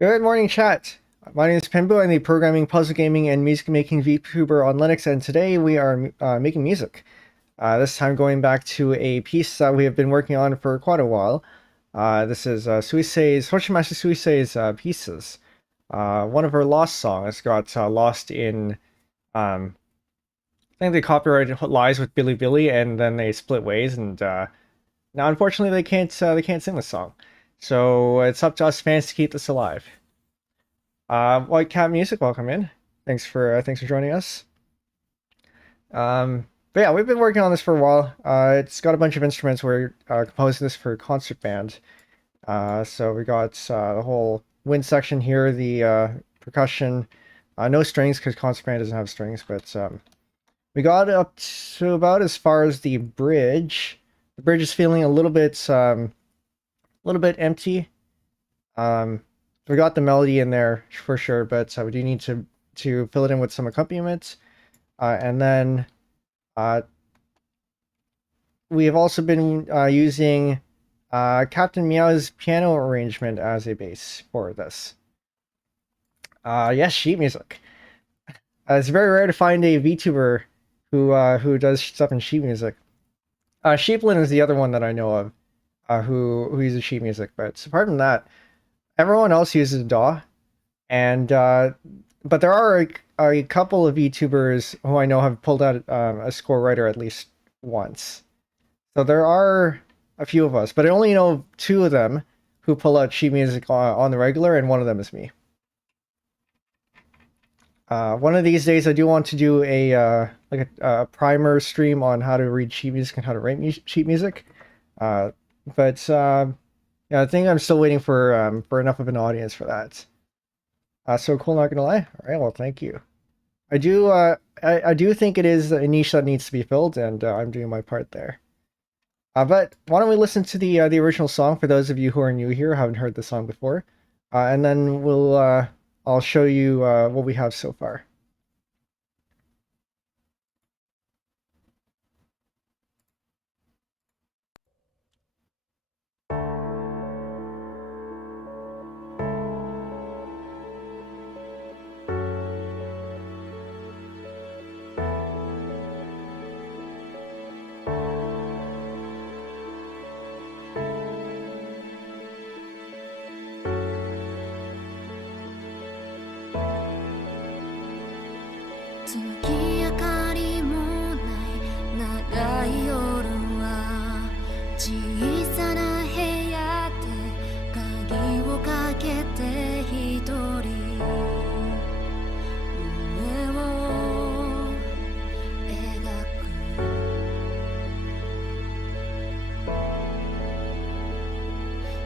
Good morning, chat. My name is Penbu. I'm a programming, puzzle gaming, and music making VTuber on Linux, and today we are making music. This time going back to a piece that we have been working on for quite a while. This is Suisei's, Hoshimachi Suisei's pieces. One of her lost songs got lost in, I think they copyrighted Lies with Billy Billy, and then they split ways, and now unfortunately they can't sing the song. So it's up to us fans to keep this alive. White Cat Music, welcome in. Thanks for joining us. But yeah, we've been working on this for a while. It's got a bunch of instruments. We're composing this for a concert band. So we got the whole wind section here, the percussion, no strings because concert band doesn't have strings. But we got up to about as far as the bridge. The bridge is feeling a little bit empty. We got the melody in there for sure, but we do need to fill it in with some accompaniment. And then we have also been using Captain Meow's piano arrangement as a bass for this. Yes, sheet music. It's very rare to find a VTuber who does stuff in sheet music. Sheeplin is the other one that I know of who uses sheet music, but apart from that, everyone else uses DAW, and but there are a couple of VTubers who I know have pulled out a score writer at least once. So there are a few of us, but I only know two of them who pull out sheet music on the regular, and one of them is me. One of these days, I do want to do a primer stream on how to read sheet music and how to write sheet music. But yeah, I think I'm still waiting for enough of an audience for that. So cool, not gonna lie. All right, well, thank you. I do think it is a niche that needs to be filled, and I'm doing my part there. But why don't we listen to the original song for those of you who are new here, haven't heard the song before, and then I'll show you what we have so far. 月明かりもない長い夜は小さな部屋で鍵をかけて一人夢を描く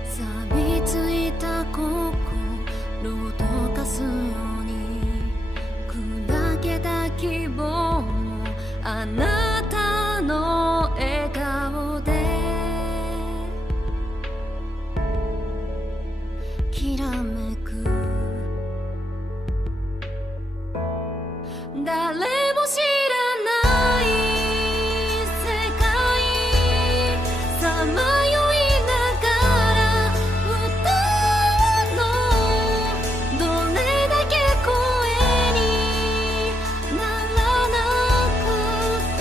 錆びついた心溶かすように砕けた希望もあなたの笑顔できらめく誰も知らない世界さまよいながら歌うのどれだけ声にならなくて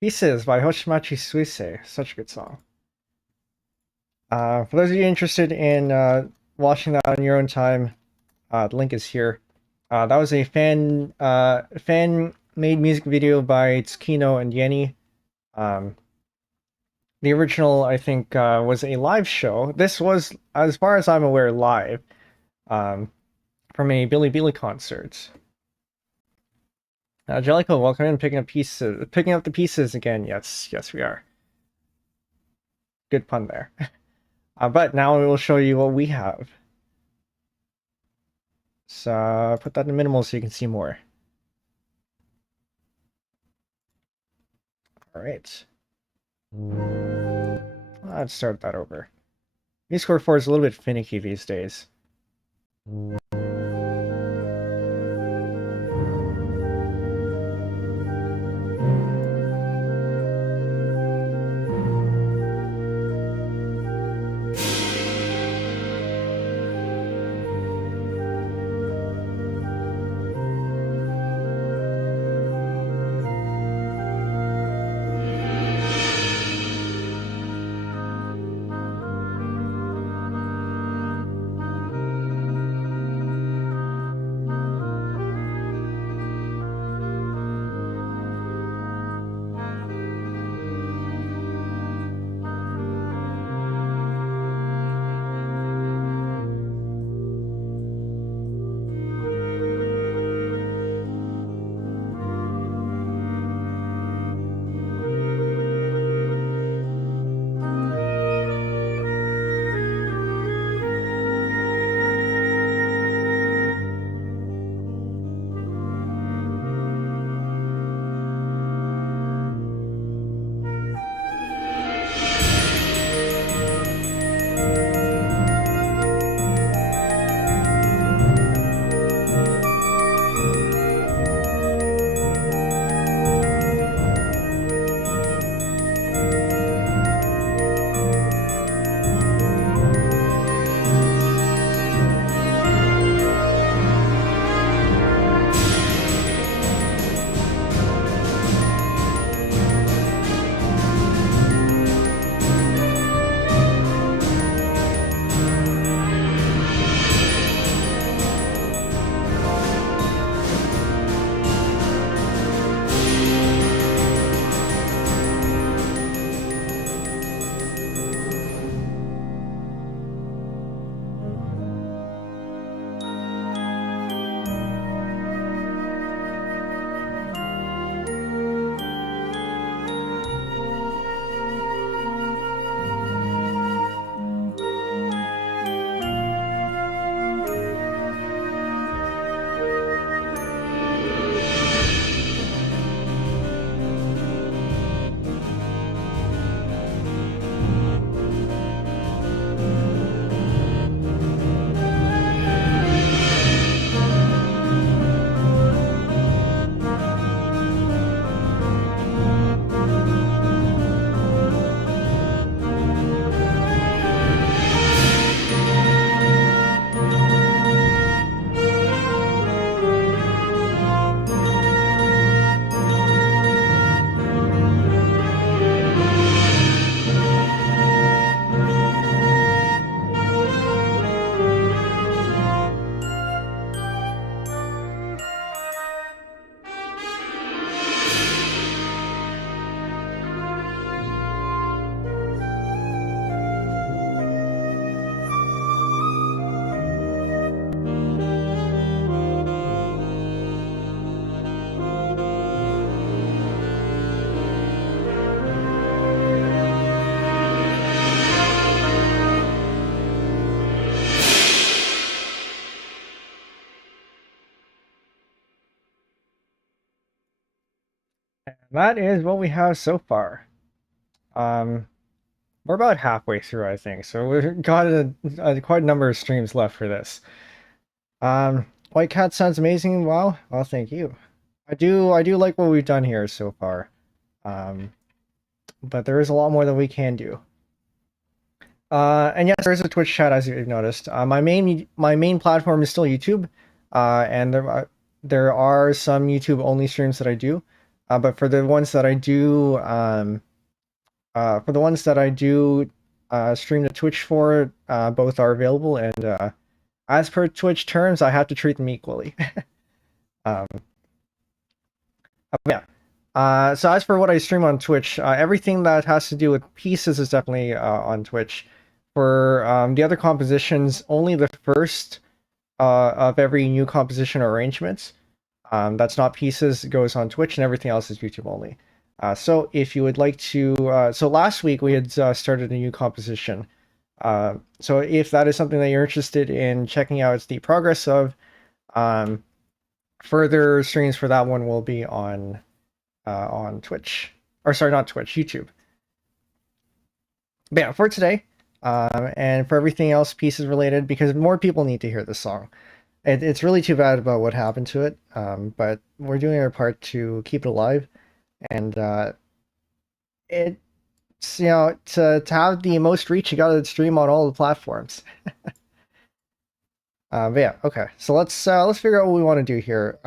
Pieces by Hoshimachi Suisei. Such a good song. For those of you interested in watching that on your own time, the link is here. That was a fan-made music video by Tsukino and Yeni. The original, I think, was a live show. This was, as far as I'm aware, live from a Billy Billy concert. Jellico, welcome in, picking up the pieces again. Yes, we are. Good pun there. But now we will show you what we have. So put that in minimal so you can see more. All right. Let's start that over. MuseScore 4 is a little bit finicky these days. that is what we have so far. We're about halfway through, I think, so we've got quite a number of streams left for this. White Cat sounds amazing. Wow. Well, thank you. I do like what we've done here so far. But there is a lot more that we can do. And yes, there is a Twitch chat, as you've noticed. My main platform is still YouTube, and there are some YouTube only streams that I do. But for the ones that I do, stream to Twitch for, both are available, and as per Twitch terms, I have to treat them equally. Yeah. So as for what I stream on Twitch, everything that has to do with pieces is definitely on Twitch. For the other compositions, only the first of every new composition or arrangements that's not pieces goes on Twitch, and everything else is YouTube only. So if you would like to, so last week we had started a new composition. So if that is something that you're interested in checking out the progress of, further streams for that one will be on Twitch, or sorry, not Twitch, YouTube. But yeah, for today, and for everything else pieces related, because more people need to hear this song. It's really too bad about what happened to it, but we're doing our part to keep it alive, and it's, to have the most reach, you gotta stream on all the platforms. But yeah, okay, so let's figure out what we want to do here.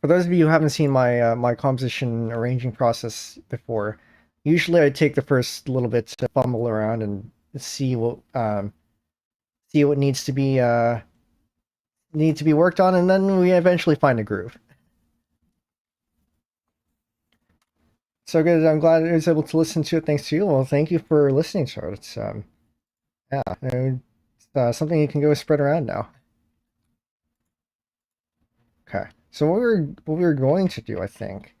For those of you who haven't seen my my composition arranging process before, usually I take the first little bit to fumble around and see what needs to be worked on, and then we eventually find a groove. So good. I'm glad I was able to listen to it. Thanks to you. Well, thank you for listening to it. It's yeah, it's something you can go spread around now. Okay. So what we were going to do, I think,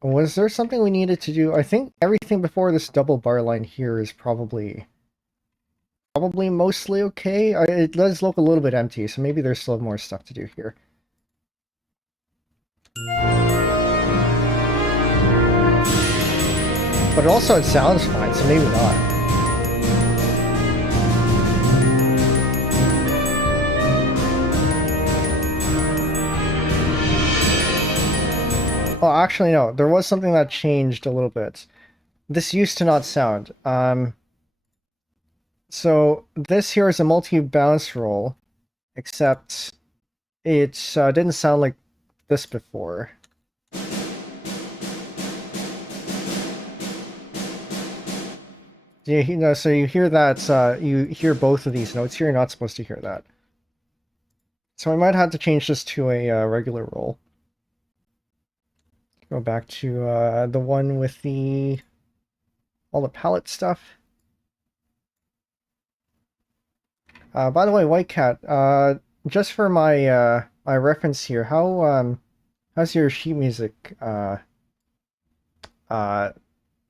was there something we needed to do? I think everything before this double bar line here is probably mostly okay. It does look a little bit empty, so maybe there's still more stuff to do here. But also it sounds fine, so maybe not. Oh, actually, no. There was something that changed a little bit. This used to not sound. So this here is a multi-bounce roll, except it didn't sound like this before. Yeah, so you hear that, you hear both of these notes here. You're not supposed to hear that. So I might have to change this to a regular roll. Go back to the one with all the palette stuff. By the way, White Cat, just for my my reference here, how's your sheet music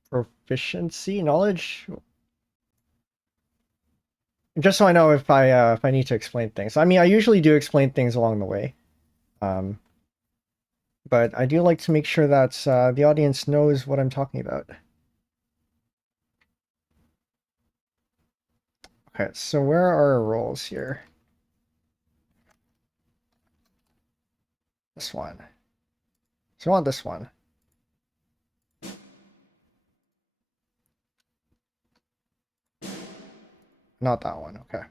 proficiency knowledge? Just so I know if I need to explain things. I mean, I usually do explain things along the way. But I do like to make sure that the audience knows what I'm talking about. Okay, so where are our rolls here? This one. So I want this one. Not that one, okay.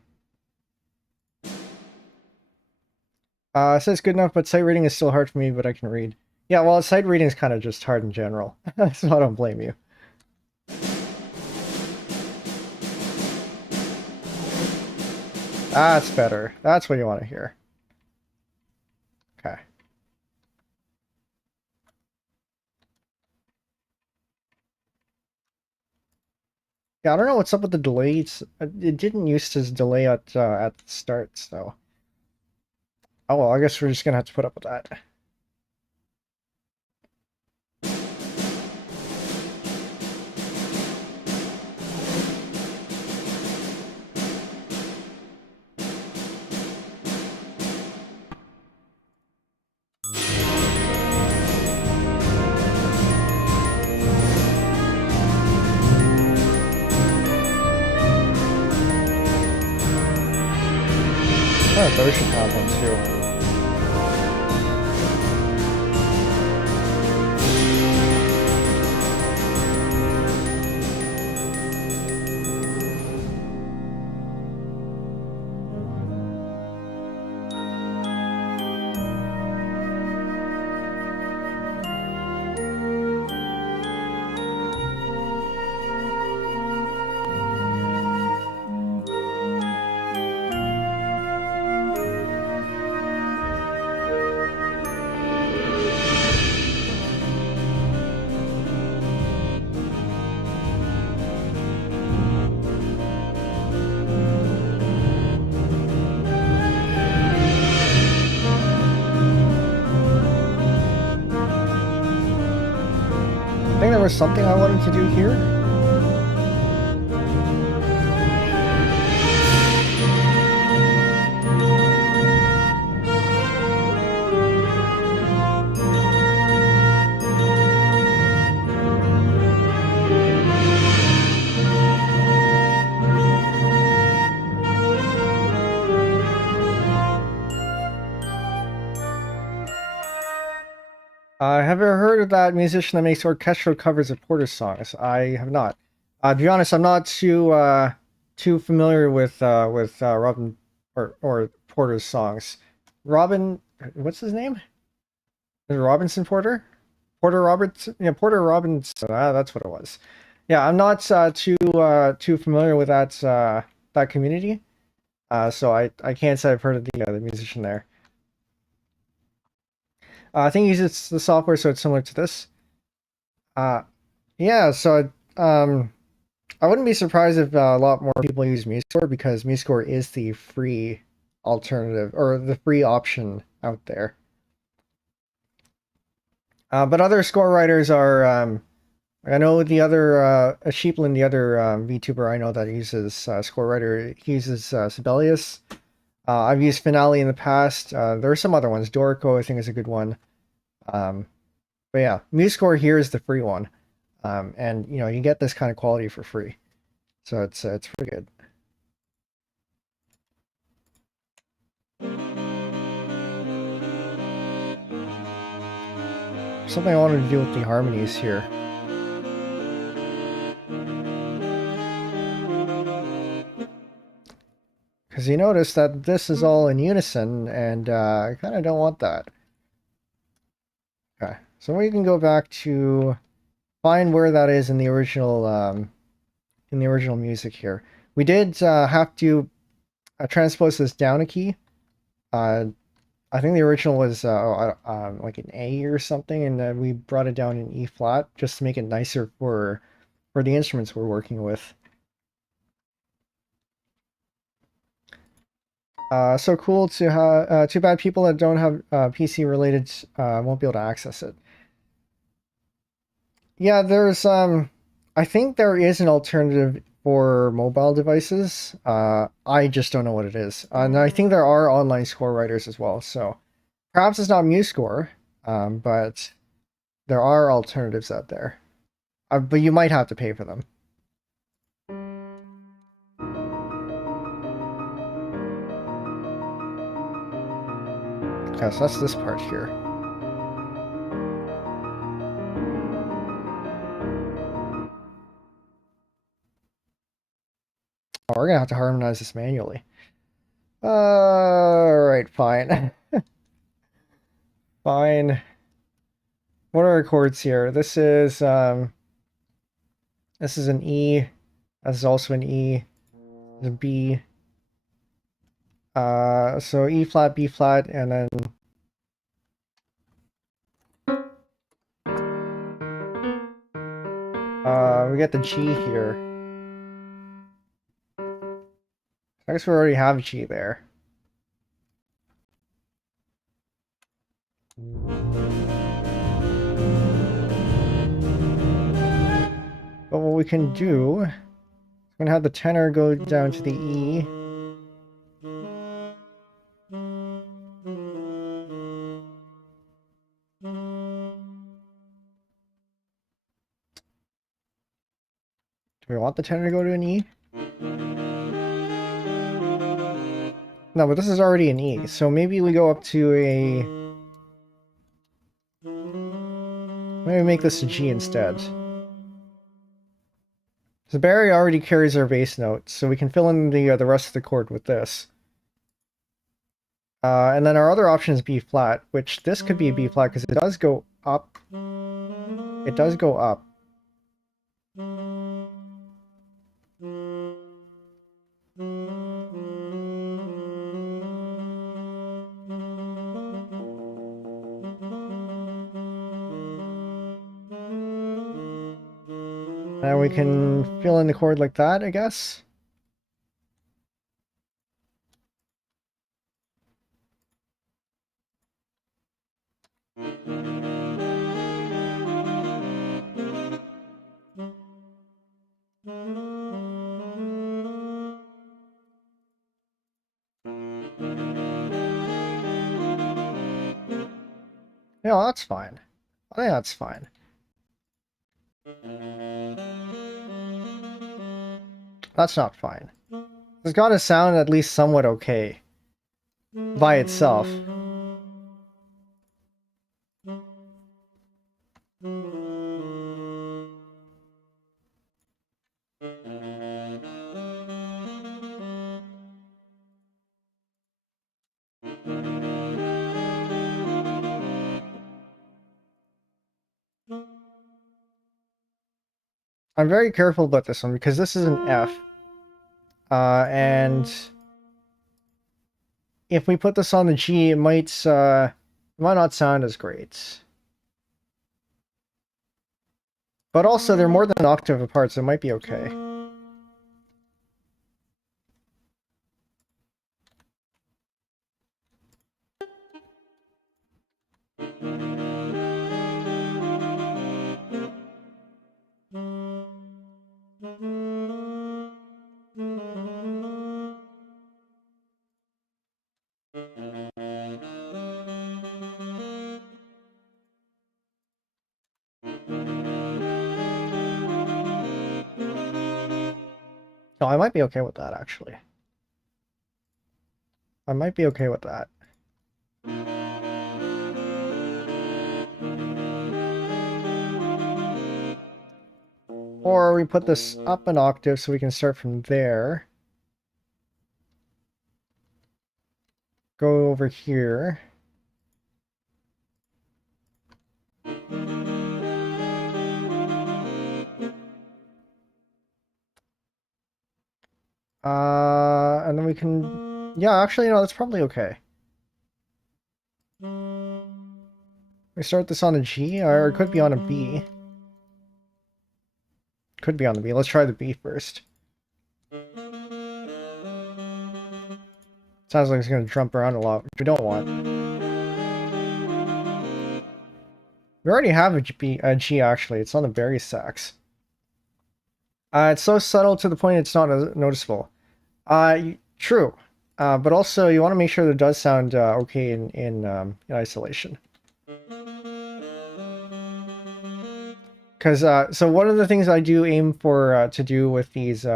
It says good enough, but sight reading is still hard for me, but I can read. Yeah, well, sight reading is kind of just hard in general, so I don't blame you. That's better. That's what you want to hear. Okay. Yeah, I don't know what's up with the delays. It didn't used to delay at the start, so. Oh well, I guess we're just gonna have to put up with that. those should have one too. I think there was something I wanted to do here. Have you ever heard of that musician that makes orchestral covers of Porter songs? I have not. To be honest, I'm not too familiar with Robin or Porter's songs. Robin, what's his name? Is it Robinson Porter? Porter Robertson? Yeah, Porter Robinson. That's what it was. Yeah, I'm not too familiar with that community. So I can't say I've heard of the musician there. I think he uses the software, so it's similar to this. Yeah, so I wouldn't be surprised if a lot more people use MuseScore because MuseScore is the free alternative or the free option out there. But other score writers are, I know the other, Sheeplin, the other VTuber I know that uses score writer, he uses Sibelius. I've used Finale in the past. There are some other ones. Dorico, I think, is a good one. But yeah, MuseScore here is the free one. And you know, you get this kind of quality for free. So it's pretty good. Something I wanted to do with the harmonies here. Because you notice that this is all in unison, and I kind of don't want that. Okay, so we can go back to find where that is in the original music here. We did have to transpose this down a key. I think the original was like an A or something, and we brought it down in E flat just to make it nicer for the instruments we're working with. So cool to have. Too bad people that don't have PC related won't be able to access it. Yeah, there's I think there is an alternative for mobile devices. I just don't know what it is. And I think there are online score writers as well. So perhaps it's not MuseScore, but there are alternatives out there. But you might have to pay for them. Okay, so that's this part here. Oh, we're gonna have to harmonize this manually. Alright, fine. Fine. What are our chords here? This is an E. This is also an E. This is a B. So E flat, B flat, and then we get the G here. I guess we already have G there. But what we can do, we're gonna have the tenor go down to the E. Do we want the tenor to go to an E? No, but this is already an E, so maybe we go up to a... Maybe make this a G instead. So Barry already carries our bass note, so we can fill in the rest of the chord with this. And then our other option is B flat, which this could be a B flat because it does go up. It does go up. And we can fill in the chord like that, I guess. Yeah, that's fine. I think that's fine. That's not fine. It's got to sound at least somewhat okay by itself. I'm very careful about this one because this is an F. And if we put this on the G, it might not sound as great. But also, they're more than an octave apart, so it might be okay. No, I might be okay with that, actually. I might be okay with that. Or we put this up an octave so we can start from there. Go over here. And then we can... Yeah, actually, no, that's probably okay. We start this on a G, or it could be on a B. Could be on the B. Let's try the B first. Sounds like it's going to jump around a lot, which we don't want. We already have a G actually. It's on the Barry sax. It's so subtle to the point it's not noticeable. True. But also, you want to make sure that it does sound okay in isolation. Because so one of the things I do aim for to do with these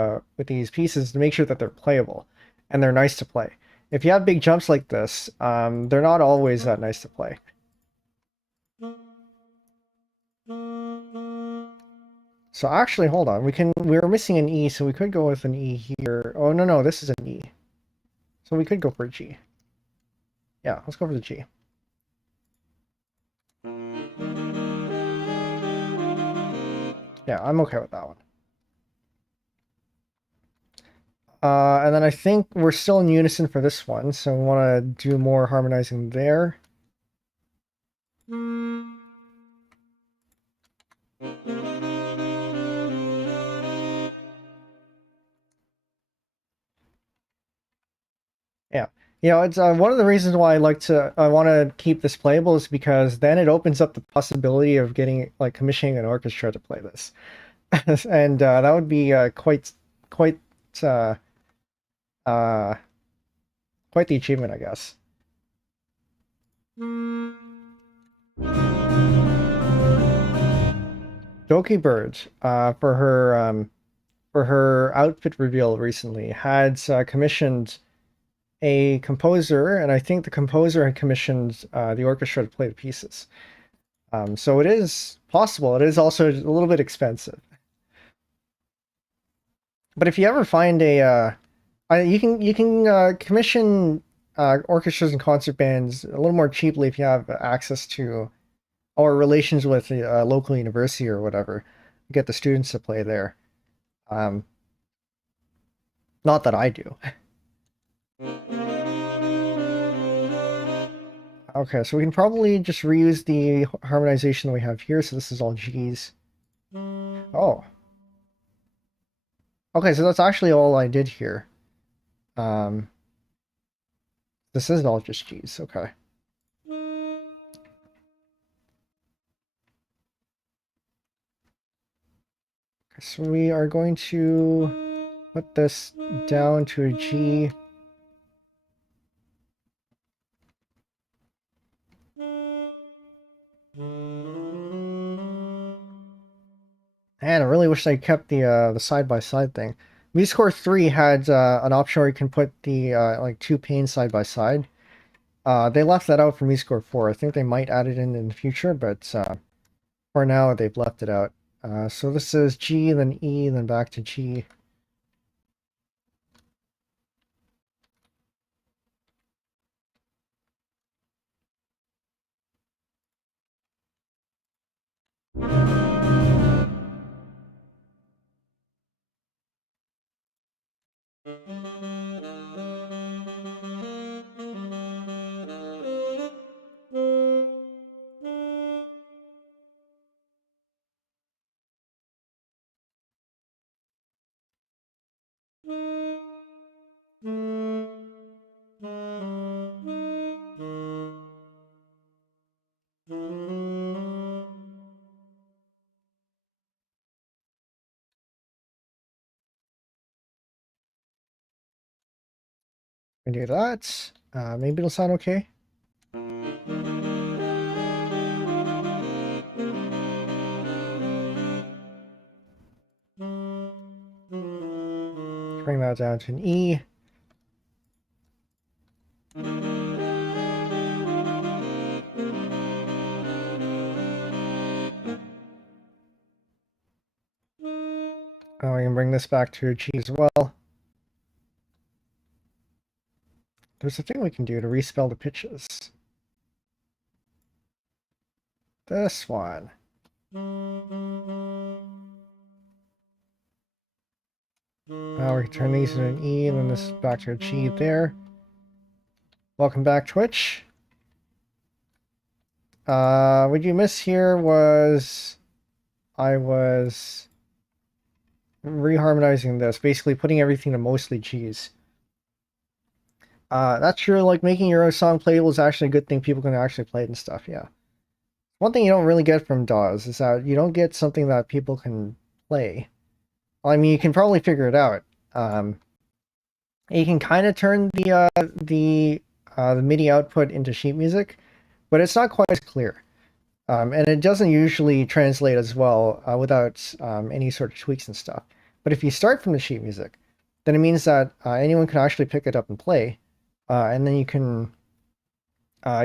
pieces is to make sure that they're playable and they're nice to play. If you have big jumps like this, they're not always that nice to play. So actually, hold on. We're missing an E, so we could go with an E here. Oh no, this is an E. So we could go for a G. Yeah, let's go for the G. Yeah, I'm okay with that one. And then I think we're still in unison for this one, so we want to do more harmonizing there. Yeah, you know, it's one of the reasons why I want to keep this playable is because then it opens up the possibility of getting commissioning an orchestra to play this, and that would be quite the achievement, I guess. Doki Bird, for her outfit reveal recently, had commissioned a composer, and I think the composer had commissioned the orchestra to play the pieces. So it is possible. It is also a little bit expensive. But if you ever find you can commission orchestras and concert bands a little more cheaply if you have access to or relations with a local university or whatever. Get the students to play there. Um, Not that I do. Okay, so we can probably just reuse the harmonization that we have here. So this is all G's. Oh. Okay, so that's actually all I did here. This isn't all just G's. Okay. So we are going to put this down to a G. Man, I really wish I kept the side-by-side thing. MuseScore 3 had an option where you can put the like two panes side by side. They left that out for MuseScore 4. I think they might add it in the future, but for now they've left it out. So this is G, then E, then back to G. We do that. Maybe it'll sound okay. Bring that down to an E. Oh, we can bring this back to a G as well. There's a thing we can do to respell the pitches. This one. Now we can turn these into an E, and then this back to a G there. Welcome back, Twitch. What you missed here was I was reharmonizing this, basically putting everything to mostly G's. That's true, like making your own song playable is actually a good thing. People can actually play it and stuff, yeah. One thing you don't really get from DAWs is that you don't get something that people can play. I mean, you can probably figure it out. You can kind of turn the MIDI output into sheet music, but it's not quite as clear. And it doesn't usually translate as well without any sort of tweaks and stuff. But if you start from the sheet music, then it means that anyone can actually pick it up and play. And then you can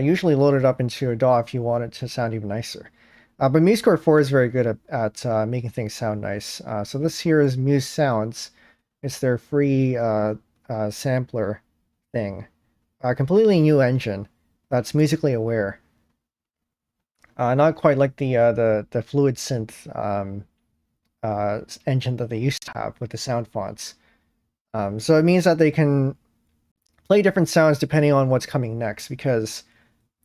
usually load it up into a DAW if you want it to sound even nicer. But MuseScore 4 is very good at making things sound nice. So this here is Muse Sounds. It's their free sampler thing. A completely new engine that's musically aware. Not quite like the Fluid Synth engine that they used to have with the sound fonts. So it means that they can play different sounds depending on what's coming next, because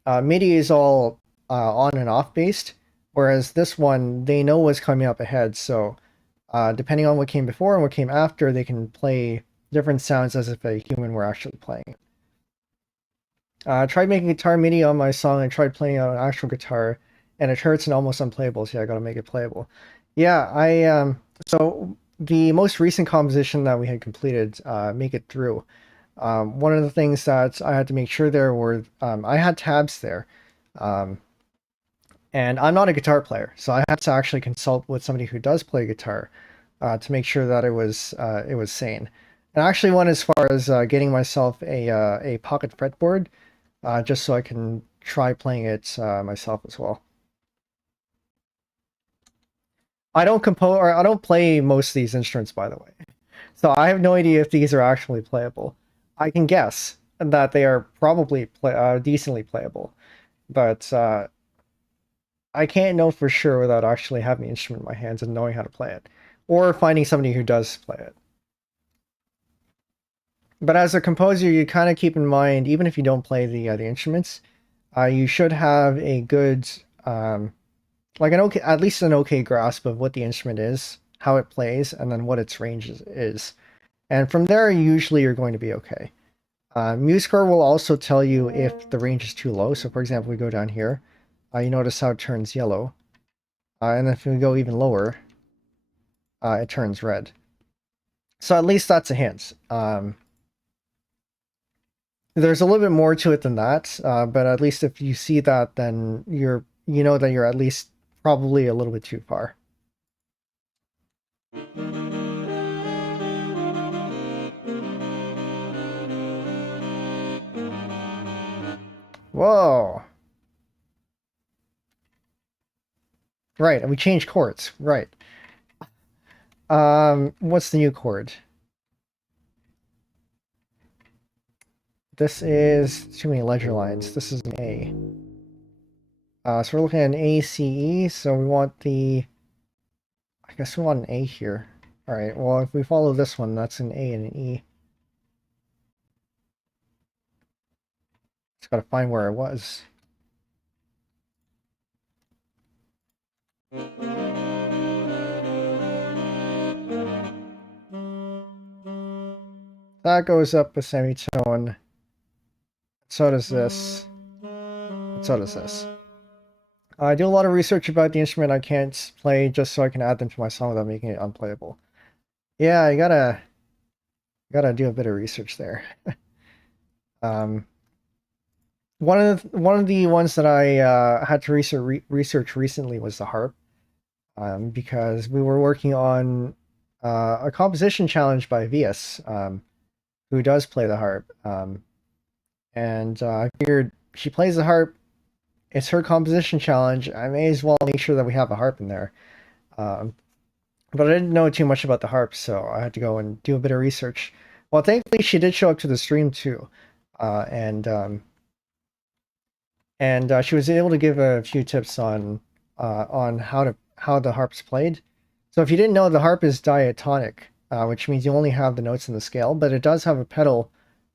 MIDI is all on and off based, whereas this one, they know what's coming up ahead. So depending on what came before and what came after, they can play different sounds as if a human were actually playing. I tried making guitar MIDI on my song. I tried playing on an actual guitar, and it hurts and almost unplayable. So yeah, I got to make it playable. Yeah, so the most recent composition that we had completed, Make It Through. One of the things that I had to make sure there were, I had tabs there. And I'm not a guitar player, so I had to actually consult with somebody who does play guitar to make sure that it was sane. And I actually went as far as getting myself a pocket fretboard, just so I can try playing it myself as well. I don't compose or I don't play most of these instruments, by the way, so I have no idea if these are actually playable. I can guess that they are probably decently playable, but I can't know for sure without actually having the instrument in my hands and knowing how to play it, or finding somebody who does play it. But as a composer, you kind of keep in mind, even if you don't play the instruments, you should have a good, like an okay, at least an okay grasp of what the instrument is, how it plays, and then what its range is. And from there, usually you're going to be okay. MuseScore will also tell you if the range is too low. So for example, we go down here, you notice how it turns yellow. And if we go even lower, it turns red. So at least that's a hint. There's a little bit more to it than that, but at least if you see that, then you know that you're at least probably a little bit too far. Whoa. Right, and we changed chords. Right. What's the new chord? This is too many ledger lines. This is an A. So we're looking at an A, C, E. So we want I guess we want an A here. All right. Well, if we follow this one, that's an A and an E. Just got to find where it was. That goes up a semitone. So does this. So does this. I do a lot of research about the instrument I can't play just so I can add them to my song without making it unplayable. Yeah, you gotta do a bit of research there. One of the ones that I had to research recently was the harp, because we were working on a composition challenge by Vias, who does play the harp, and I figured she plays the harp. It's her composition challenge. I may as well make sure that we have a harp in there. But I didn't know too much about the harp, so I had to go and do a bit of research. Well, thankfully, she did show up to the stream too, and she was able to give a few tips on how the harp's played. So if you didn't know, the harp is diatonic, which means you only have the notes in the scale, but it does have a pedal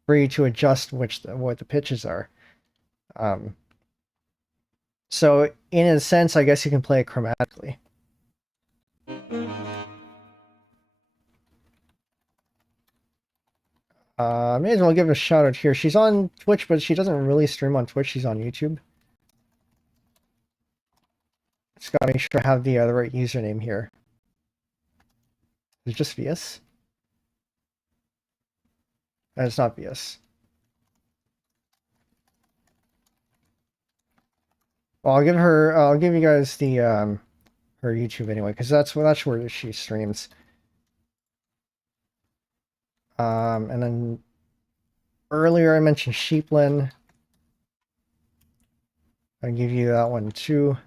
for you to adjust what the pitches are. So in a sense, I guess you can play it chromatically. May as well give a shout out here. She's on Twitch, but she doesn't really stream on Twitch. She's on YouTube. Just gotta make sure I have the right username here. Is it just VS? It's not VS. Well, I'll give you guys the her YouTube anyway, because that's where she streams. And then earlier I mentioned Sheeplin. I'll give you that one too.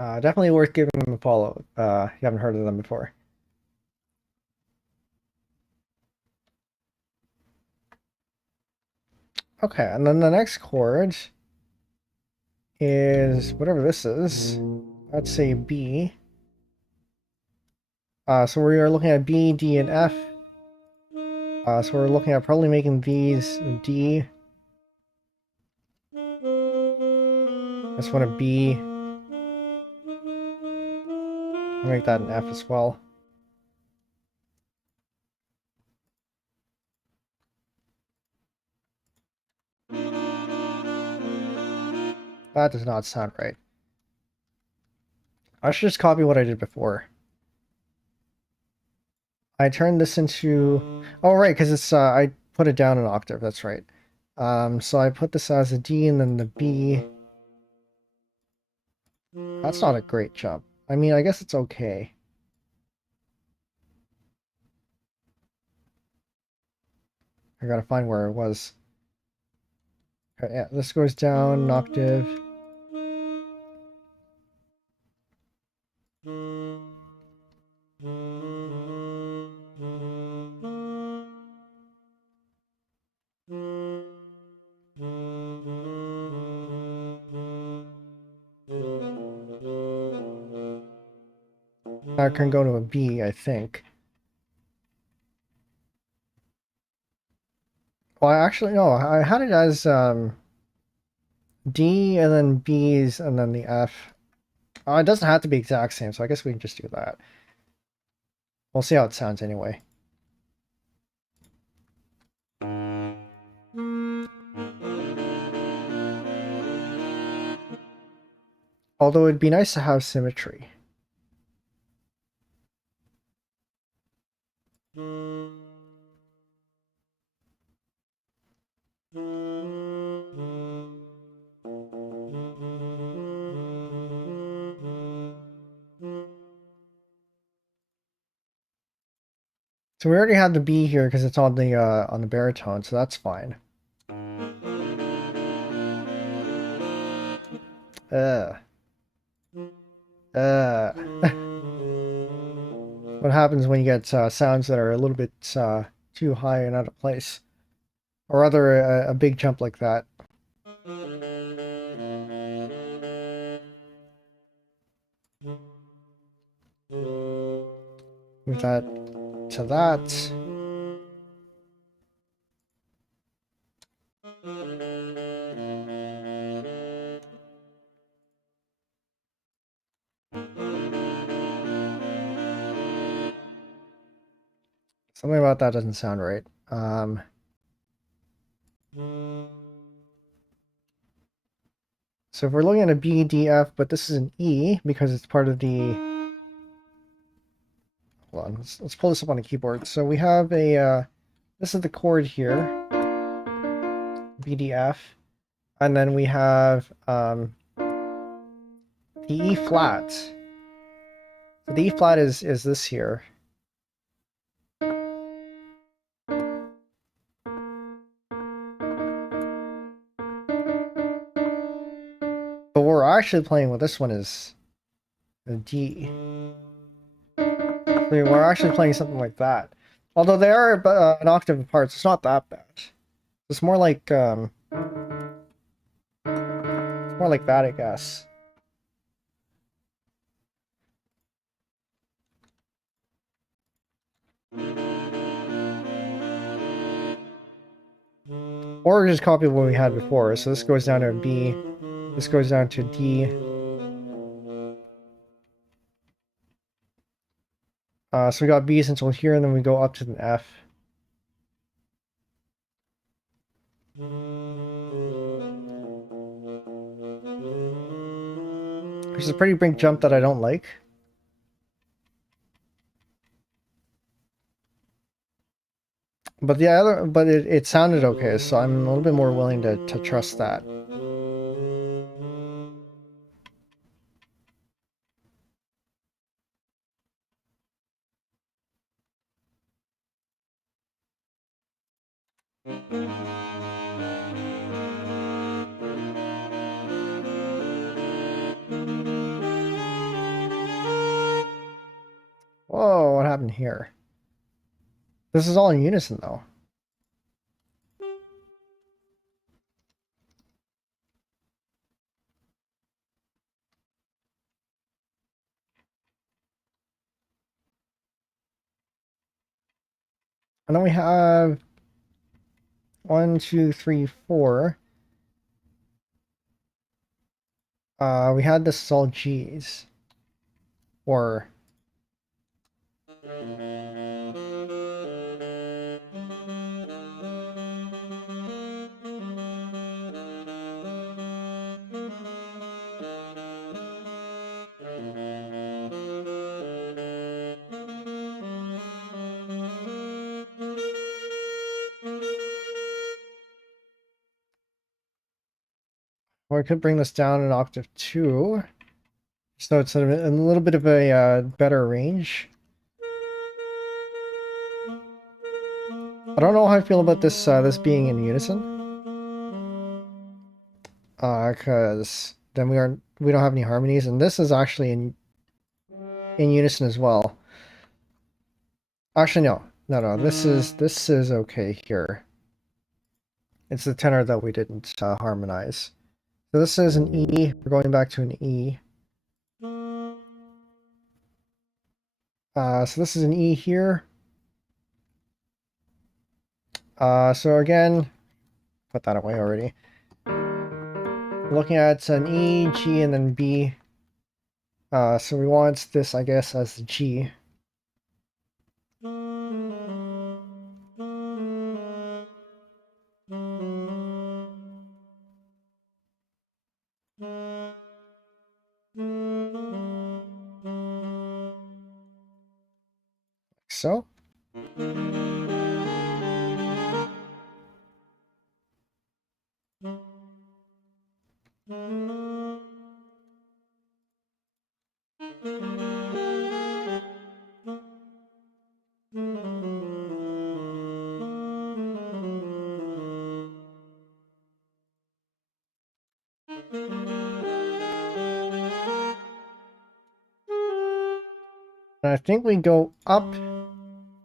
Definitely worth giving them a follow. You haven't heard of them before. Okay, and then the next chord is whatever this is. Let's say B. So we are looking at B, D, and F. So we're looking at probably making these D. This one a B. I'll make that an F as well. That does not sound right. I should just copy what I did before. I turned this into... Oh, right, because it's I put it down an octave. That's right. So I put this as a D and then the B. That's not a great jump. I mean, I guess it's okay. I gotta find where it was. Okay, yeah, this goes down an octave. That can go to a B, I think. Well, actually, no. I had it as D and then B's and then the F. It doesn't have to be exact same, so I guess we can just do that. We'll see how it sounds anyway. Although it'd be nice to have symmetry. So we already had the B here because it's on the baritone, so that's fine. What happens when you get sounds that are a little bit too high and out of place, or rather a big jump like that? Move that to that. Something about that doesn't sound right. So if we're looking at a B, D, F, but this is an E because it's part of the... Hold on, let's pull this up on the keyboard. So we have a... this is the chord here. B, D, F. And then we have the E flat. So the E flat is this here. But what we're actually playing with this one is a D. I mean, we're actually playing something like that. Although they are an octave apart, so it's not that bad. It's more like that, I guess. Or just copy what we had before. So this goes down to a B. This goes down to D. So we got B's until here, and then we go up to an F. Which is a pretty big jump that I don't like. But it sounded okay, so I'm a little bit more willing to trust that. Whoa, what happened here? This is all in unison, though. And then we have 1, 2, 3, 4. We had this all G's. Or... Or I could bring this down an octave too, so it's a little bit of a better range. I don't know how I feel about this this being in unison. Because then we don't have any harmonies, and this is actually in unison as well. Actually, no. This is okay here. It's the tenor that we didn't harmonize. So this is an E. We're going back to an E. So this is an E here. So again, put that away already. Looking at an E, G, and then B. So we want this, I guess, as the G. So. And I think we go up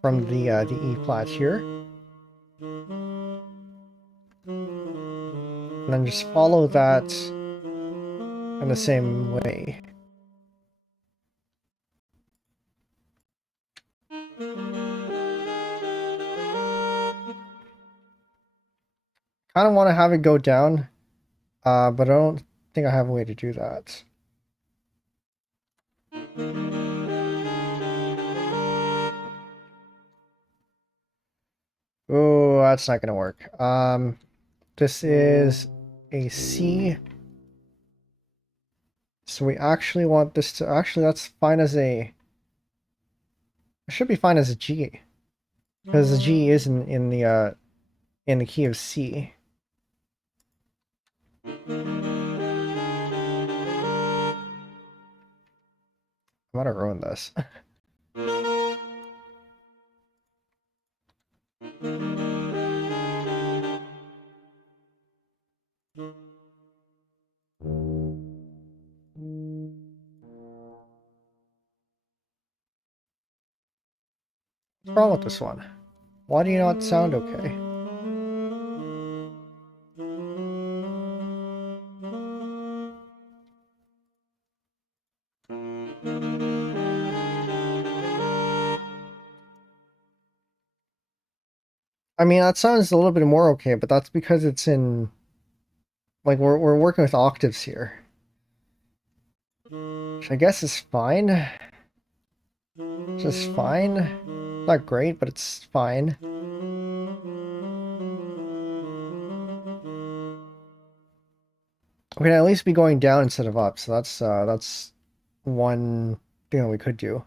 from the E flat here. And then just follow that in the same way. Kind of want to have it go down, but I don't think I have a way to do that. Oh, that's not going to work. This is a C. So we actually want this to... Actually, that's fine as a... It should be fine as a G. Because the G is in the key of C. I'm gonna ruin this. What's wrong with this one? Why do you not sound okay? I mean, that sounds a little bit more okay, but that's because it's in... Like, we're working with octaves here. Which I guess is fine. Just fine. Not great, but it's fine. We can at least be going down instead of up, so that's one thing that we could do.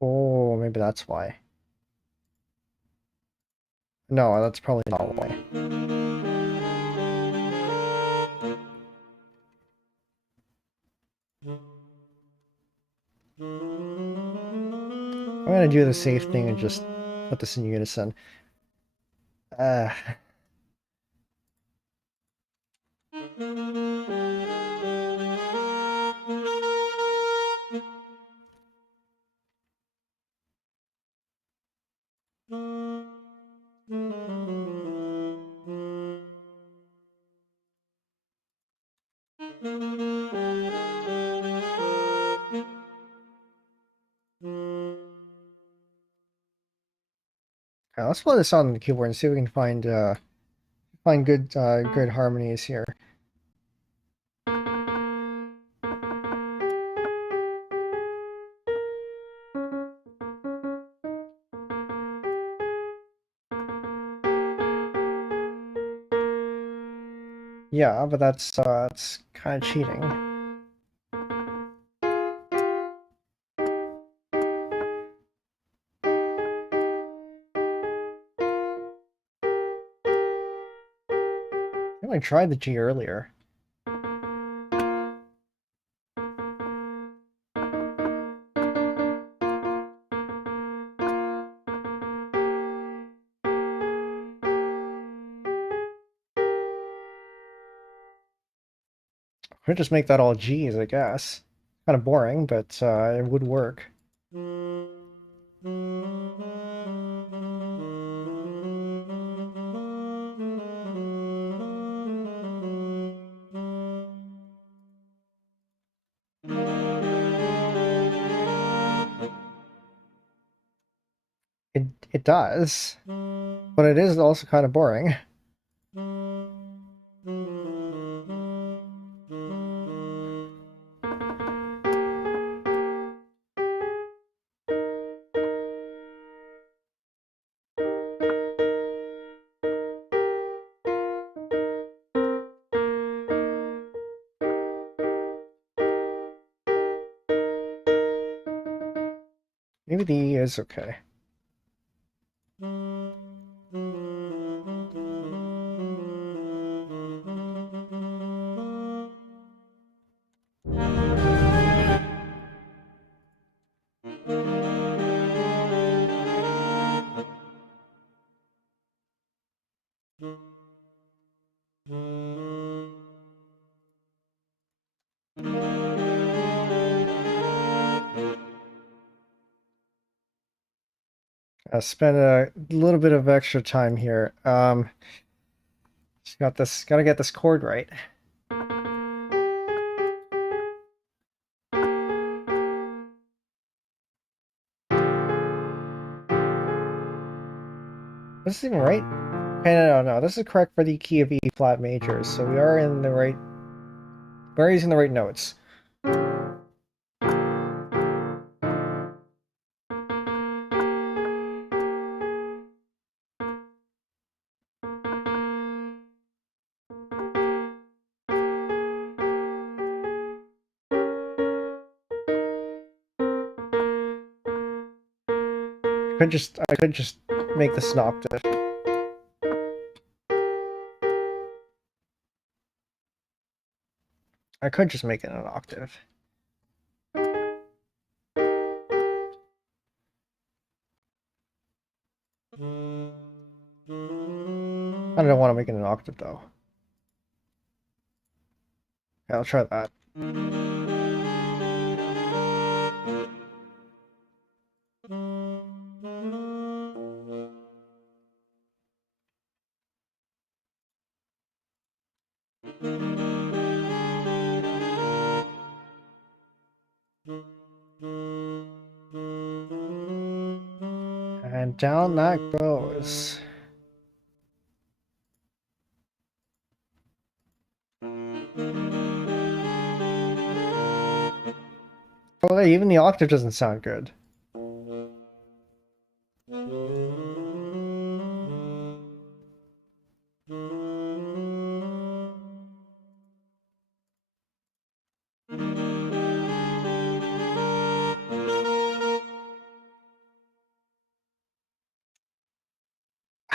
Oh, maybe that's why. No, that's probably not why. I'm gonna do the safe thing and just put this in unison. Let's play this on the keyboard and see if we can find good harmonies here. Yeah, but that's kind of cheating. I tried the G earlier. Could just make that all G's, I guess. Kind of boring, but it would work. It does, but it is also kind of boring. Maybe the E is okay. I spent a little bit of extra time here. Just gotta get this chord right. This is even right? Okay, no. This is correct for the key of E flat major, so we are in the right. We're using the right notes. I could just make this an octave. I could just make it an octave. I don't want to make it an octave though. Yeah, I'll try that. And down that goes. Oh, even the octave doesn't sound good.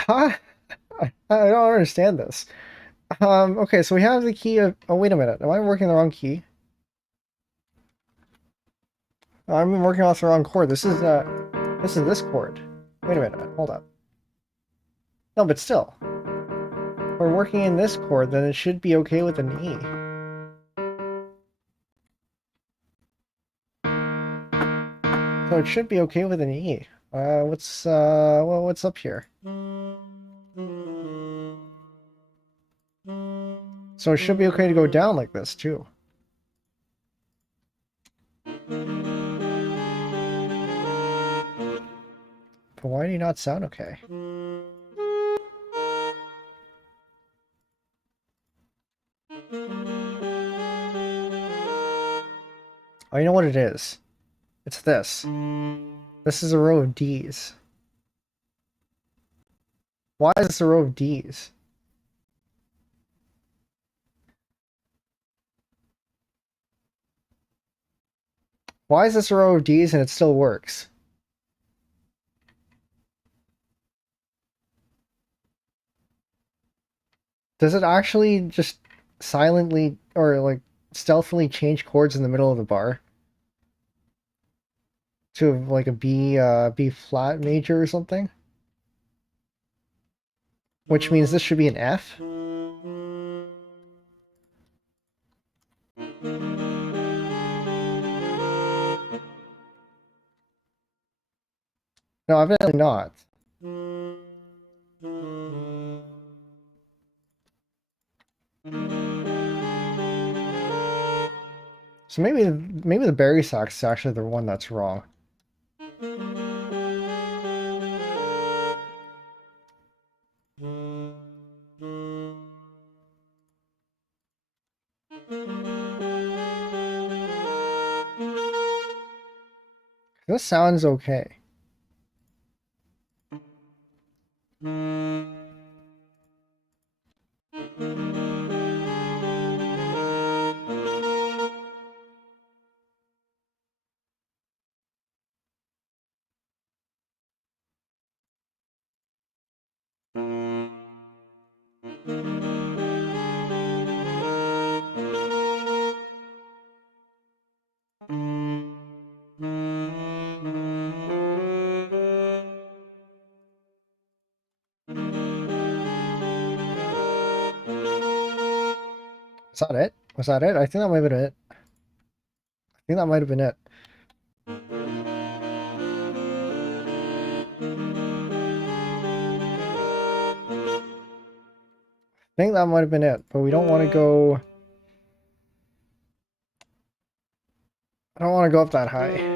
Huh? I don't understand this. Okay, so we have the key of... Oh, wait a minute. Am I working the wrong key? I'm working off the wrong chord. This is this chord. Wait a minute. Hold up. No, but still. If we're working in this chord, then it should be okay with an E. So it should be okay with an E. What's up here? So it should be okay to go down like this, too. But why do you not sound okay? Oh, you know what it is? It's this. This is a row of Ds. Why is this a row of Ds? Why is this a row of Ds and it still works? Does it actually just silently or like stealthily change chords in the middle of the bar? To like a B flat major or something? Which means this should be an F? No, evidently not. So maybe the Berry sax is actually the one that's wrong. This sounds okay. Is that it? Was that it? I think that might have been it. I think that might have been it. I think that might have been it, but we don't want to go... I don't want to go up that high.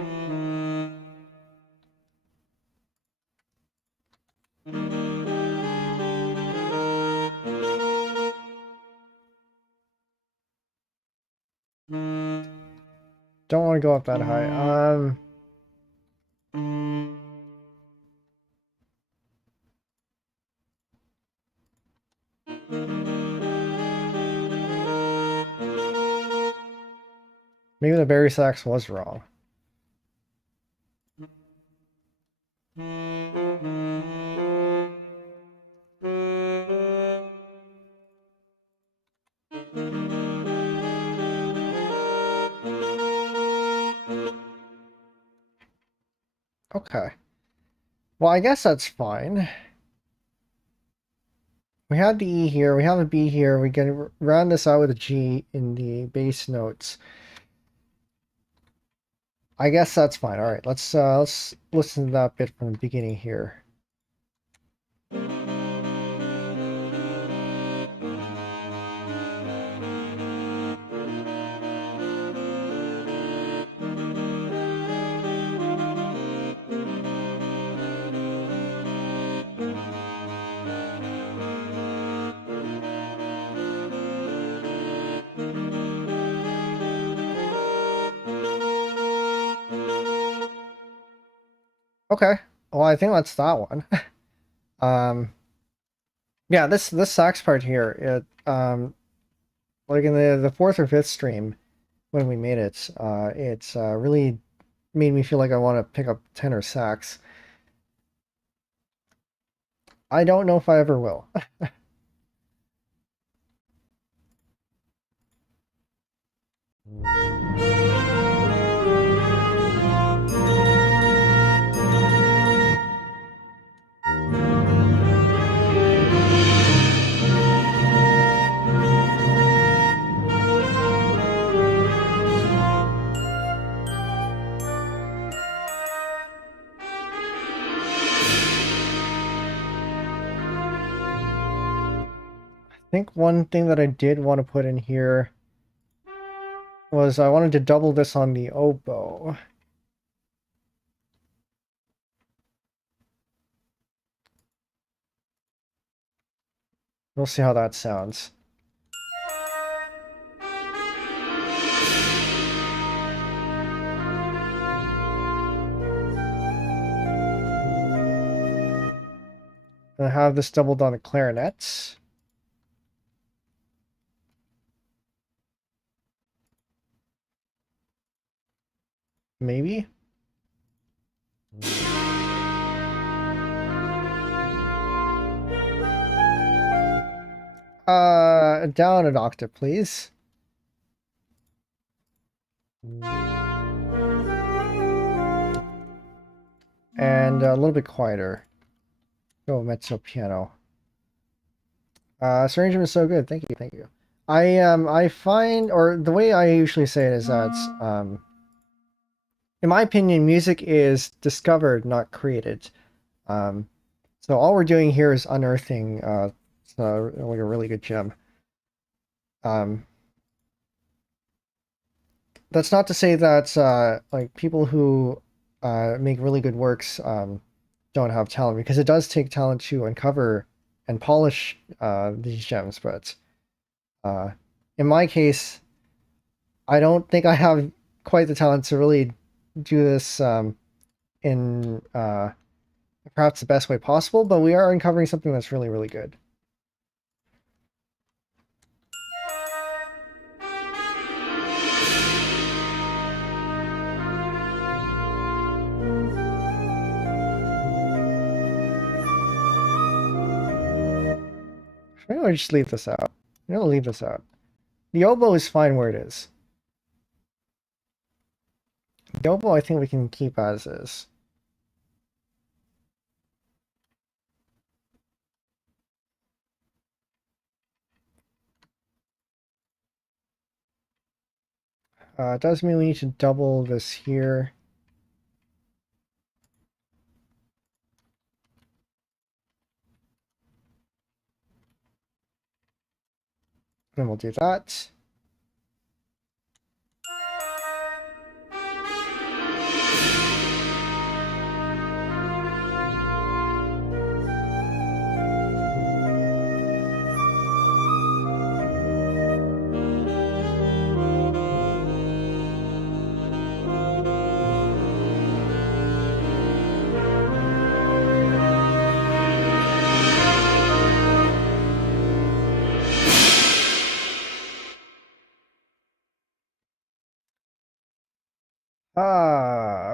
Don't want to go up that high. Maybe the Berry sax was wrong. Okay. Well, I guess that's fine. We had the E here, we have a B here, we can round this out with a G in the bass notes. I guess that's fine. All right, let's listen to that bit from the beginning here. Okay. Well, I think that's that one. Yeah, this sax part here, like in the fourth or fifth stream when we made it, it's really made me feel like I want to pick up tenor sax. I don't know if I ever will. I think one thing that I did want to put in here was I wanted to double this on the oboe. We'll see how that sounds. And I have this doubled on the clarinets. Maybe? Down an octave, please. And a little bit quieter. Go mezzo piano. This arrangement is so good. Thank you, thank you. I find, or the way I usually say it is that, in my opinion, music is discovered, not created. So all we're doing here is unearthing, like a really good gem. That's not to say that like people who make really good works don't have talent, because it does take talent to uncover and polish these gems. But in my case, I don't think I have quite the talent to really do this in perhaps the best way possible, but we are uncovering something that's really, really good. Maybe I'll just leave this out. I'm gonna leave this out. The oboe is fine where it is. The oboe I think we can keep as is. It does mean we need to double this here. And we'll do that.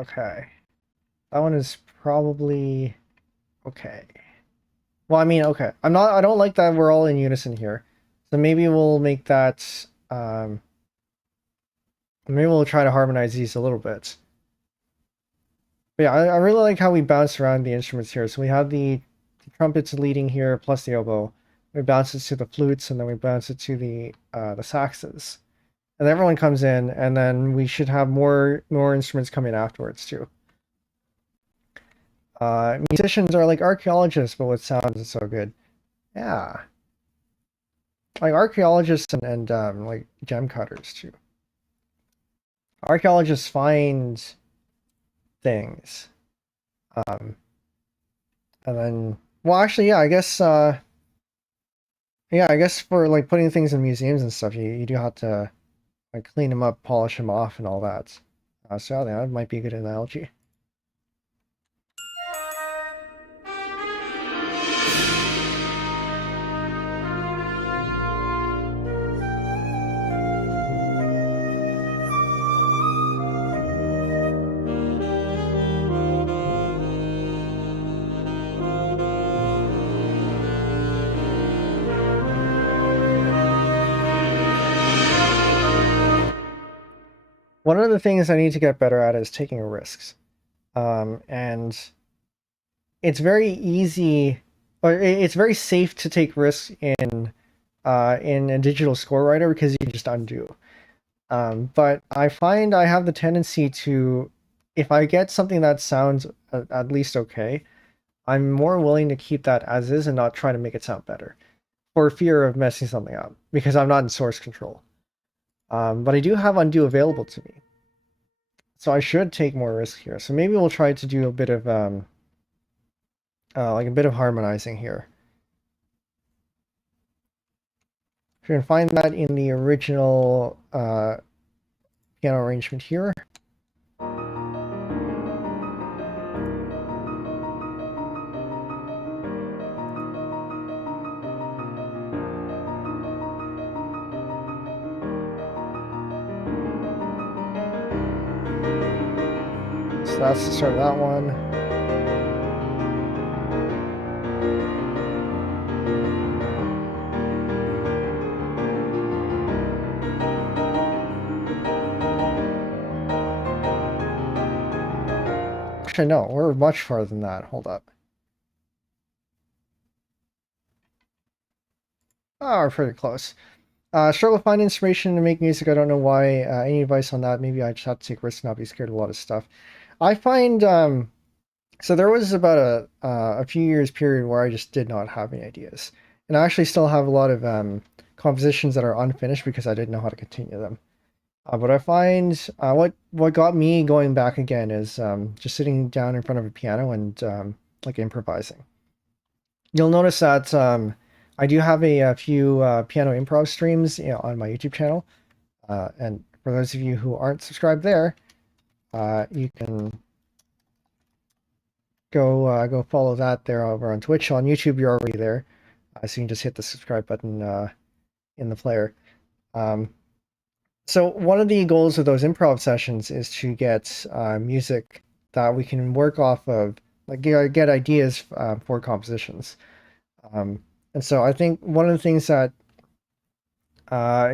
Okay. That one is probably okay. Well, I mean, okay. I don't like that we're all in unison here. So maybe we'll make that, maybe we'll try to harmonize these a little bit. But yeah, I really like how we bounce around the instruments here. So we have the trumpets leading here, plus the oboe. We bounce it to the flutes, and then we bounce it to the saxes. And everyone comes in, and then we should have more instruments coming afterwards too. Musicians are like archaeologists, but with sounds, it's so good. Yeah, like archaeologists and like gem cutters too. Archaeologists find things, and then, well, actually, yeah, I guess yeah, I guess for like putting things in museums and stuff, you do have to like clean them up, polish them off, and all that. So yeah, that might be a good analogy. One of the things I need to get better at is taking risks. And it's very easy, or it's very safe to take risks in a digital score writer because you can just undo. But I find I have the tendency to, if I get something that sounds at least okay, I'm more willing to keep that as is and not try to make it sound better, for fear of messing something up, because I'm not in source control. But I do have undo available to me. So I should take more risk here. So maybe we'll try to do a bit of like a bit of harmonizing here. You can find that in the original piano arrangement here. So that's the start of that one. Actually, no, we're much farther than that. Hold up. Oh, we're pretty close. Struggle to find inspiration to make music. I don't know why. Any advice on that? Maybe I just have to take risks and not be scared of a lot of stuff. I find so there was about a few years period where I just did not have any ideas, and I actually still have a lot of compositions that are unfinished because I didn't know how to continue them. But I find what got me going back again is just sitting down in front of a piano and like improvising. You'll notice that I do have a few piano improv streams, you know, on my YouTube channel. And for those of you who aren't subscribed there, you can go follow that there over on Twitch. On YouTube, you're already there, so you can just hit the subscribe button in the player. So one of the goals of those improv sessions is to get music that we can work off of, like get ideas for compositions. And so I think one of the things that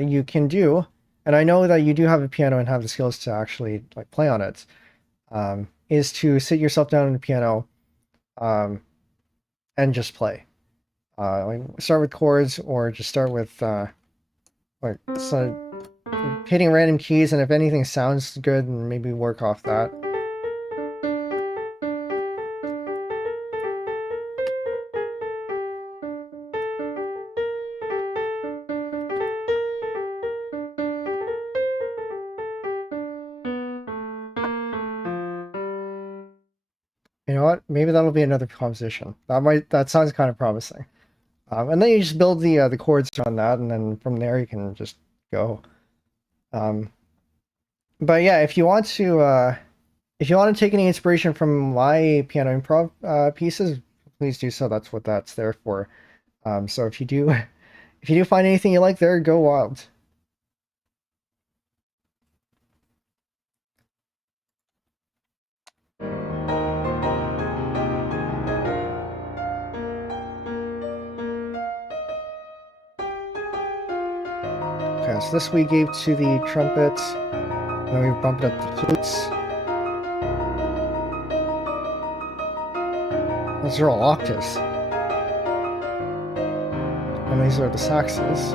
you can do, and I know that you do have a piano and have the skills to actually like play on it, is to sit yourself down on the piano and just play. Like start with chords or just start with like hitting random keys, and if anything sounds good, and maybe work off that. You know what? Maybe that'll be another composition. That sounds kind of promising. And then you just build the chords on that, and then from there you can just go. But yeah, if you want to take any inspiration from my piano improv pieces, please do so. That's what that's there for. So if you do find anything you like there, go wild. Okay, so this we gave to the trumpet, and then we bumped up the flutes. Those are all octaves. And these are the saxes.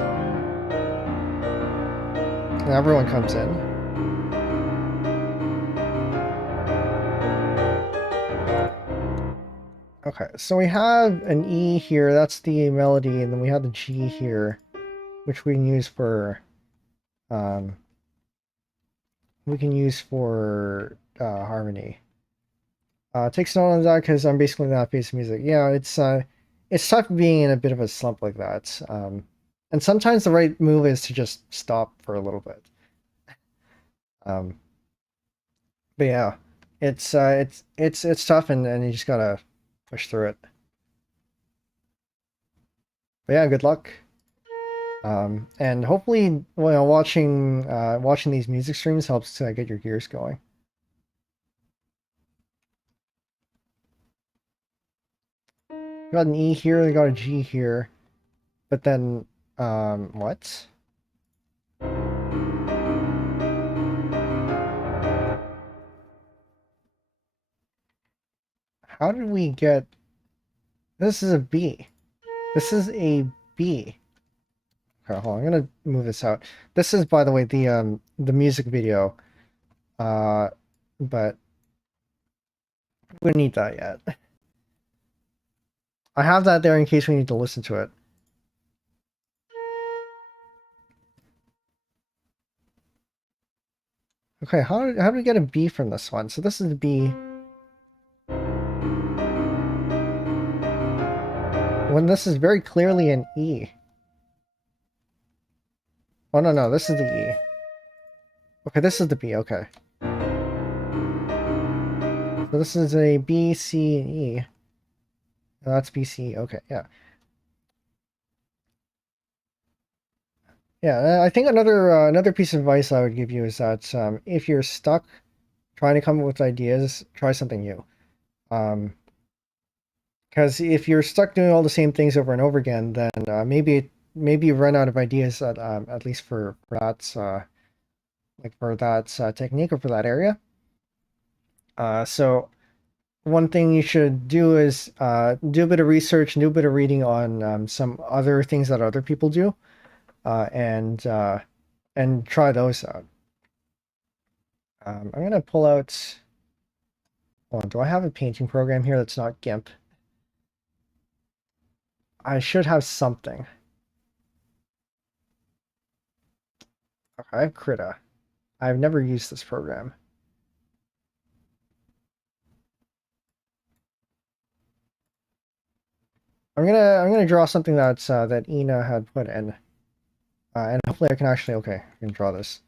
And everyone comes in. Okay, so we have an E here, that's the melody, and then we have the G here, which we can use for harmony. Takes note on that because I'm basically not facing music. Yeah, it's tough being in a bit of a slump like that. And sometimes the right move is to just stop for a little bit. But yeah, it's tough, and you just gotta push through it. But yeah, good luck. And hopefully, watching these music streams helps to get your gears going. Got an E here, they got a G here, but then, what? How did we get... This is a B. This is a B. Okay, hold on, I'm gonna move this out. This is, by the way, the music video. But we don't need that yet. I have that there in case we need to listen to it. Okay, how do we get a B from this one? So this is the B. When this is very clearly an E. Oh, no, this is the E. Okay, this is the B, okay. So this is a B, C, and E. Oh, that's B, C, okay, yeah. Yeah, I think another piece of advice I would give you is that if you're stuck trying to come up with ideas, try something new. Because if you're stuck doing all the same things over and over again, then maybe you run out of ideas at least for that technique or for that area. So one thing you should do is do a bit of research, do a bit of reading on some other things that other people do, and try those out. I'm gonna pull out. Hold on, do I have a painting program here that's not GIMP? I should have something. Okay, I have Krita. I've never used this program. I'm gonna draw something that's that Ina had put in, and hopefully I can actually I can draw this.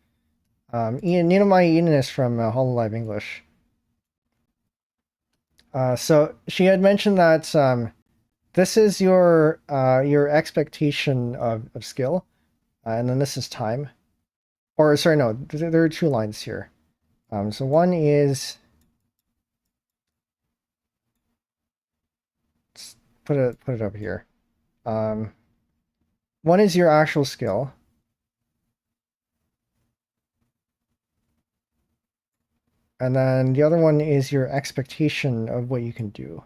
Ian is from Hololive English. So she had mentioned that this is your expectation of skill, and then this is time. Or sorry, no, there are two lines here. So one is put it up here. One is your actual skill. And then the other one is your expectation of what you can do.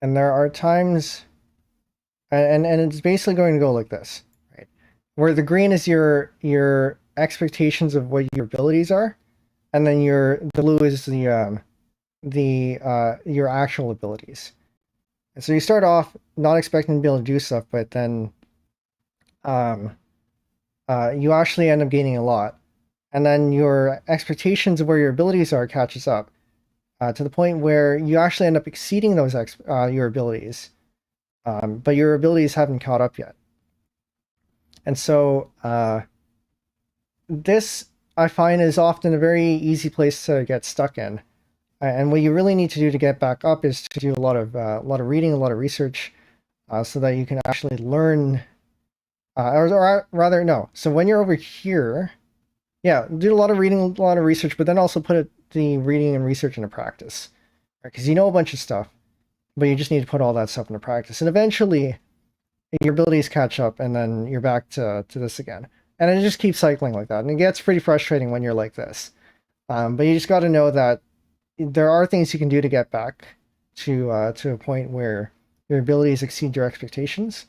And there are times, and it's basically going to go like this, right? Where the green is your expectations of what your abilities are, and then the blue is your actual abilities. And so you start off not expecting to be able to do stuff, but then you actually end up gaining a lot. And then your expectations of where your abilities are catches up to the point where you actually end up exceeding those your abilities, but your abilities haven't caught up yet. And so this I find is often a very easy place to get stuck in. And what you really need to do to get back up is to do a lot of reading, a lot of research, so that you can actually learn. Or rather, no. So when you're over here, yeah, do a lot of reading, a lot of research, but then also put the reading and research into practice, because you know a bunch of stuff, but you just need to put all that stuff into practice, and eventually your abilities catch up, and then you're back to this again, and it just keeps cycling like that, and it gets pretty frustrating when you're like this. But you just got to know that there are things you can do to get back to a point where your abilities exceed your expectations,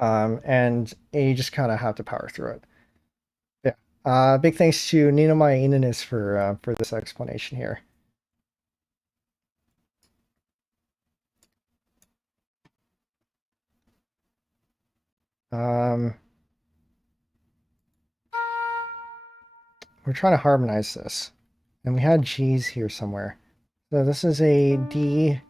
and you just kind of have to power through it. Big thanks to Ninomai Inanis for this explanation here. We're trying to harmonize this, and we had G's here somewhere. So this is a D.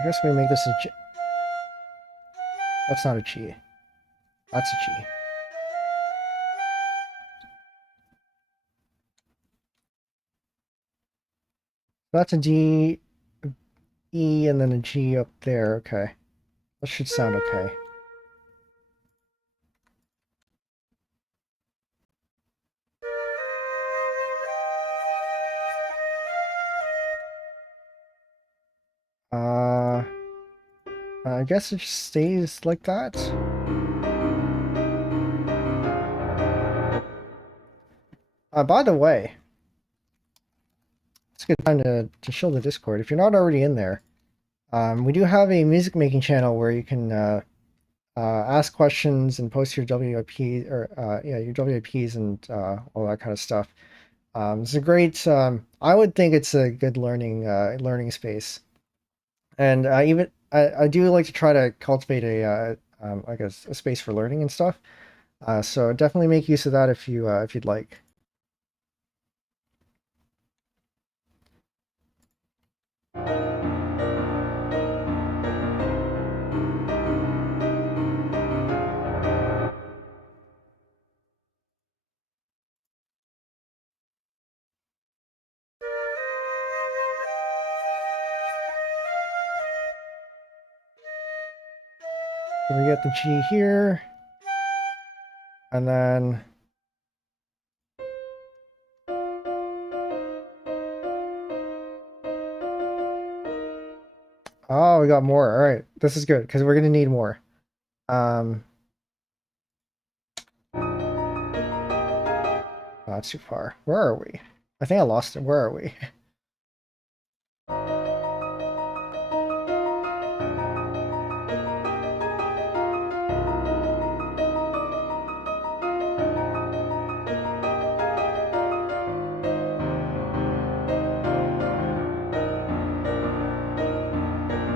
I guess we make this a G. That's not a G. That's a G. That's a D, E, and then a G up there. Okay. That should sound okay. I guess it just stays like that. By the way, it's a good time to show the Discord. If you're not already in there, we do have a music making channel where you can ask questions and post your WIP or your WIPs and all that kind of stuff. It's a great. I would think it's a good learning space, and I do like to try to cultivate a space for learning and stuff. So definitely make use of that if you'd like. So we get the G here. And then... Oh, we got more. All right. This is good because we're going to need more. Not too far. Where are we? I think I lost it. Where are we?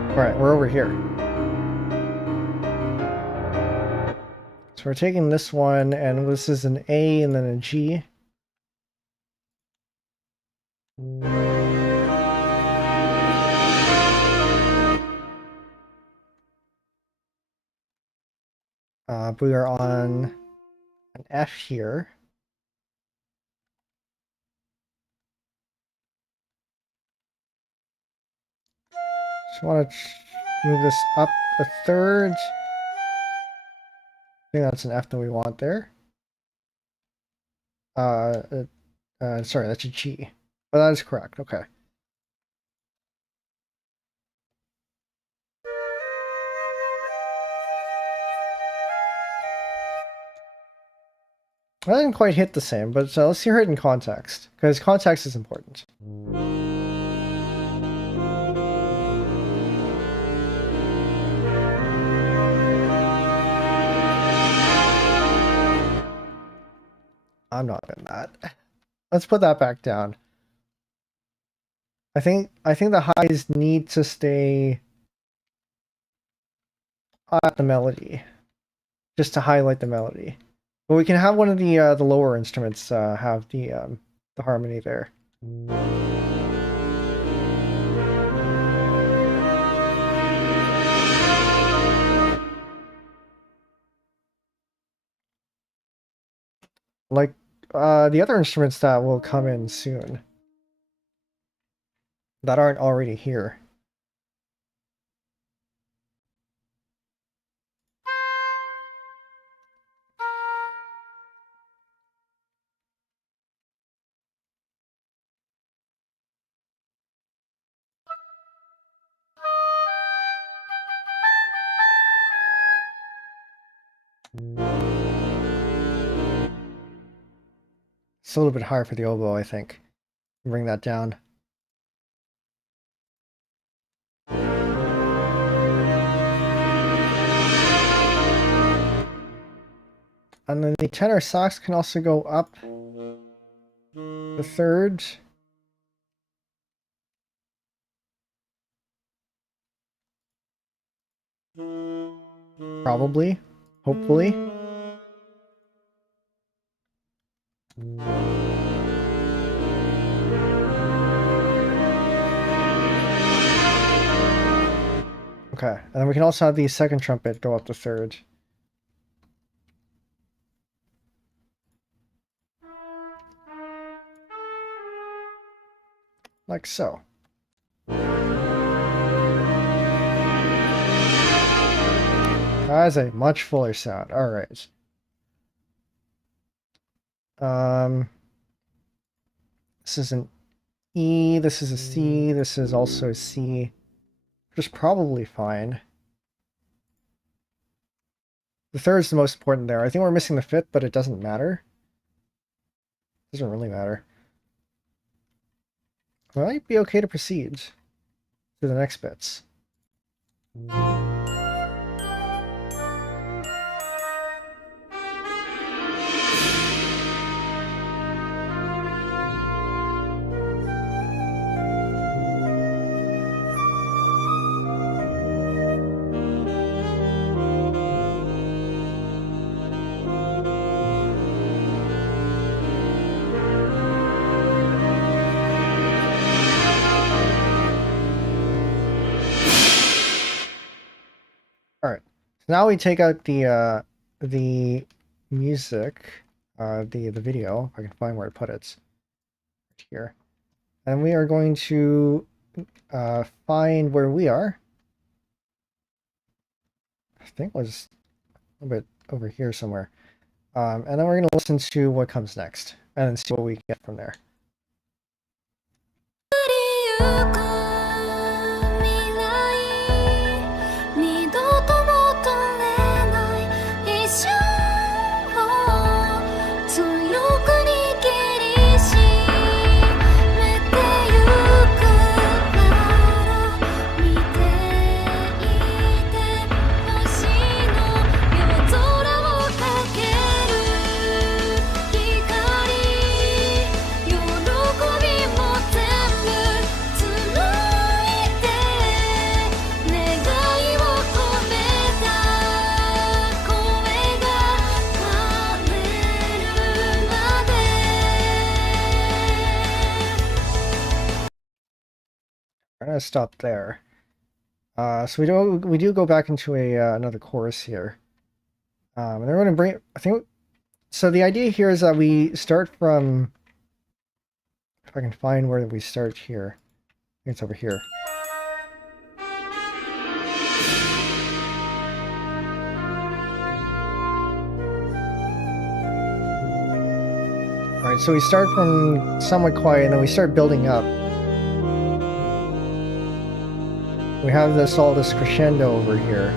All right, we're over here. So we're taking this one, and this is an A and then a G. We are on an F here. Just want to move this up a third. I think that's an F that we want there. Sorry, that's a G. But that is correct. Okay. I didn't quite hit the same, but let's hear it in context, because context is important. I'm not in that. Let's put that back down. I think the highs need to stay at the melody, just to highlight the melody. But we can have one of the lower instruments have the harmony there. Like the other instruments that will come in soon that aren't already here. It's a little bit higher for the oboe, I think. Bring that down. And then the tenor sax can also go up the third. Probably. Hopefully. Okay, and then we can also have the second trumpet go up the third. Like so. That is a much fuller sound. All right. This is an E, this is a C, this is also a C. Which is probably fine. The third is the most important there. I think we're missing the fifth, but it doesn't matter. It doesn't really matter. It might be okay to proceed to the next bits. Alright, so now we take out the music, the video, if I can find where I put it, here. And we are going to find where we are. I think was a little bit over here somewhere. And then we're going to listen to what comes next and then see what we get from there. ゆく未来二度と戻れない一瞬を強く握りしめてゆくから見ていて星の夜空をかける光喜びも全部紡いで願いを込めた声が枯れるまで I'm going to stop there. So we do go back into another chorus here. And they're going to bring, I think, so the idea here is that we start from, if I can find where we start here. I think it's over here. Alright, so we start from somewhat quiet and then we start building up. We have all this crescendo over here.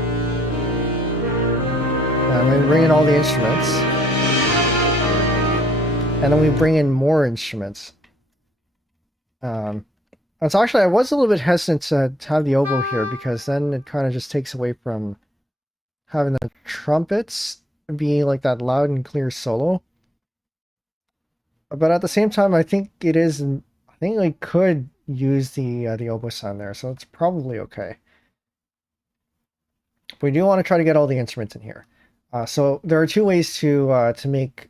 And we bring in all the instruments. And then we bring in more instruments. And so actually I was a little bit hesitant to have the oboe here because then it kind of just takes away from having the trumpets be like that loud and clear solo. But at the same time, I think it is, I think I could use the oboe sound there, so it's probably okay. We do want to try to get all the instruments in here. So there are two ways to make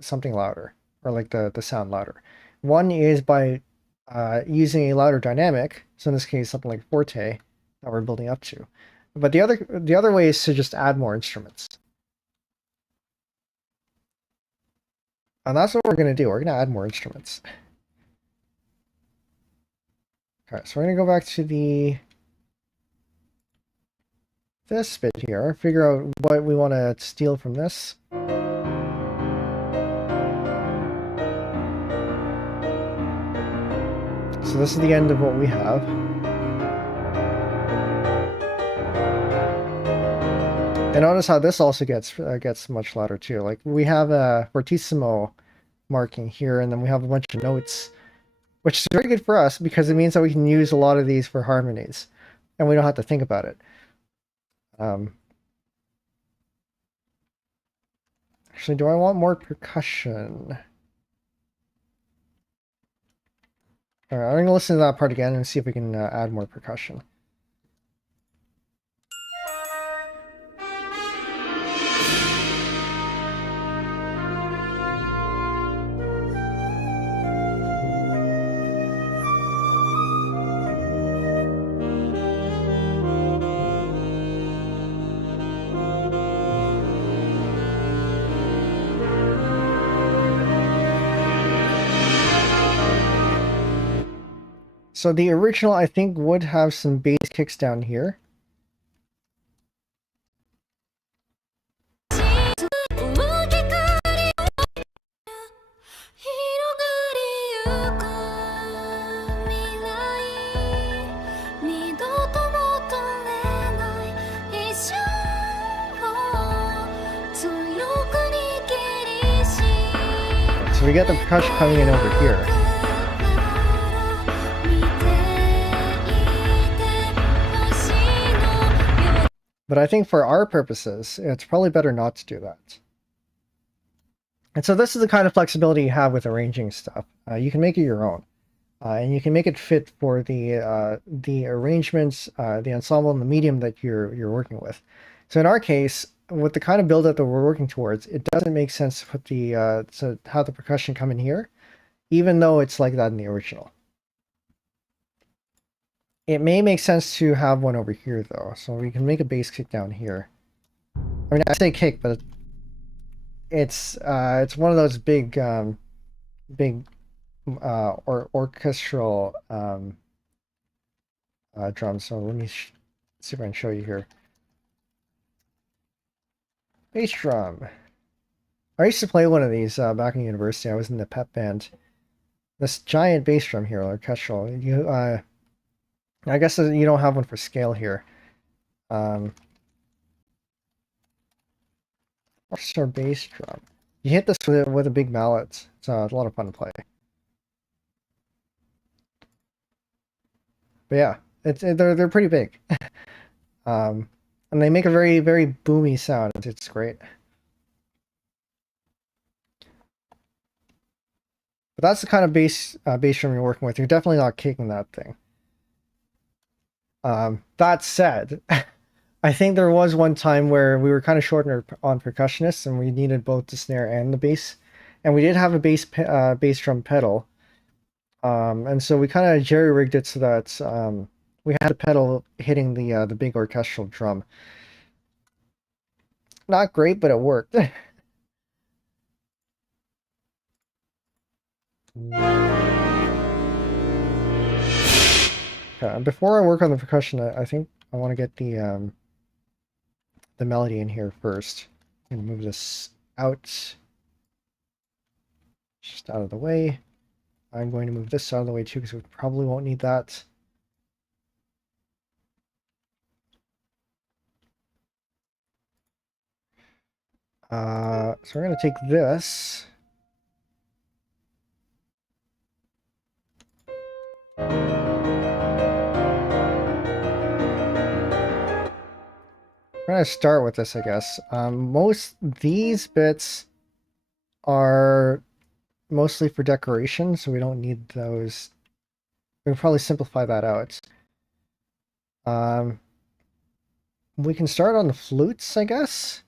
something louder, or like the sound louder. One is by using a louder dynamic, so in this case something like forte that we're building up to. But the other way is to just add more instruments. And that's what we're going to do. We're going to add more instruments. Okay, so we're going to go back to this bit here, figure out what we want to steal from this. So this is the end of what we have. And notice how this also gets much louder too. Like we have a fortissimo marking here, and then we have a bunch of notes, which is very good for us because it means that we can use a lot of these for harmonies, and we don't have to think about it. Actually, do I want more percussion? All right, I'm going to listen to that part again and see if we can add more percussion. So the original, I think, would have some bass kicks down here. So we get the percussion coming in over here. But I think for our purposes, it's probably better not to do that. And so this is the kind of flexibility you have with arranging stuff. You can make it your own. And you can make it fit for the arrangements, the ensemble, and the medium that you're working with. So in our case, with the kind of build-up that we're working towards, it doesn't make sense to put to have the percussion come in here, even though it's like that in the original. It may make sense to have one over here, though, so we can make a bass kick down here. I mean, I say kick, but it's one of those big or orchestral drums. So let me see if I can show you here. Bass drum. I used to play one of these back in university. I was in the pep band. This giant bass drum here, orchestral. I guess you don't have one for scale here. What's our bass drum? You hit this with a big mallet. It's a lot of fun to play. But yeah, they're pretty big. And they make a very, very boomy sound. It's great. But that's the kind of bass drum you're working with. You're definitely not kicking that thing. That said, I think there was one time where we were kind of short on percussionists and we needed both the snare and the bass. And we did have a bass drum pedal. And so we kind of jerry-rigged it so that we had a pedal hitting the big orchestral drum. Not great, but it worked. Okay, before I work on the percussion, I think I want to get the melody in here first. I'm gonna move this out, just out of the way. I'm going to move this out of the way too, because we probably won't need that. So we're gonna take this. We're gonna start with this, I guess. Most these bits are mostly for decoration, so we don't need those. We can probably simplify that out. We can start on the flutes, I guess.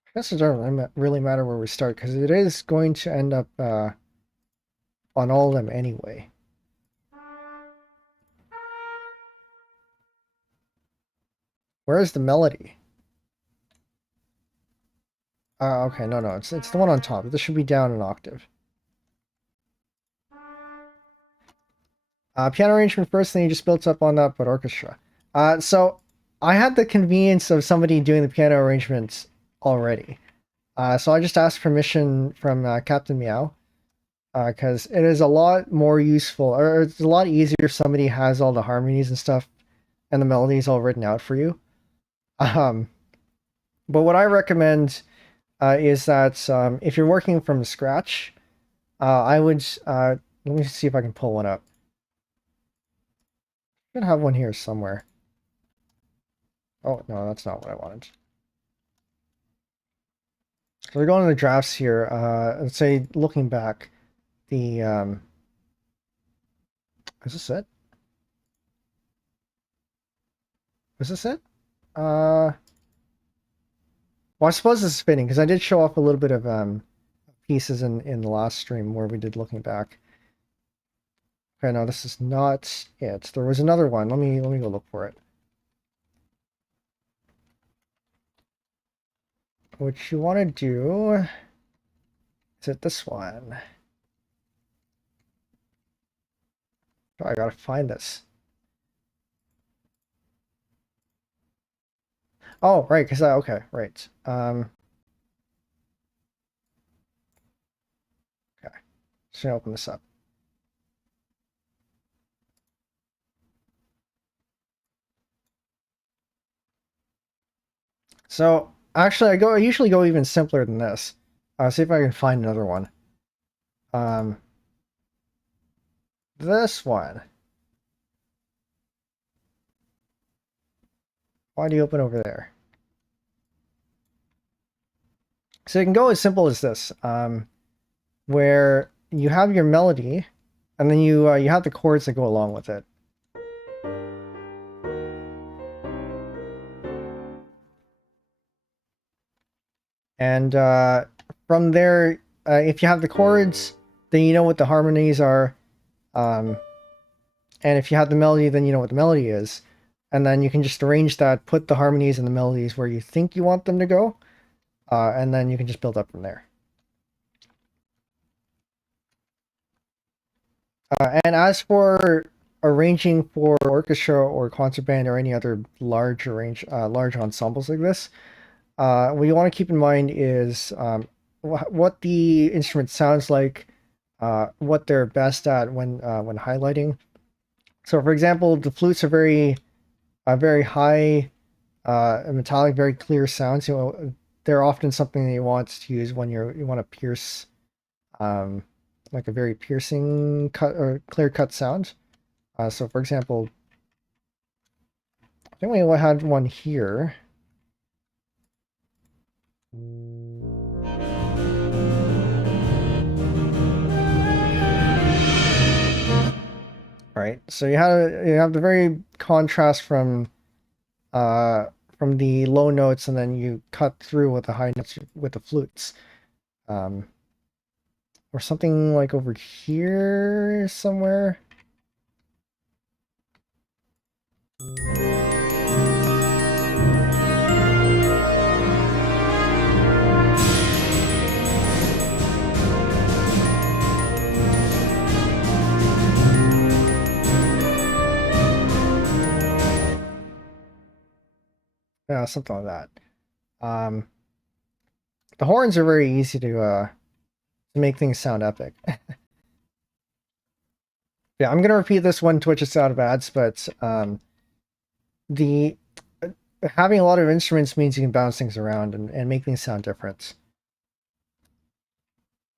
I guess it doesn't really matter where we start, because it is going to end up on all of them anyway. Where is the melody? Okay, no, it's the one on top. This should be down an octave. Piano arrangement first, then you just built up on that, but orchestra. So I had the convenience of somebody doing the piano arrangements already. So I just asked permission from Captain Meow, because it is a lot more useful, or it's a lot easier if somebody has all the harmonies and stuff and the melodies all written out for you. But what I recommend is that if you're working from scratch, I would, let me see if I can pull one up. I'm gonna have one here somewhere. Oh, no, that's not what I wanted. So we're going to the drafts here. Let's say, looking back, the, is this it? Is this it? Well, I suppose this is fitting, because I did show off a little bit of pieces in the last stream where we did looking back. Okay, no, this is not it. There was another one. Let me go look for it. What you want to do is it this one. Oh, I gotta find this. Oh, right, because okay, right. Okay. Just gonna open this up. So actually, I usually go even simpler than this. See if I can find another one. This one. Why do you open over there? So you can go as simple as this, where you have your melody, and then you have the chords that go along with it. And from there, if you have the chords, then you know what the harmonies are. And if you have the melody, then you know what the melody is. and then you can just arrange that, put the harmonies and the melodies where you think you want them to go, and then you can just build up from there. And as for arranging for orchestra or concert band or any other large ensembles like this, what you want to keep in mind is what the instrument sounds like, what they're best at when highlighting. So, for example, the flutes are very high, metallic, very clear sounds. They're often something that you want to use when you want to pierce, like a very piercing cut or clear cut sound. So, for example, I think we had one here. Right. So you have the very contrast from the low notes, and then you cut through with the high notes with the flutes. Or something like over here somewhere. Yeah, something like that. The horns are very easy to make things sound epic. Yeah, I'm gonna repeat this when Twitch is out of ads, but the having a lot of instruments means you can bounce things around and make things sound different.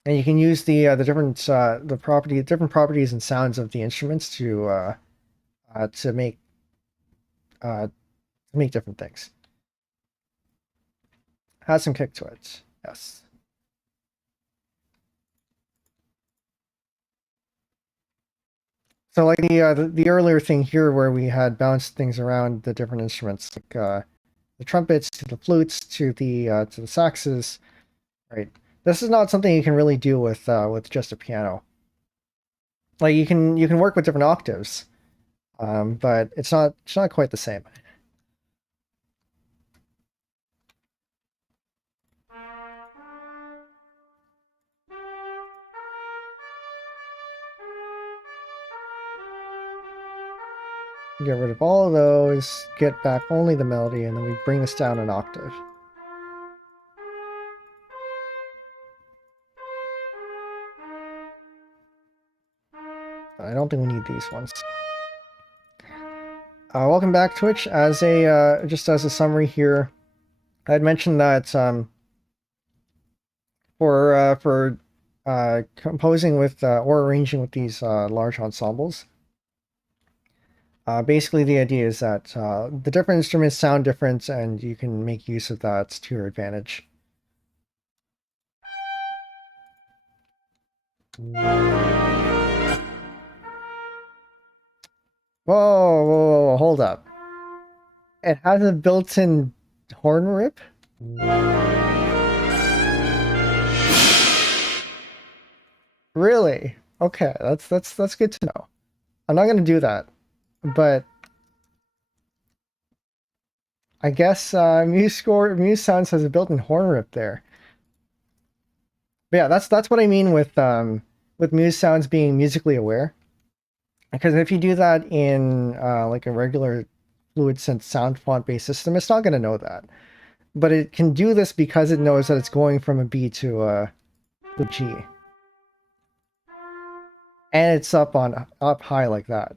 And you can use the different different properties and sounds of the instruments to make different things. Has some kick to it, yes. So like the earlier thing here where we had bounced things around the different instruments, like the trumpets to the flutes to the saxes, right? This is not something you can really do with just a piano. Like you can work with different octaves, but it's not quite the same. Get rid of all of those, get back only the melody, and then we bring this down an octave. I don't think we need these ones. Welcome back, Twitch. As a just as a summary here, I had mentioned that for composing with or arranging with these large ensembles, basically the idea is that the different instruments sound different, and you can make use of that to your advantage. Whoa, hold up. It has a built-in horn rip? Really? Okay, that's good to know. I'm not gonna do that, but I guess Muse Sounds has a built-in horn rip there. But yeah, that's what I mean with Muse Sounds being musically aware. Because if you do that in like a regular fluid synth sound font based system, it's not going to know that. But it can do this because it knows that it's going from a B to a G. And it's up high like that.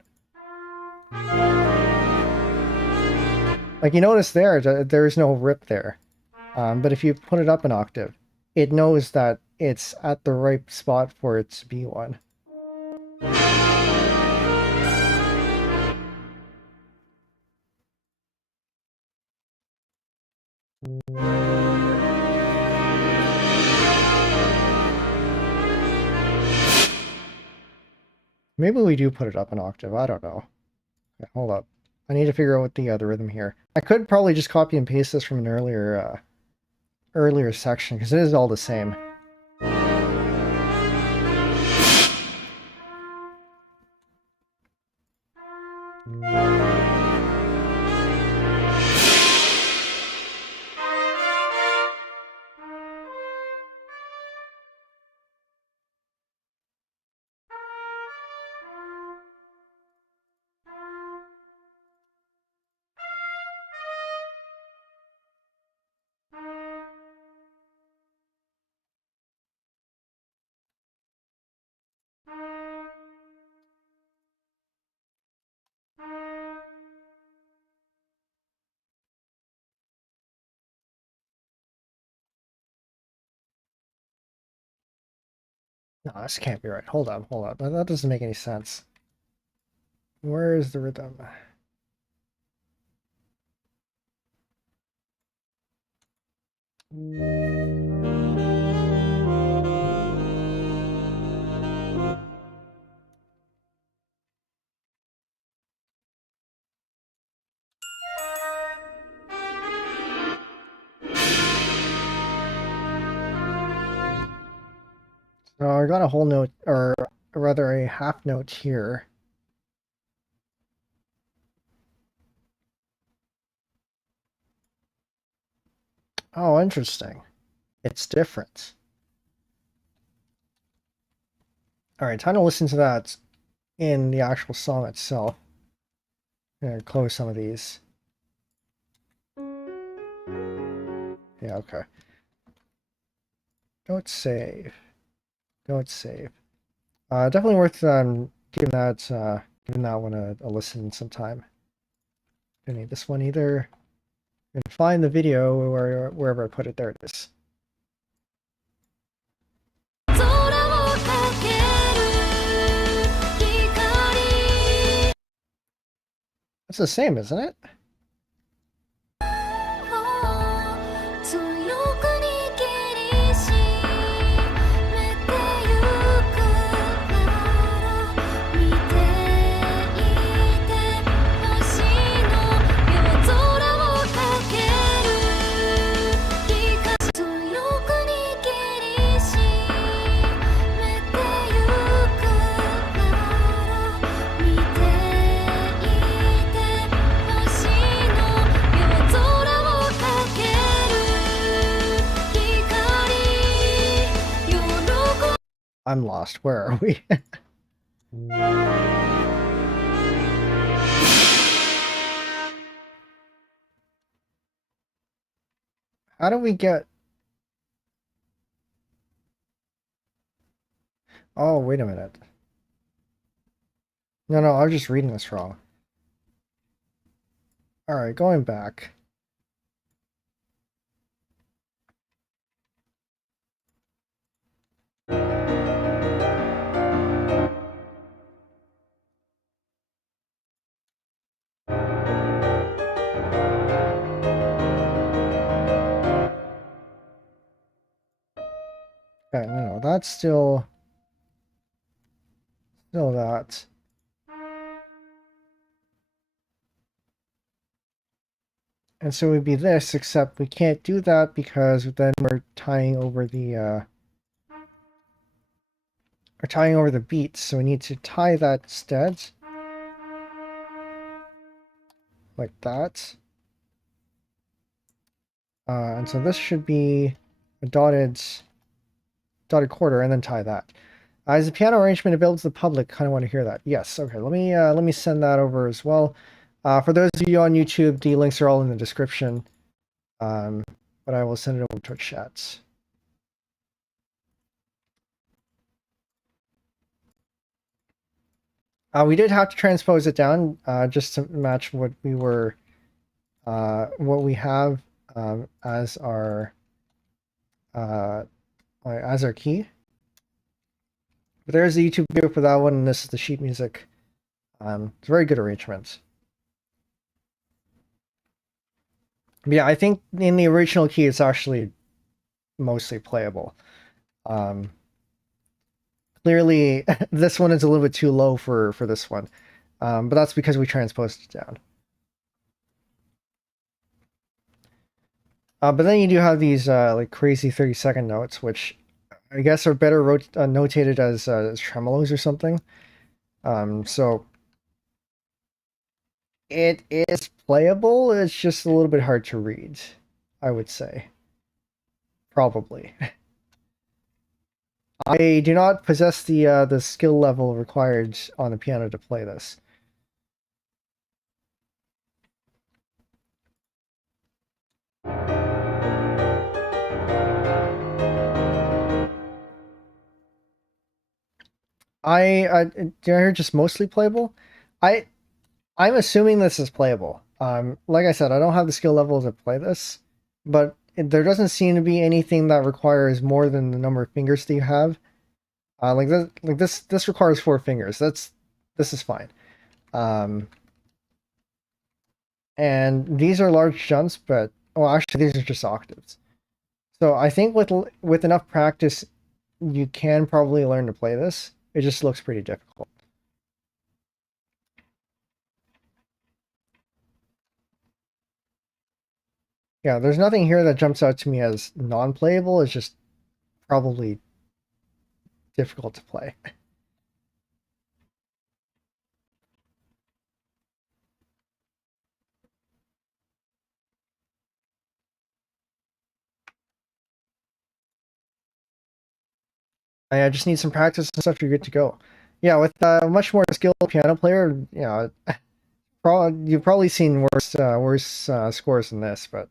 Like you notice there's no rip there. But if you put it up an octave, it knows that it's at the right spot for it to be one. Maybe we do put it up an octave. I don't know. Okay, hold up. I need to figure out what the rhythm here. I could probably just copy and paste this from an earlier section because it is all the same. No, this can't be right. Hold on, hold on. That doesn't make any sense. Where is the rhythm? So I got a whole note, or rather a half note here. Oh, interesting. It's different. All right, time to listen to that in the actual song itself. I'm gonna close some of these. Yeah, okay. Don't save. Don't save. Definitely worth giving that one a listen sometime. Don't need this one either. And find the video wherever I put it. There it is. 空をかける光 That's the same, isn't it? 強く握りしめてゆくから見ていて星の夜空をかける光強く握りしめてゆくから見ていて星の夜空をかける光喜ぶ I'm lost. Where are we? How do we get... Oh, wait a minute. No, I was just reading this wrong. Alright, going back. Okay, no, that's still that. And so it would be this, except we can't do that because then we're tying over the beats, so we need to tie that instead. Like that. And so this should be a dotted quarter, and then tie that. Is the piano arrangement available to the public? Kind of want to hear that. Yes. Okay. Let me send that over as well. For those of you on YouTube, the links are all in the description. But I will send it over to chat. We did have to transpose it down just to match what we were, what we have as our key. But there's the YouTube video for that one, and this is the sheet music. It's a very good arrangement. But yeah, I think in the original key, it's actually mostly playable. Clearly, this one is a little bit too low for this one, but that's because we transposed it down. But then you do have these like crazy 30-second notes, which I guess are better notated as tremolos or something. So it is playable. It's just a little bit hard to read, I would say. Probably. I do not possess the skill level required on the piano to play this. Did I hear just mostly playable? I'm assuming this is playable. Like I said, I don't have the skill level to play this, but there doesn't seem to be anything that requires more than the number of fingers that you have. This requires 4 fingers. This is fine. And these are large jumps, but well, actually, these are just octaves. So I think with enough practice, you can probably learn to play this. It just looks pretty difficult. Yeah, there's nothing here that jumps out to me as non-playable. It's just probably difficult to play. I just need some practice and stuff. You're good to go. Yeah, with a much more skilled piano player, you've probably seen worse scores than this, but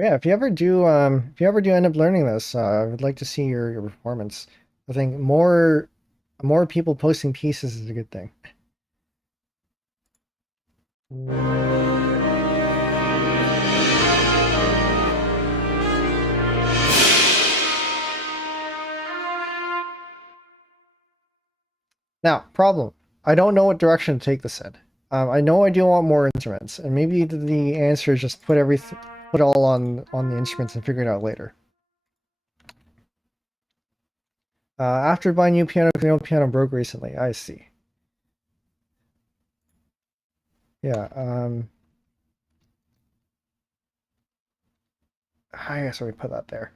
yeah, if you ever do end up learning this, I would like to see your performance. I think more people posting pieces is a good thing. Now, problem. I don't know what direction to take this in. I know I do want more instruments, and maybe the answer is just put it all on the instruments and figure it out later. After buying new piano, because the old piano broke recently. I see. Yeah. I guess we put that there.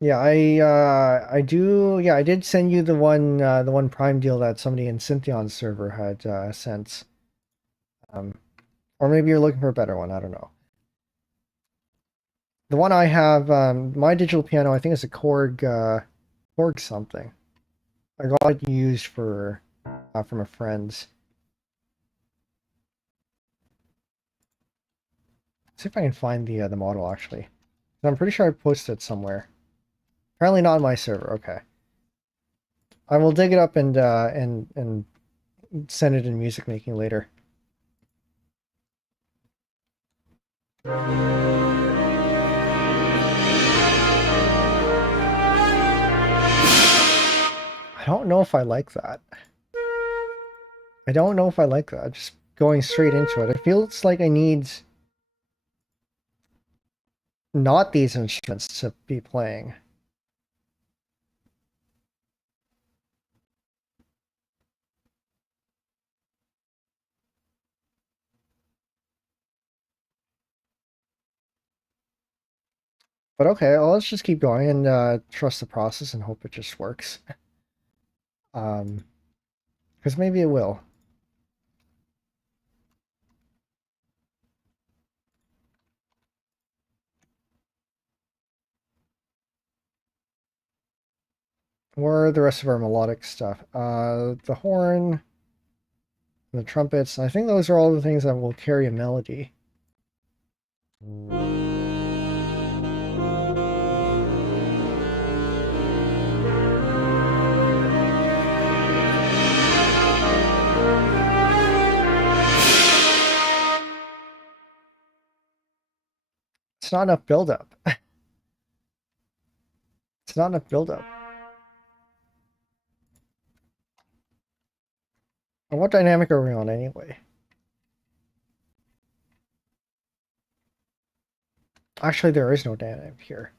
Yeah, I do. Yeah, I did send you the one Prime deal that somebody in Synthion's server had sent. Or maybe you're looking for a better one. I don't know. The one I have, my digital piano, I think it's a Korg something. I got it used for from a friend's. See if I can find the model actually. I'm pretty sure I posted it somewhere. Apparently not on my server. Okay. I will dig it up and send it in music making later. I don't know if I like that. I don't know if I like that. Just going straight into it. I feel it's like I need not these instruments to be playing. But okay, well, let's just keep going and trust the process and hope it just works. Because maybe it will. Where are the rest of our melodic stuff? The horn, the trumpets. I think those are all the things that will carry a melody. It's not enough buildup. It's not enough buildup. And what dynamic are we on anyway? Actually, there is no dynamic here.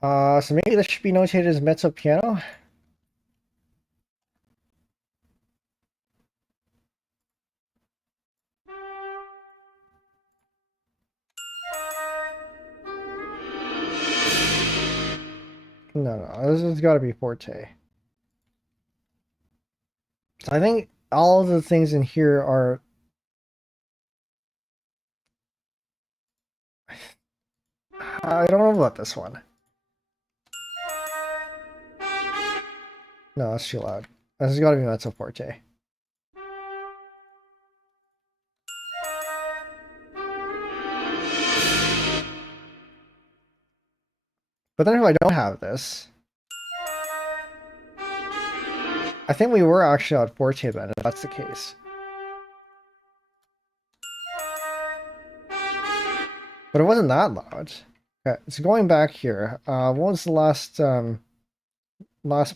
So maybe this should be notated as mezzo piano. No, this has got to be forte. So I think all of the things in here are. I don't know about this one. No, that's too loud. That's gotta be mezzo forte. But then if I don't have this, I think we were actually at forte then, if that's the case. But it wasn't that loud. Okay, so going back here, what was the last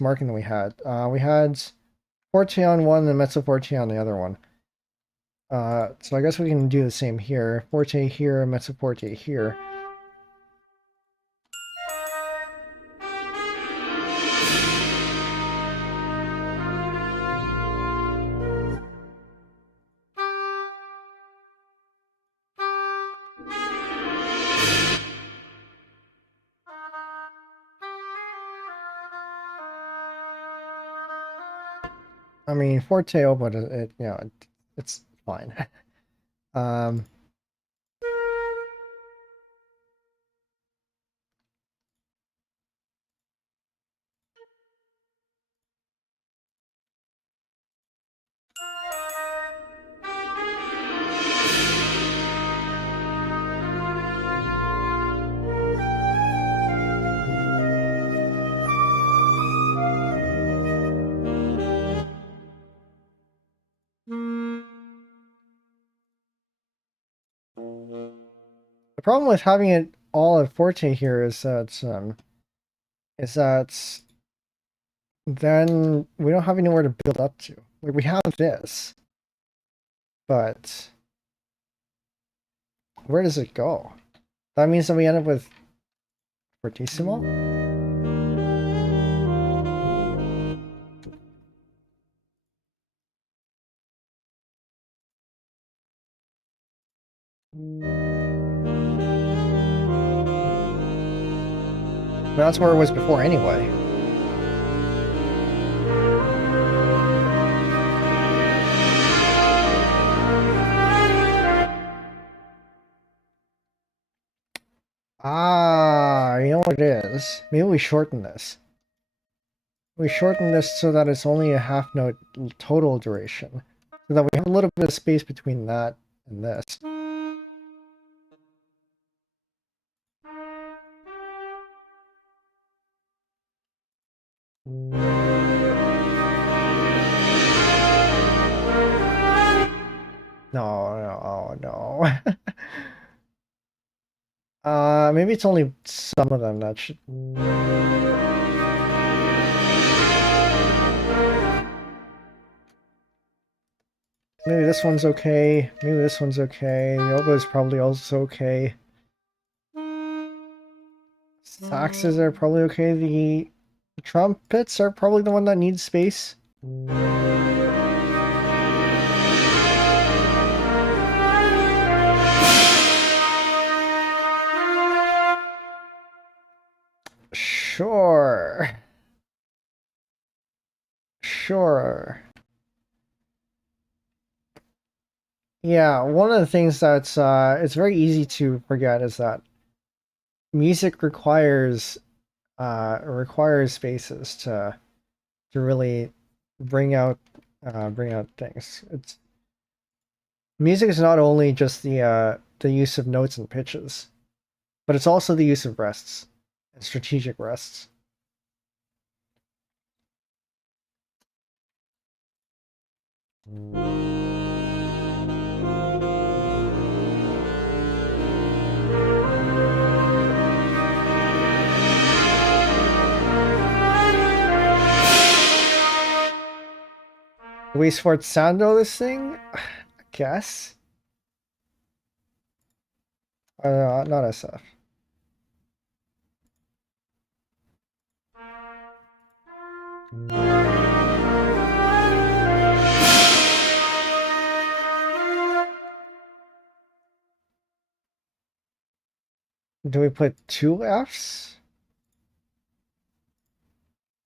marking that we had? We had forte on one and mezzo forte on the other one. So I guess we can do the same here. Forte here, mezzo forte here. I mean, forte open, it's fine. um, the problem with having it all at forte here is that then we don't have anywhere to build up to. Like we have this, but where does it go? That means that we end up with fortissimo. But that's where it was before anyway. Ah, you know what it is? Maybe we shorten this. We shorten this so that it's only a half note total duration. So that we have a little bit of space between that and this. No, no. Maybe it's only some of them that should... Maybe this one's okay. Maybe this one's okay. The oboe is probably also okay. Saxes are probably okay. The trumpets are probably the one that needs space. Sure. Sure. Yeah, one of the things that's it's very easy to forget is that music requires spaces to really bring out things. It's music is not only just the use of notes and pitches, but it's also the use of rests and strategic rests. Do we sforzando this thing? I guess. Not SF. Do we put two Fs?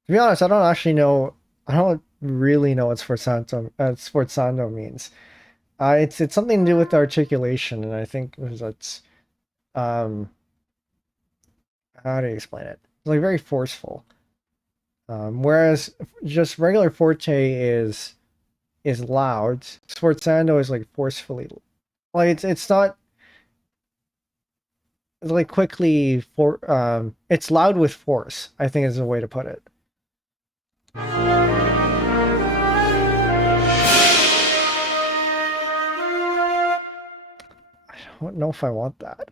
To be honest, I don't actually know. I don't really know what sforzando means. It's something to do with articulation, and I think that's how do you explain it? It's like very forceful. Whereas just regular forte is loud. Sforzando is like forcefully, like it's not like quickly for it's loud with force, I think is a way to put it. I don't know if I want that.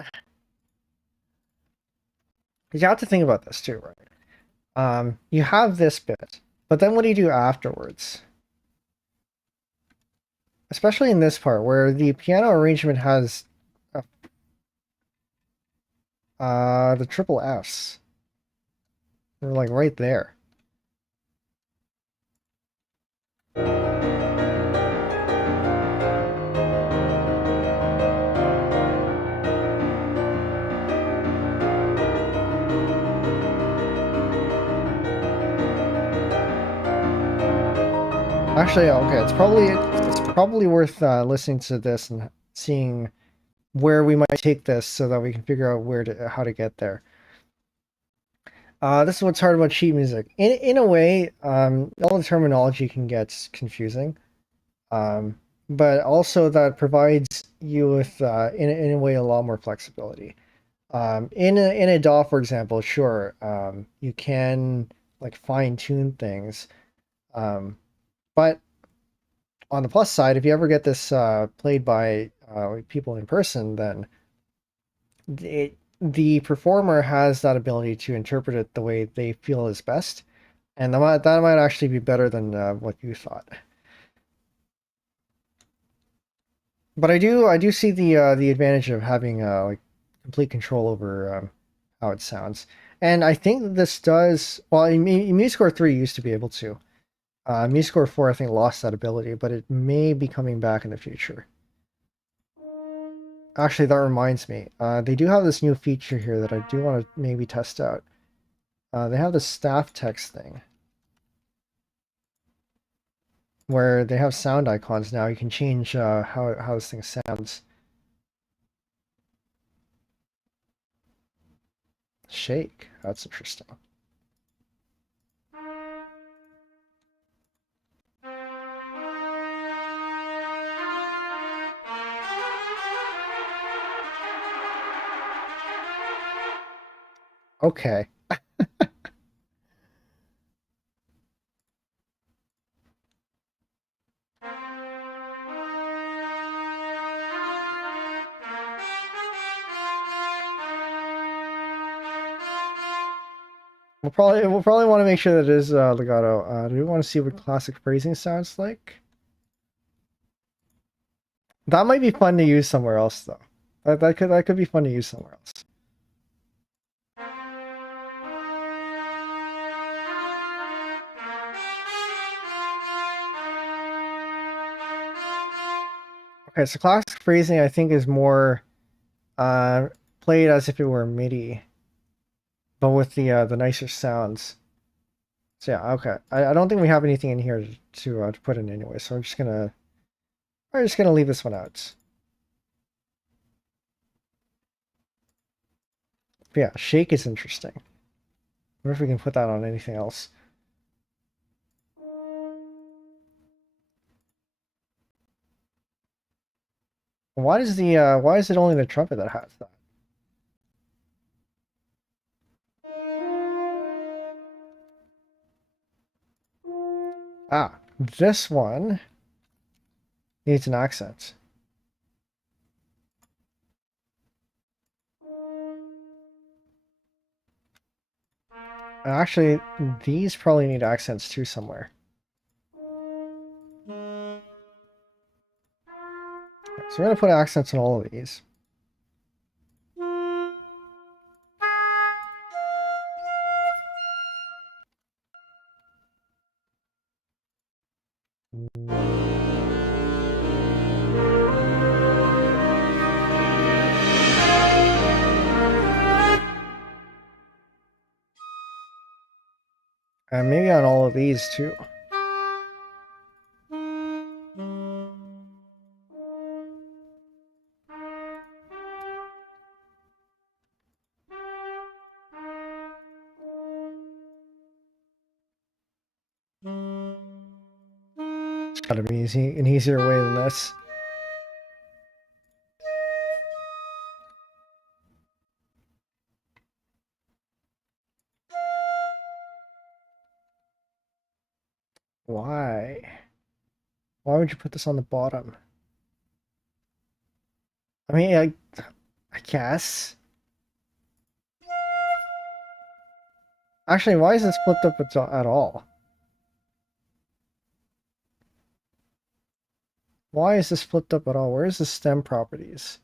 Because you have to think about this too, right? You have this bit, but then what do you do afterwards? Especially in this part where the piano arrangement has the triple Fs. They're like right there. Actually, okay, it's probably worth listening to this and seeing where we might take this so that we can figure out how to get there. This is what's hard about sheet music. In a way, all the terminology can get confusing, but also that provides you with in a way a lot more flexibility. In a DAW, for example, sure, you can like fine tune things, but on the plus side, if you ever get this played by people in person, then the performer has that ability to interpret it the way they feel is best, and that might actually be better than what you thought. But I do see the advantage of having like complete control over how it sounds, and I think that this does well. In MuseScore 3 used to be able to. MuseScore 4 I think lost that ability, but it may be coming back in the future. Actually, that reminds me. They do have this new feature here that I do want to maybe test out. They have the staff text thing where they have sound icons now. You can change how this thing sounds. Shake. That's interesting. Okay. We'll probably want to make sure that it is legato. Do we want to see what classic phrasing sounds like? That might be fun to use somewhere else though. That could be fun to use somewhere else. Okay, so classic phrasing I think is more uh played as if it were MIDI, but with the nicer sounds. So yeah, okay. I don't think we have anything in here to put in anyway, so we're just gonna leave this one out. But yeah, shake is interesting. I wonder if we can put that on anything else. Why is it only the trumpet that has that? Ah, this one needs an accent. Actually, these probably need accents too somewhere. So we're gonna put accents on all of these. And maybe on all of these too. Gotta be an easier way than this. Why? Why would you put this on the bottom? I mean, I guess. Actually, why is this flipped up at all? Why is this flipped up at all? Where's the stem properties?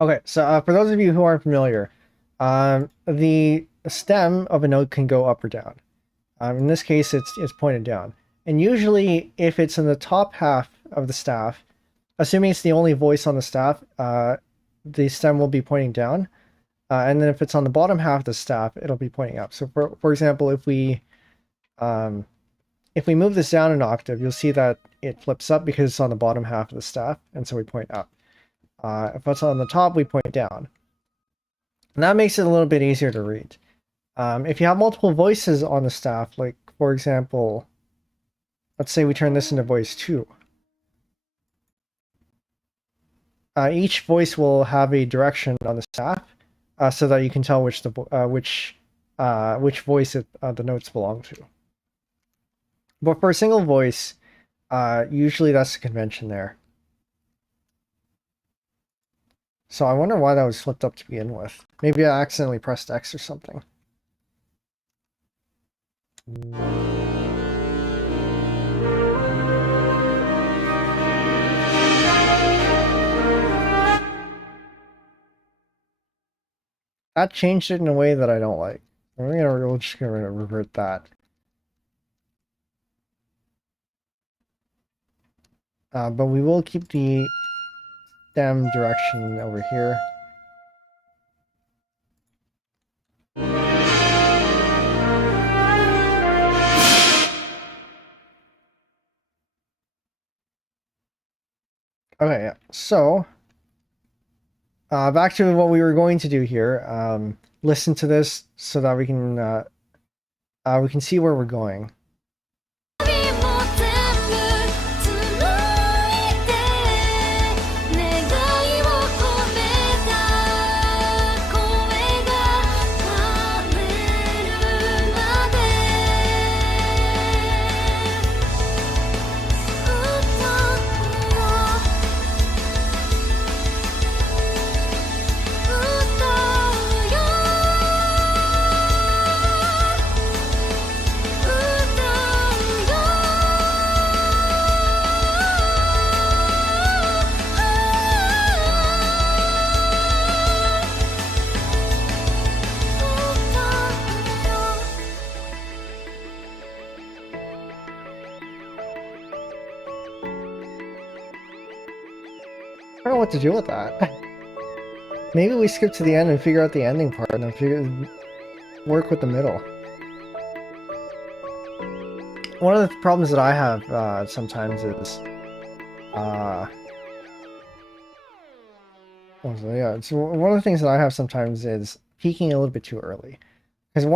Okay, so for those of you who aren't familiar, the stem of a note can go up or down. In this case, it's pointed down. And usually, if it's in the top half of the staff, assuming it's the only voice on the staff, the stem will be pointing down. And then if it's on the bottom half of the staff, it'll be pointing up. So for example, if we move this down an octave, you'll see that it flips up because it's on the bottom half of the staff, and so we point up. If it's on the top, we point down. And that makes it a little bit easier to read. If you have multiple voices on the staff, like for example, let's say we turn this into voice 2. Each voice will have a direction on the staff, so that you can tell which voice the notes belong to. But for a single voice, usually that's the convention there. So I wonder why that was flipped up to begin with. Maybe I accidentally pressed X or something. That changed it in a way that I don't like. We're just gonna revert that. But we will keep the stem direction over here. Okay, yeah. So back to what we were going to do here. Listen to this so that we can see where we're going. 「君も全部紡いで」「願いを込めた声が枯れるまで」「歌うよ歌うよ」I don't know what to do with that. Maybe we skip to the end and figure out the ending part and then work with the middle. One of the problems that I have sometimes is so one of the things that I have sometimes is peaking a little bit too early. Because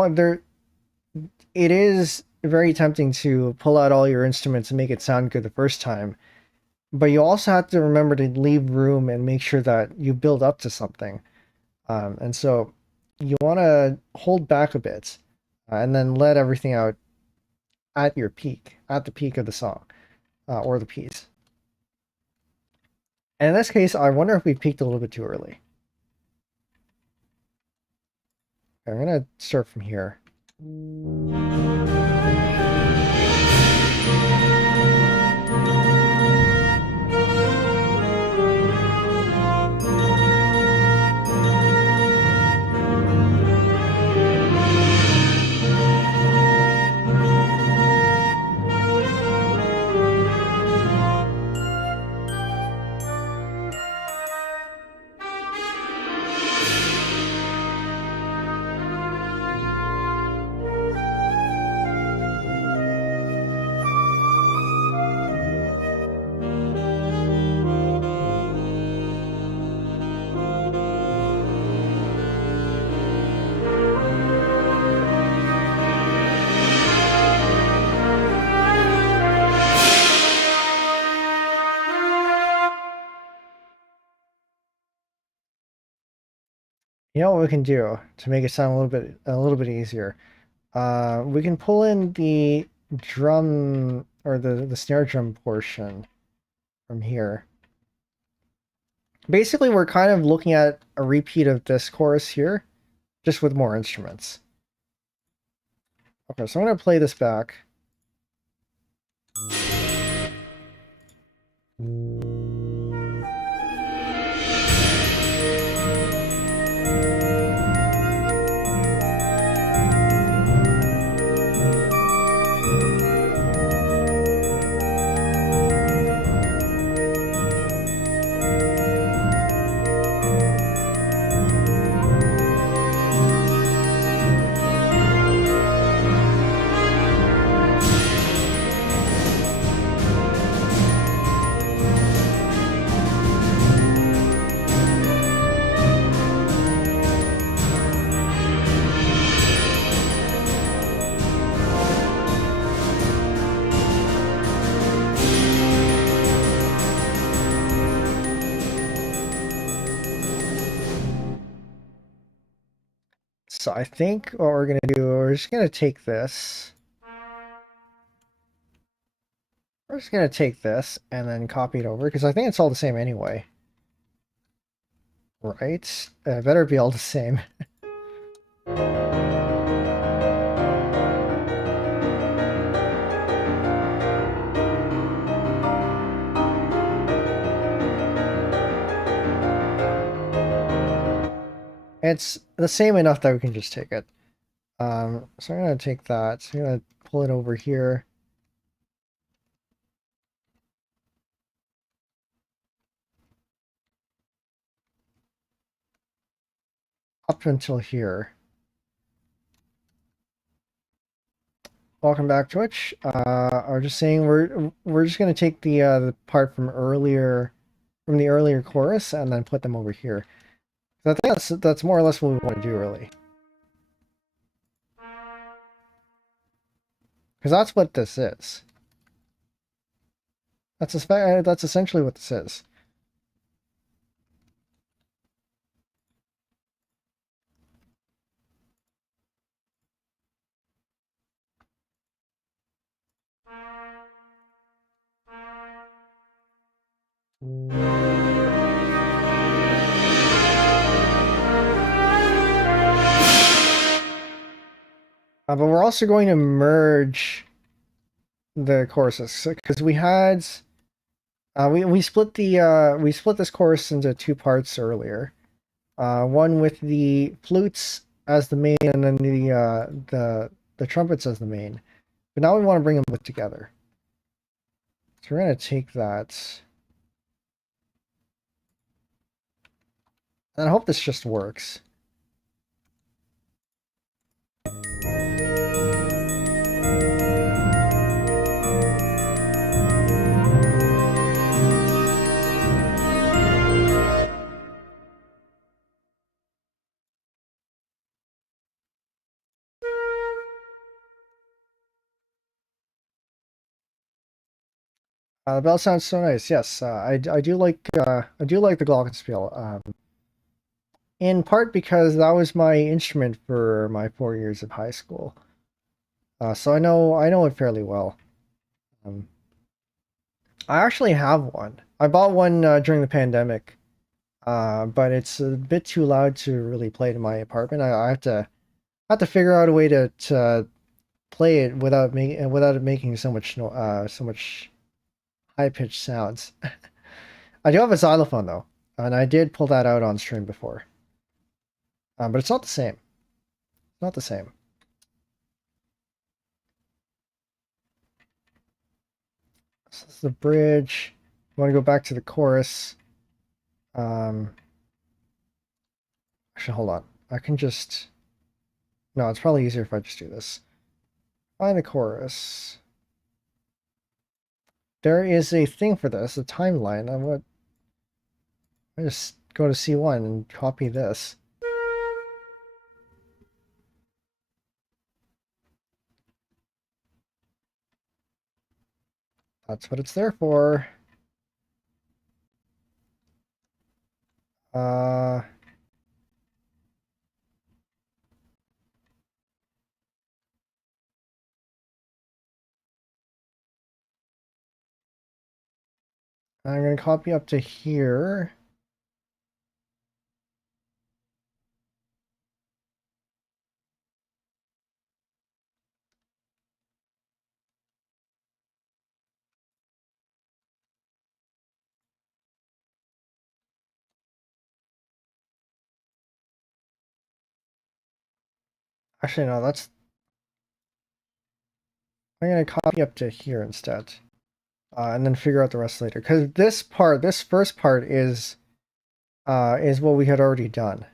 it is very tempting to pull out all your instruments and make it sound good the first time. But you also have to remember to leave room and make sure that you build up to something. And so you want to hold back a bit and then let everything out at your peak, at the peak of the song or the piece. And in this case, I wonder if we peaked a little bit too early. Okay, I'm going to start from here. You know what we can do to make it sound a little bit easier? We can pull in the drum or the snare drum portion from here. Basically, we're kind of looking at a repeat of this chorus here, just with more instruments. Okay, so I'm going to play this back. So I think what we're going to do, we're just going to take this. We're just going to take this and then copy it over, because I think it's all the same anyway. Right? Better be all the same. It's the same enough that we can just take it. So I'm going to take that. So I'm going to pull it over here. Up until here. Welcome back, Twitch. I was just saying we're just going to take the part from the earlier chorus and then put them over here. So I think that's more or less what we want to do, really. Because that's what this is. That's essentially what this is. But we're also going to merge the choruses because we had we split this chorus into two parts earlier. One with the flutes as the main, and then the trumpets as the main. But now we want to bring them both together. So we're going to take that. And I hope this just works. The bell sounds so nice. Yes, I do like the glockenspiel. In part because that was my instrument for my 4 years of high school. So I know it fairly well. I actually have one. I bought one during the pandemic, but it's a bit too loud to really play it in my apartment. I have to figure out a way to play it without it making so much high pitched sounds. I do have a xylophone though, and I did pull that out on stream before. But it's not the same. It's not the same. So this is the bridge. I want to go back to the chorus. Actually, hold on. I can just... No, it's probably easier if I just do this. Find the chorus. There is a thing for this, a timeline. I just go to C1 and copy this. That's what it's there for. I'm going to copy up to here. Actually, no, that's... I'm going to copy up to here instead. And then figure out the rest later. Because this part, this first part is what we had already done.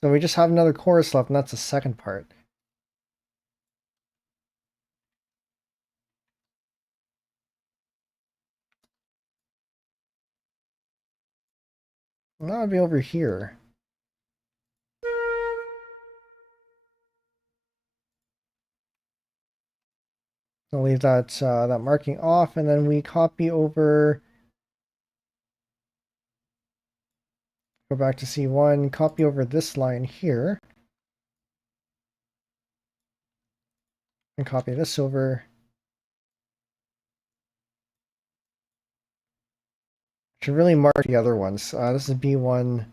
So we just have another chorus left, and that's the second part. And that would be over here. I'll leave that that marking off, and then we copy over. Go back to C1, copy over this line here, and copy this over. Should really mark the other ones. This is B1.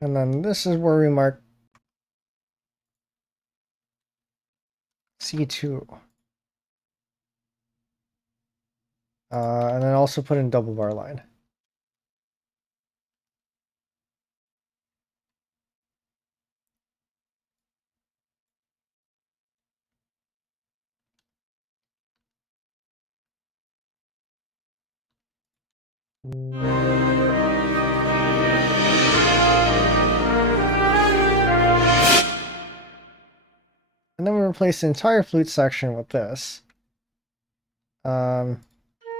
And then this is where we mark C2. And then also put in double bar line. And then we replace the entire flute section with this. And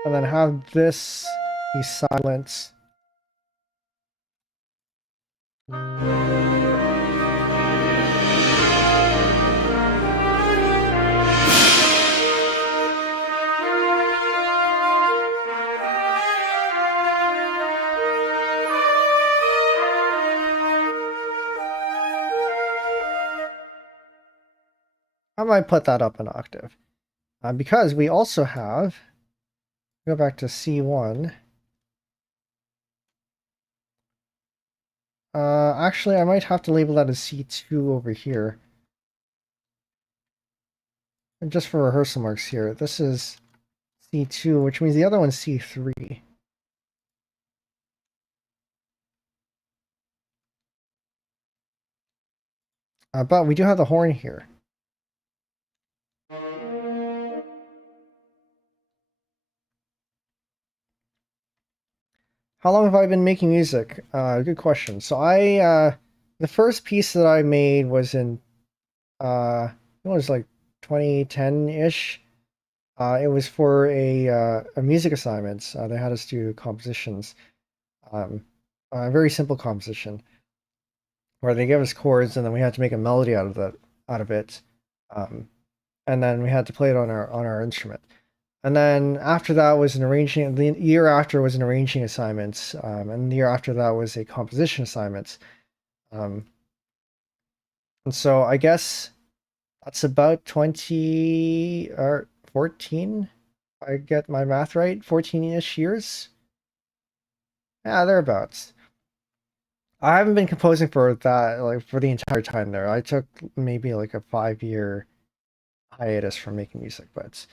then have this be silent. I might put that up an octave. Because we also have, go back to C1. Actually, I might have to label that as C2 over here. And just for rehearsal marks here, this is C2, which means the other one's C3. But we do have the horn here. How long have I been making music? Good question. So the first piece that I made was in, it was like 2010-ish. It was for a music assignment. They had us do compositions. A very simple composition where they gave us chords and then we had to make a melody out of it. And then we had to play it on our instrument. And then after that was an arranging, the year after was an arranging assignment, and the year after that was a composition assignment. And so I guess that's about 20 or 14, if I get my math right, 14-ish years. Yeah, thereabouts. I haven't been composing for that, like for the entire time there. I took maybe like a 5-year hiatus from making music, but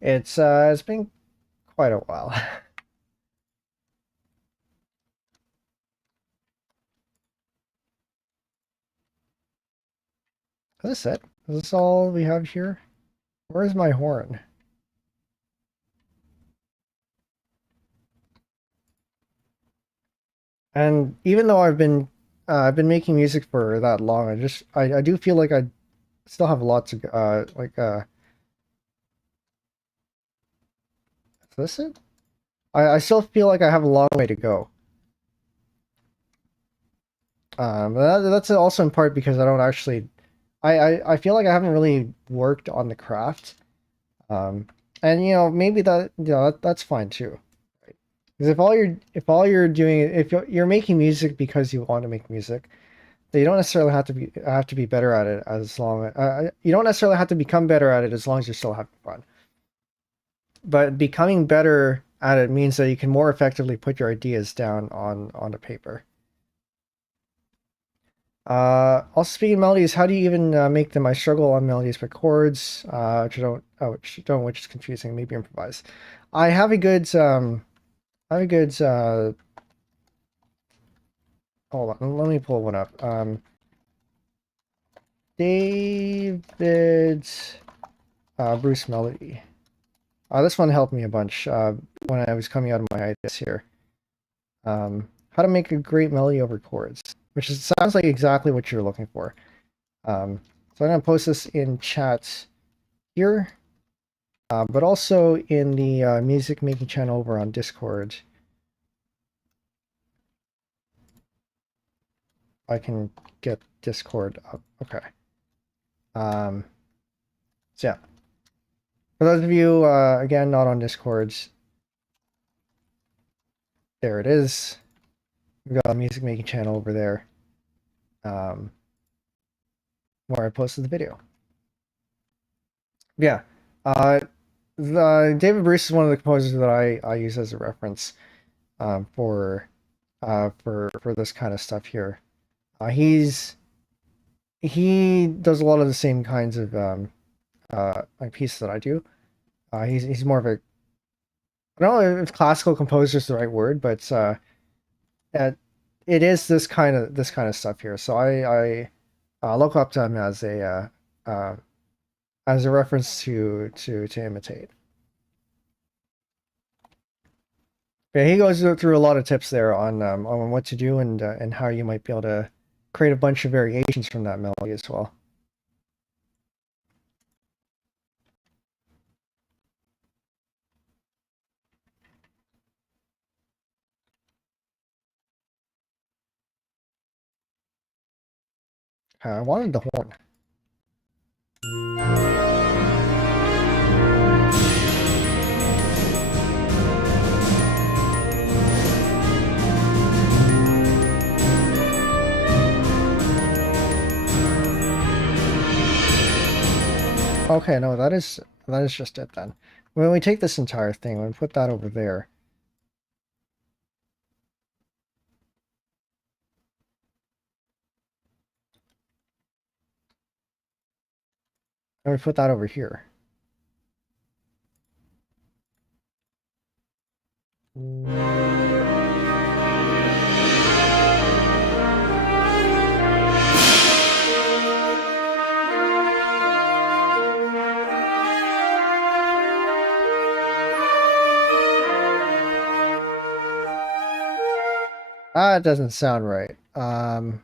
it's been quite a while. Is this it? Is this all we have here? Where's my horn? And even though I've been making music for that long, I do feel like I still have lots of this it? I still feel like I have a long way to go. That's also in part because I don't actually... I feel like I haven't really worked on the craft. And maybe that's fine too. Because if all you're doing, if you're making music because you want to make music, then you don't necessarily have to be better at it as long. You don't necessarily have to become better at it as long as you're still having fun. But becoming better at it means that you can more effectively put your ideas down on the paper. Also, speaking of melodies, how do you even make them? I struggle on melodies with chords, which is confusing. Maybe improvise. I have a good hold on, let me pull one up. David Bruce melody. This one helped me a bunch when I was coming out of my ideas here. How to make a great melody over chords, which sounds like exactly what you're looking for. So I'm going to post this in chat here, but also in the music making channel over on Discord. I can get Discord up. Okay. So yeah. For those of you, again, not on Discord, there it is. We've got a music making channel over there, where I posted the video. Yeah. David Bruce is one of the composers that I use as a reference for this kind of stuff here. He does a lot of the same kinds of like pieces that I do. He's more of a... I don't know if classical composer is the right word, but it is this kind of stuff here. So I look up to him as a reference to imitate. Yeah, he goes through a lot of tips there on what to do and how you might be able to create a bunch of variations from that melody as well. I wanted the horn. Okay, no, that is just it then. When we take this entire thing, when we put that over there, and we put that over here. That doesn't sound right. We're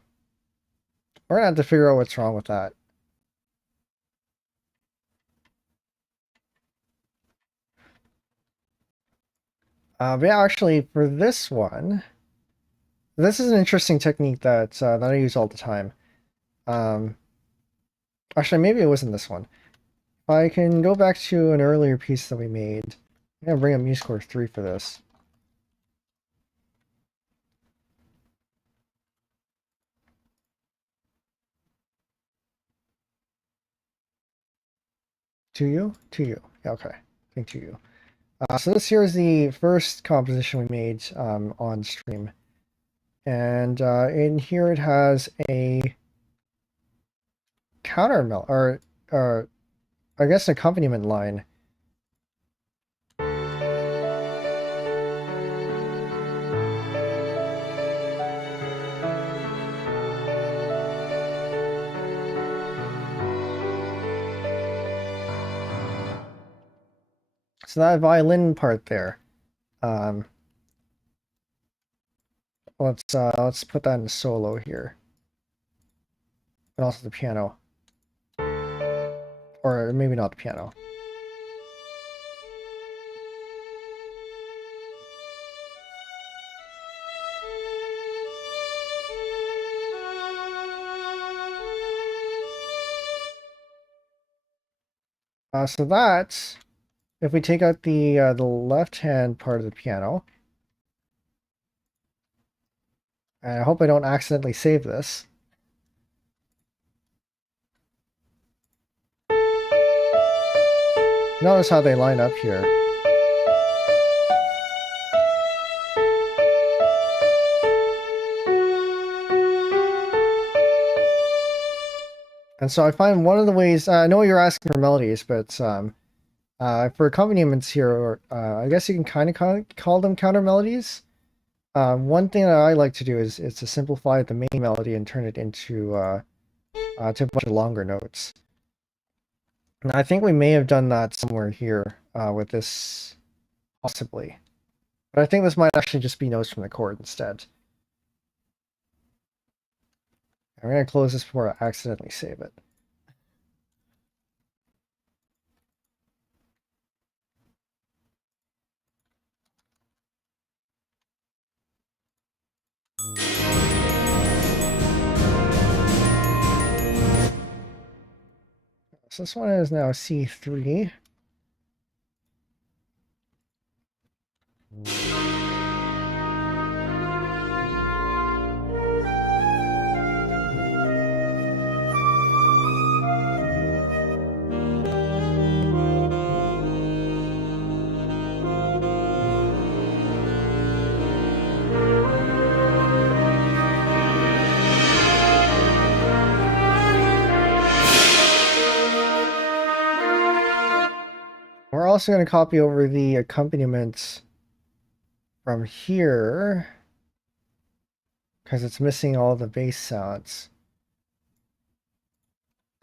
gonna have to figure out what's wrong with that. But yeah, actually, for this one, this is an interesting technique that I use all the time. Actually, maybe it wasn't this one. I can go back to an earlier piece that we made. I'm gonna bring up MuseScore 3 for this. To you? To you. Yeah, okay. I think to you. So this here is the first composition we made on stream. And in here it has a counter or I guess an accompaniment line. So that violin part there. Let's put that in solo here. And also the piano. Or maybe not the piano. So that, if we take out the left-hand part of the piano, and I hope I don't accidentally save this. Notice how they line up here. And so I find one of the ways, I know you're asking for melodies, but for accompaniments here, I guess you can kind of call them counter melodies. One thing that I like to do is to simplify the main melody and turn it into to a bunch of longer notes. And I think we may have done that somewhere here with this, possibly. But I think this might actually just be notes from the chord instead. I'm going to close this before I accidentally save it. So this one is now C3. We're also going to copy over the accompaniment from here because it's missing all the bass sounds.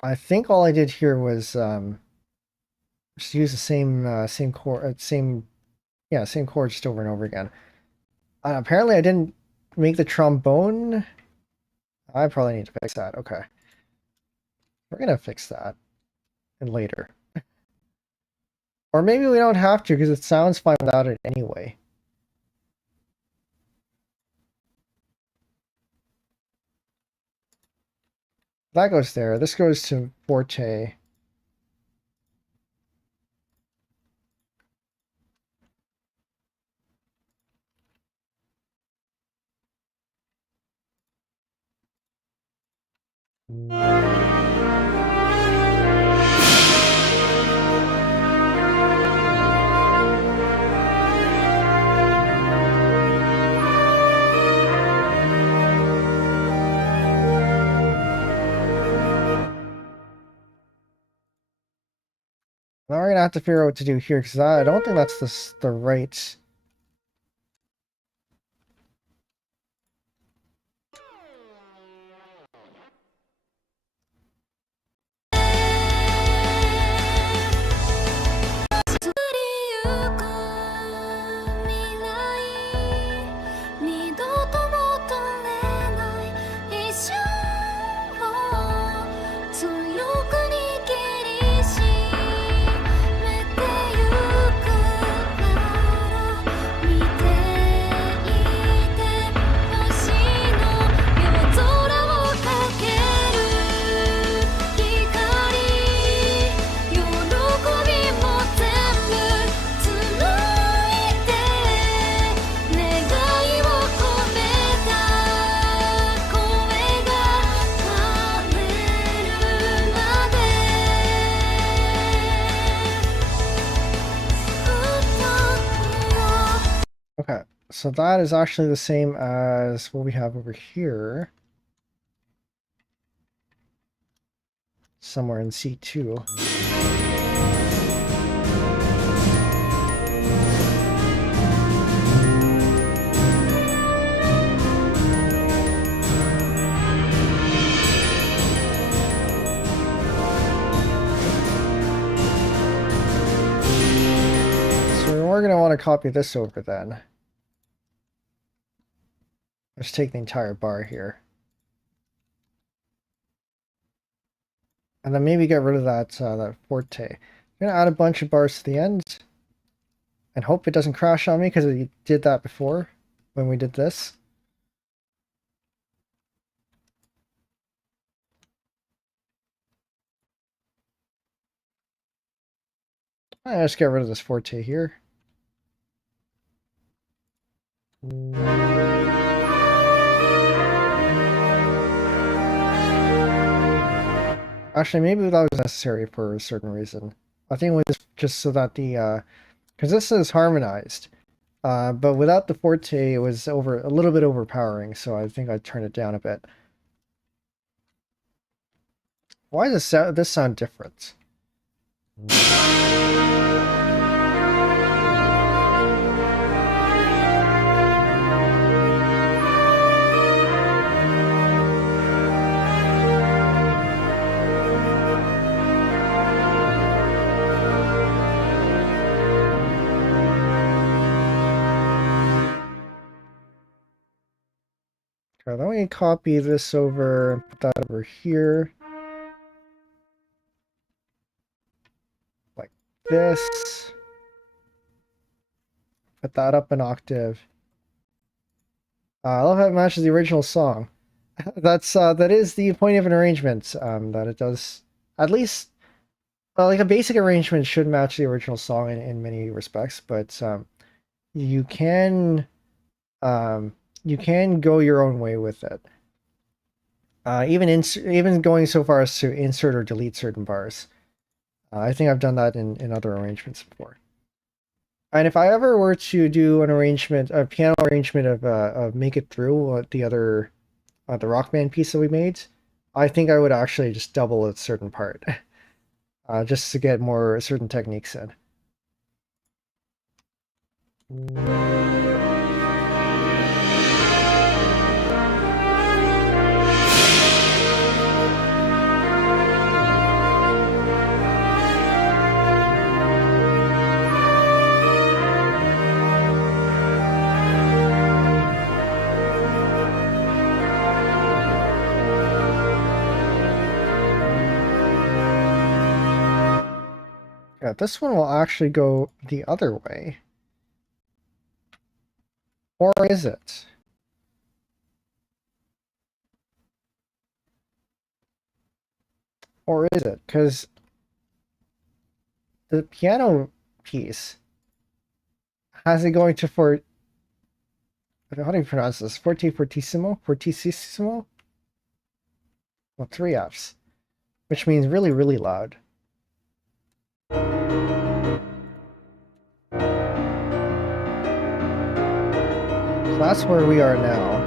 I think all I did here was just use the same chord, same chord just over and over again. Apparently, I didn't make the trombone. I probably need to fix that. Okay, we're gonna fix that and later. Or maybe we don't have to because it sounds fine without it anyway. That goes there. This goes to forte. Now we're gonna have to figure out what to do here because I don't think that's the right. Okay, so that is actually the same as what we have over here. Somewhere in C2. So we're going to want to copy this over then. Let's take the entire bar here. And then maybe get rid of that that forte. I'm going to add a bunch of bars to the end. And hope it doesn't crash on me because it did that before when we did this. Let's get rid of this forte here. Actually, maybe that was necessary for a certain reason. I think it was just so that the because this is harmonized, but without the forte, it was a little bit overpowering. So I think I'd turn it down a bit. Why does this sound different? Okay, then we can copy this over and put that over here. Like this. Put that up an octave. I love how it matches the original song. That is the point of an arrangement, that it does at least like a basic arrangement should match the original song in many respects, but you can you can go your own way with it. Even going so far as to insert or delete certain bars. I think I've done that in other arrangements before. And if I ever were to do an arrangement, a piano arrangement of Make It Through, the other the rock band piece that we made, I think I would actually just double a certain part, just to get more certain techniques in. Yeah, this one will actually go the other way. Or is it? Or is it? Because the piano piece has it going to how do you pronounce this? Forte fortissimo? Fortissimo? Well, 3 Fs. Which means really, really loud. So that's where we are now.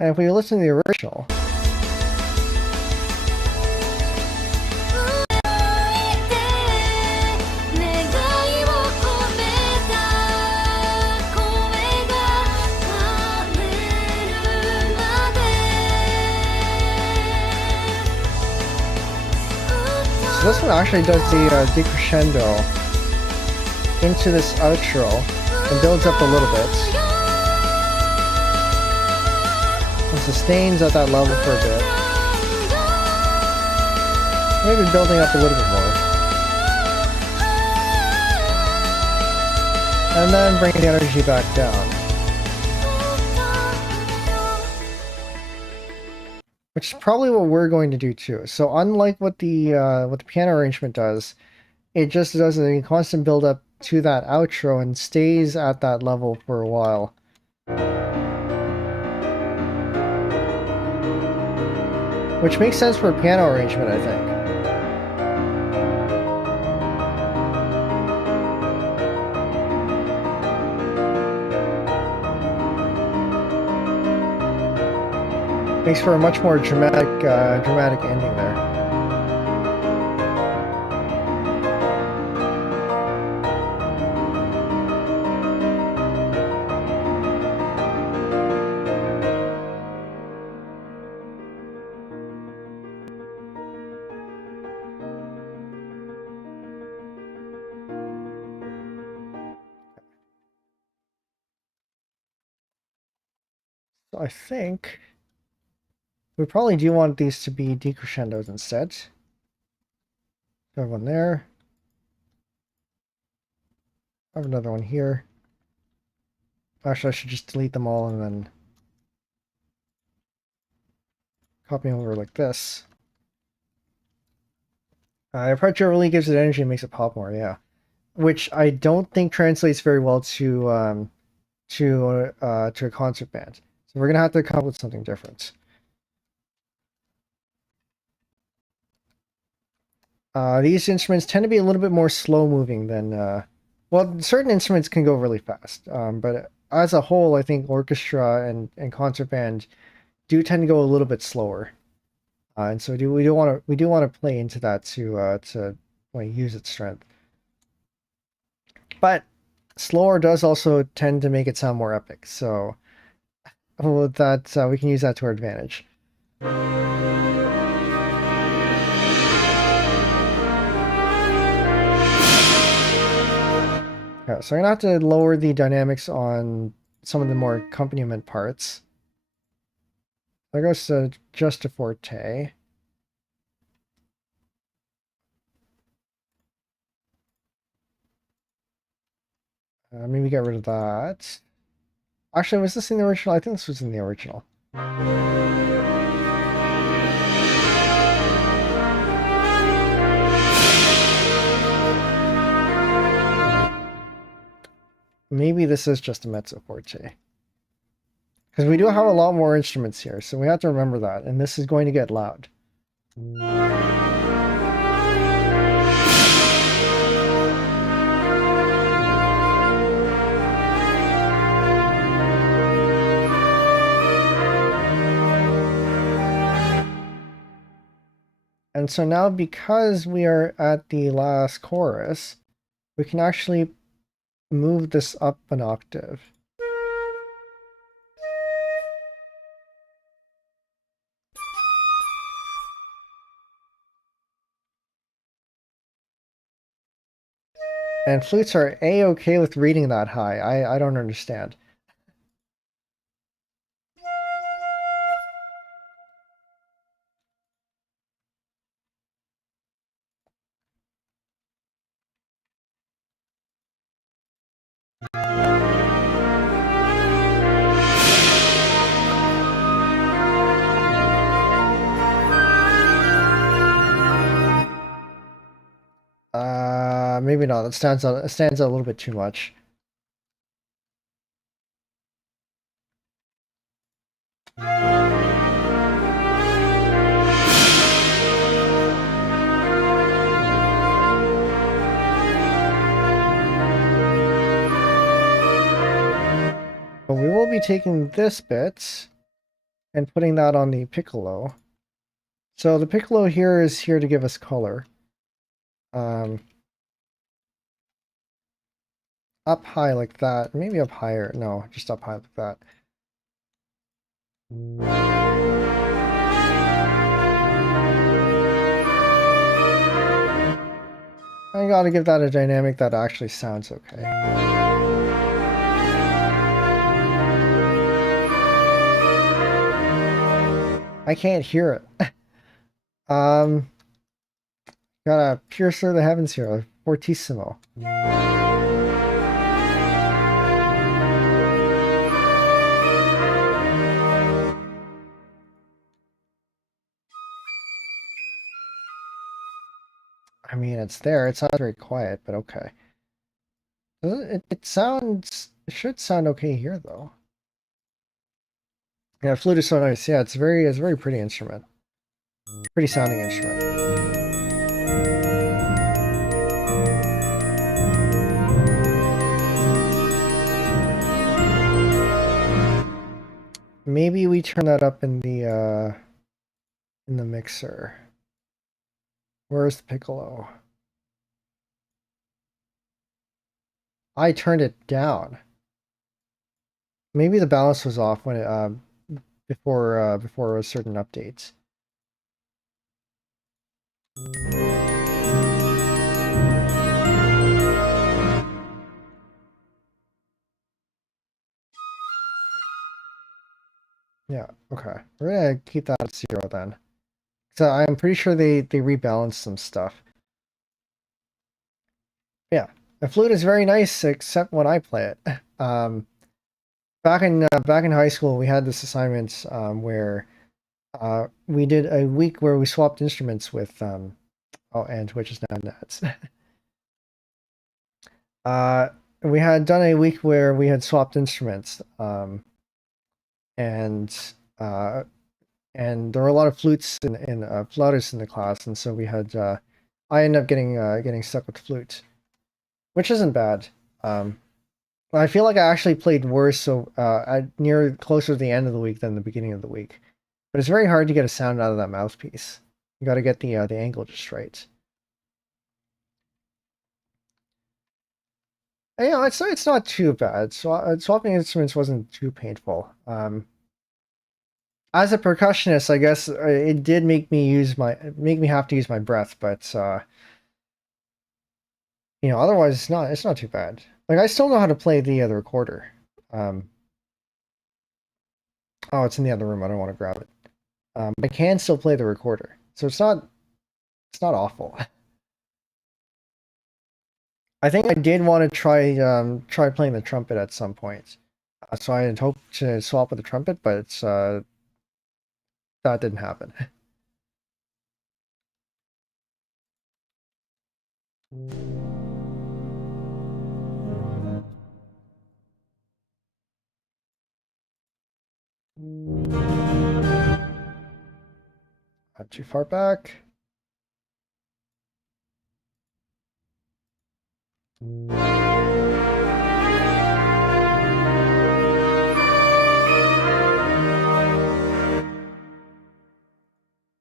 And if we listen to the original, so this one actually does the decrescendo into this outro and builds up a little bit. And sustains at that level for a bit. Maybe building up a little bit more. And then bring the energy back down. Which is probably what we're going to do too. So unlike what the piano arrangement does, it just does a constant build up to that outro and stays at that level for a while. Which makes sense for a piano arrangement, I think. Makes for a much more dramatic ending there. So I think we probably do want these to be decrescendos instead. I have one there. I have another one here. Actually, I should just delete them all and then copy them over like this. Aperture really gives it energy and makes it pop more, yeah. Which I don't think translates very well to a concert band. So we're gonna have to come up with something different. These instruments tend to be a little bit more slow moving than well, certain instruments can go really fast. But as a whole, I think orchestra and concert band do tend to go a little bit slower. And so we do want to play into that to use its strength. But slower does also tend to make it sound more epic. So with that, we can use that to our advantage. Okay, so I'm gonna have to lower the dynamics on some of the more accompaniment parts. That goes to just a forte. Maybe get rid of that. Actually, was this in the original? I think this was in the original. Maybe this is just a mezzo forte. Because we do have a lot more instruments here, so we have to remember that. And this is going to get loud. And so now, because we are at the last chorus, we can actually move this up an octave. And flutes are a-okay with reading that high. I don't understand. Maybe not. It stands out. It stands out a little bit too much. But we will be taking this bit and putting that on the piccolo. So the piccolo here is here to give us color. Up high like that. Maybe up higher. No, just up high like that. I gotta give that a dynamic that actually sounds okay. I can't hear it. Gotta pierce the heavens here. Fortissimo. I mean, it's there. It sounds very quiet, but okay. It sounds... It should sound okay here, though. Yeah, flute is so nice. Yeah, it's a very pretty instrument. Pretty sounding instrument. Maybe we turn that up in the mixer. Where's the piccolo? I turned it down. Maybe the balance was off when it before certain updates. Yeah, okay. We're gonna keep that at 0 then. So I'm pretty sure they rebalanced some stuff. Yeah, the flute is very nice, except when I play it. Back in high school, we had this assignment where we did a week where we swapped instruments with Oh, and Twitch is now nuts. We had done a week where we had swapped instruments, and there were a lot of flutes and flautists in the class, and so we had I ended up getting stuck with flute, which isn't bad. I feel like I actually played worse, so near closer to the end of the week than the beginning of the week. But it's very hard to get a sound out of that mouthpiece. You got to get the angle just right. And, you know, it's not too bad. So swapping instruments wasn't too painful. As a percussionist, I guess it did make me have to use my breath, but you know, otherwise it's not too bad. Like I still know how to play the recorder. Um, oh, it's in the other room. I don't want to grab it. I can still play the recorder, so it's not awful. I think I did want to try playing the trumpet at some point. So I had hoped to swap with the trumpet, but it's that didn't happen. Not too far back.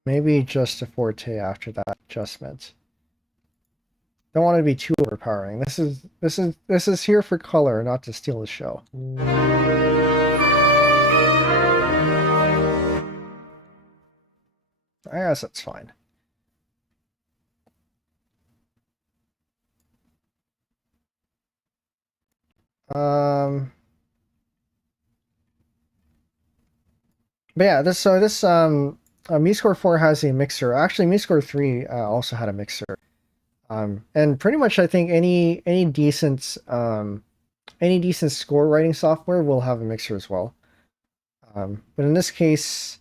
Maybe just a forte after that adjustment. Don't want it to be too overpowering. This is here for color, not to steal the show. I guess that's fine. But yeah, this MuseScore 4 has a mixer. Actually, MuseScore 3 also had a mixer. And pretty much I think any decent score writing software will have a mixer as well. But in this case,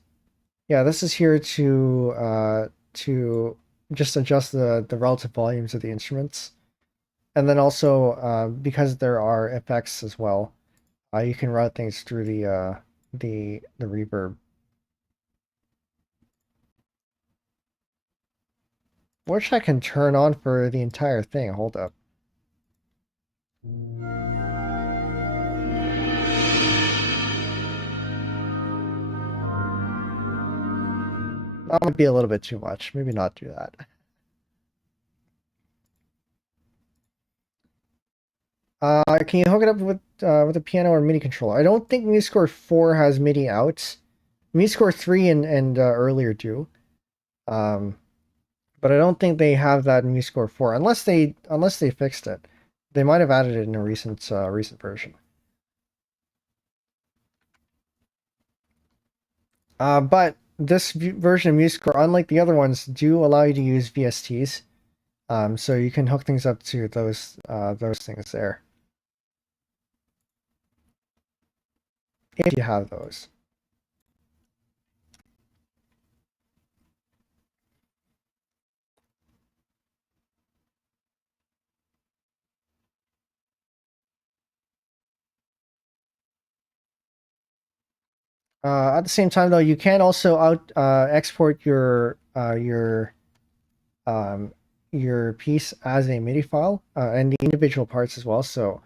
yeah, this is here to just adjust the relative volumes of the instruments. And then also because there are effects as well, you can route things through the reverb. Which I can turn on for the entire thing. Hold up. That might be a little bit too much. Maybe not do that. Can you hook it up with a piano or MIDI controller? I don't think MuseScore 4 has MIDI out. MuseScore 3 and earlier do. But I don't think they have that in MuseScore 4 unless they fixed it. They might have added it in a recent version. But this version of MuseScore, unlike the other ones, do allow you to use VSTs. So you can hook things up to those things there. If you have those. At the same time, though, you can also export your piece as a MIDI file and the individual parts as well. So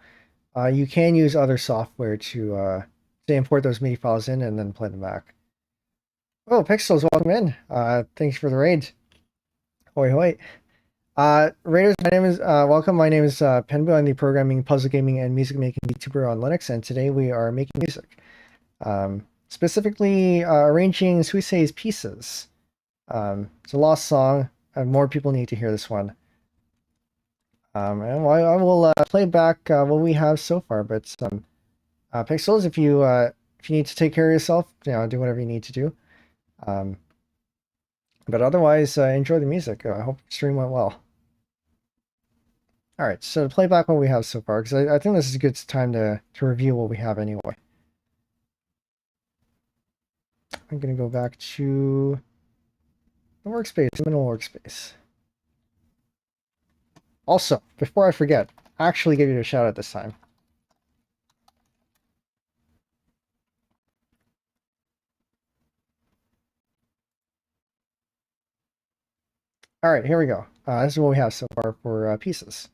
you can use other software to import those MIDI files in and then play them back. Oh, Pixels, welcome in. Thanks for the raid. Hoi hoi. Raiders, my name is welcome. My name is Penbu. I'm the programming, puzzle gaming, and music making VTuber on Linux, and today we are making music. Specifically arranging Suisei's pieces. It's a lost song, and more people need to hear this one. And I will play back what we have so far. But Pixels, if you need to take care of yourself, you know, do whatever you need to do. But otherwise, enjoy the music. I hope the stream went well. All right, so to play back what we have so far, because I think this is a good time to review what we have anyway. I'm going to go back to the workspace, the minimal workspace. Also, before I forget, actually give you a shout out this time. All right, here we go. This is what we have so far for pieces.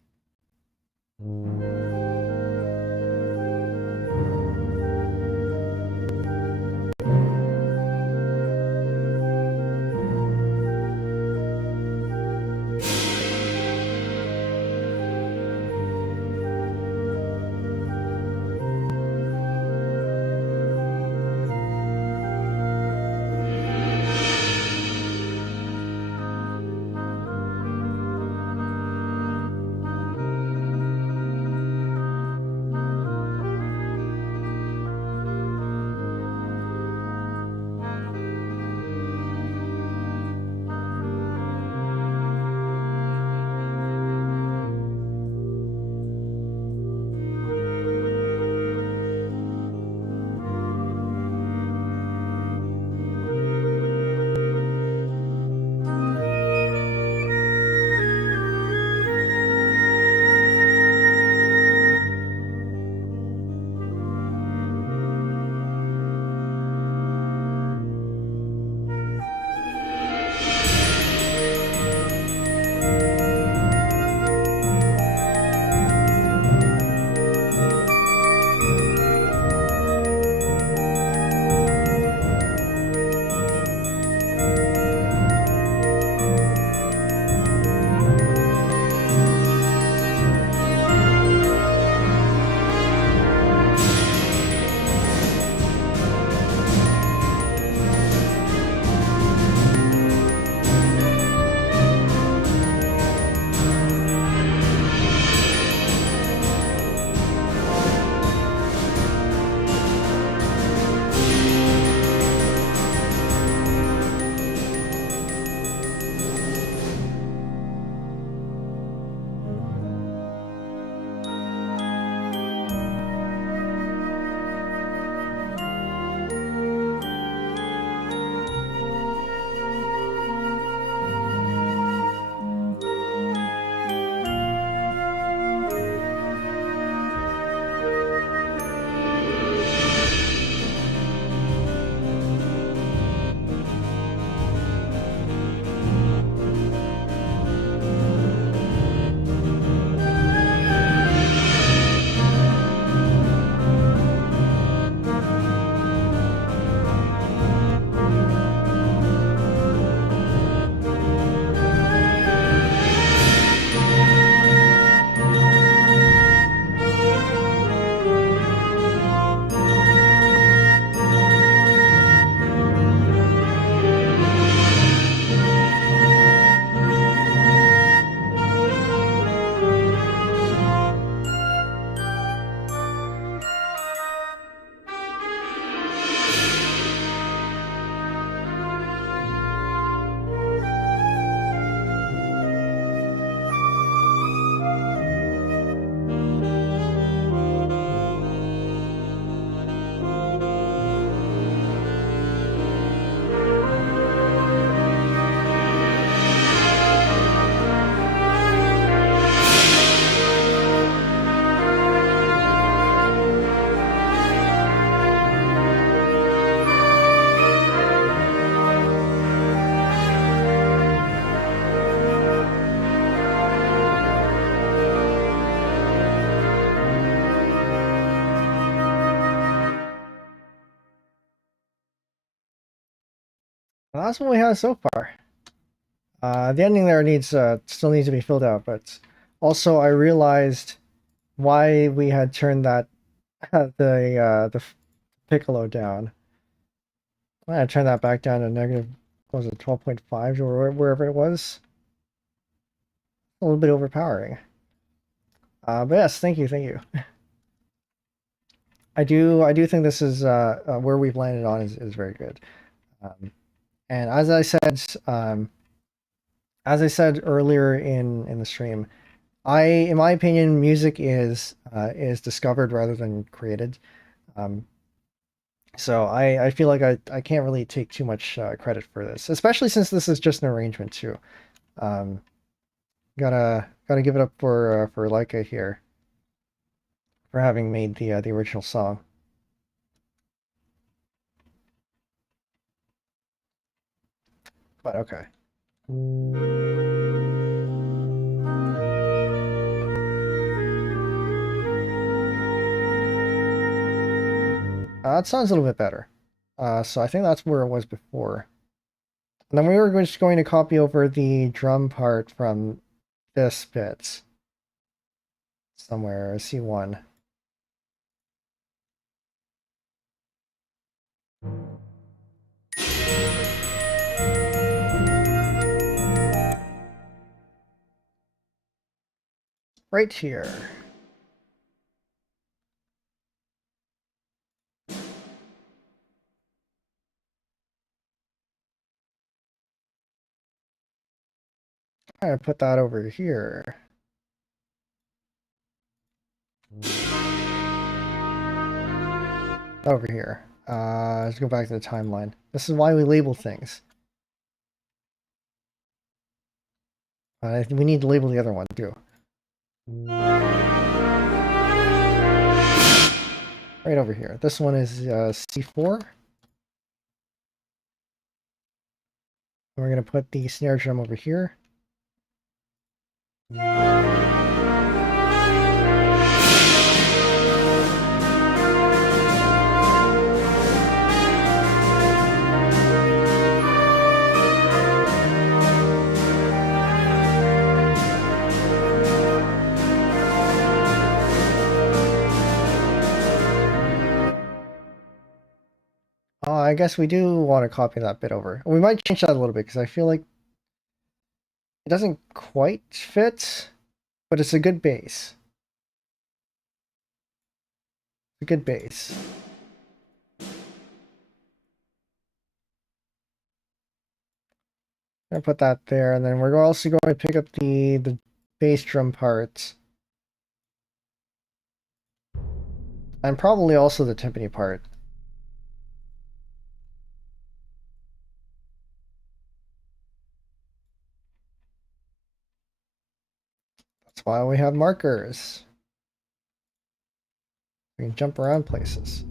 Well, that's what we have so far. The ending there needs still needs to be filled out, but also I realized why we had turned that the piccolo down. I had turned that back down to negative, what was it, 12.5 or wherever it was. A little bit overpowering. But yes, thank you, thank you. I do think this is where we've landed on is very good. And as I said earlier in the stream, in my opinion, music is discovered rather than created. So I feel like I can't really take too much credit for this, especially since this is just an arrangement too. Gotta Gotta give it up for Lyka here for having made the original song. But okay. That sounds a little bit better. So I think that's where it was before. And then we were just going to copy over the drum part from this bit. Somewhere, C1. Right here. I'm gonna put that over here. Over here. Let's go back to the timeline. This is why we label things. We need to label the other one too. Right over here. This one is C4. We're going to put the snare drum over here. I guess we do want to copy that bit over. We might change that a little bit because I feel like it doesn't quite fit, but it's a good base. A good base. I'm gonna put that there, and then we're also going to pick up the bass drum parts. And probably also the timpani part. That's why we have markers. We can jump around places.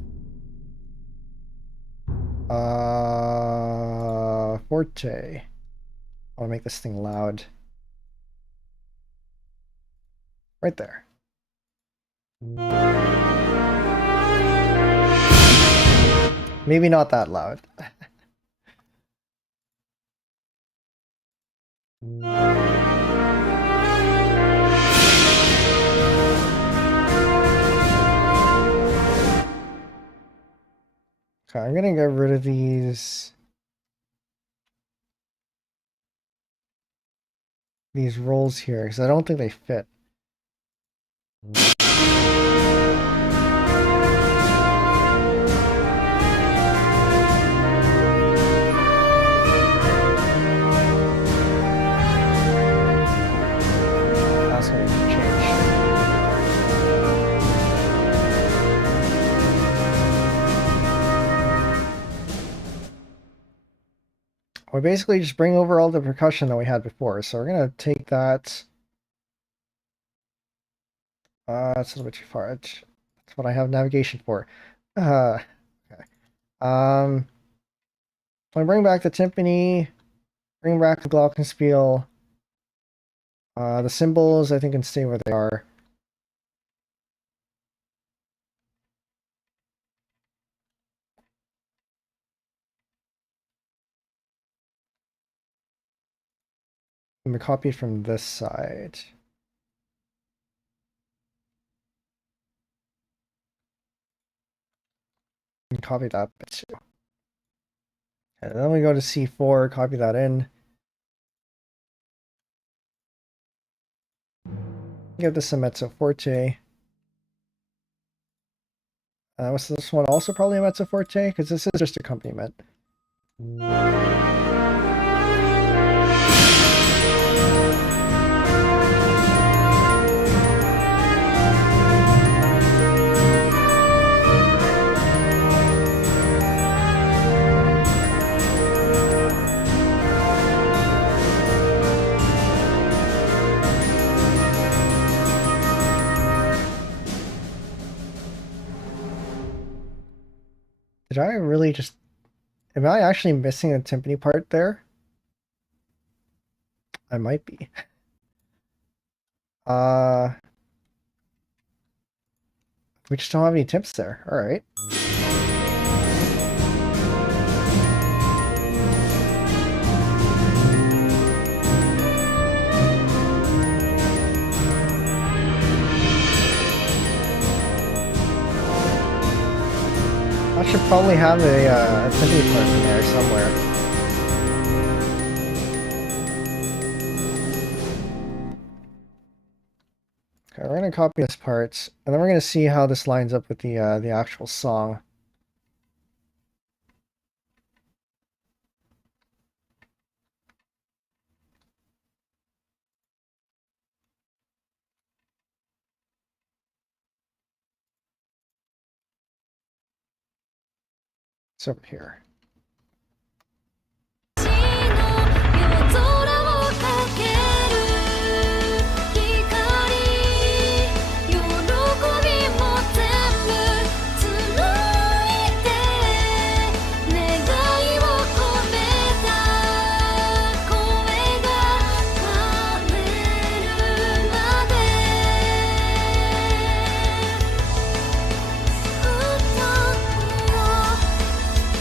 Forte. I want to make this thing loud. Right there. Maybe not that loud. Okay, I'm gonna get rid of these rolls here because I don't think they fit. That's going to change. We basically just bring over all the percussion that we had before. So we're going to take that. That's a little bit too far. That's what I have navigation for. Okay. I bring back the timpani, bring back the glockenspiel. The cymbals, I think, can stay where they are. Let me copy it from this side. And copy that bit too. And then we go to C4, copy that in. Give this a mezzo forte. Was this one also probably a mezzo forte? Because this is just accompaniment. Did I really just... Am I actually missing a timpani part there? I might be. We just don't have any tips there. Alright. I should probably have a timpani part in there somewhere. Okay, we're gonna copy this part, and then we're gonna see how this lines up with the actual song. It's over here.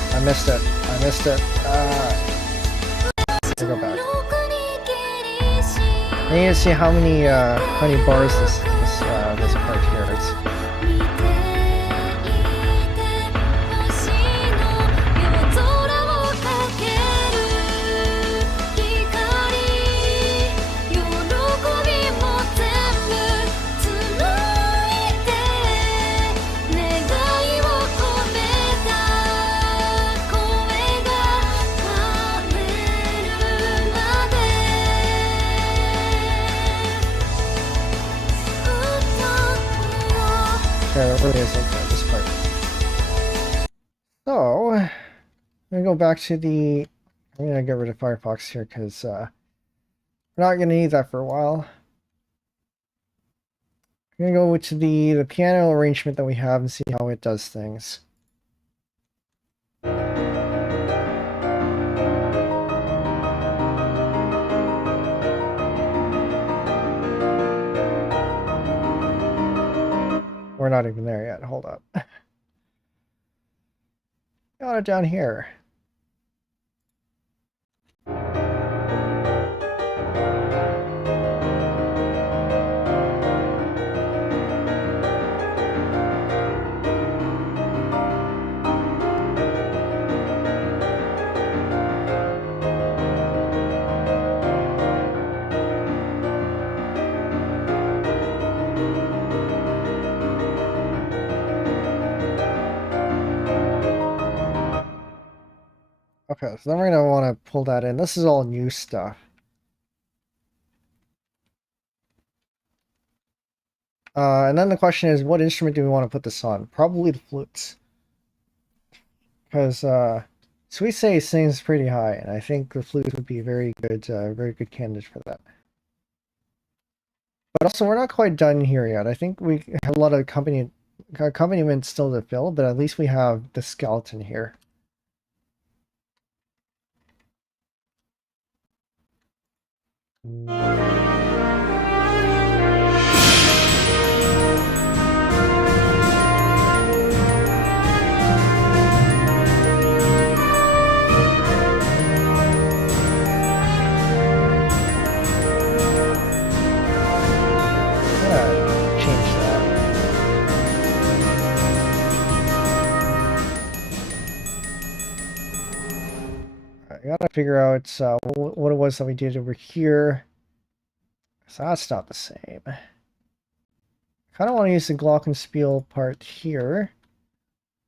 I missed it. I missed it. I'll go back. I need to see how many bars this part here is. Yeah, that really is okay, this part. So, I'm gonna go back to the... I'm gonna get rid of Firefox here, because we're not gonna need that for a while. I'm gonna go to the piano arrangement that we have and see how it does things. We're not even there yet. Hold up. Got it down here. Okay, so then we're going to want to pull that in. This is all new stuff. And then the question is, what instrument do we want to put this on? Probably the flutes. Because Suisei sings pretty high, and I think the flute would be a very good candidate for that. But also, we're not quite done here yet. I think we have a lot of accompaniment still to fill, but at least we have the skeleton here. I gotta figure out what it was that we did over here. So that's not the same. I kind of want to use the glockenspiel part here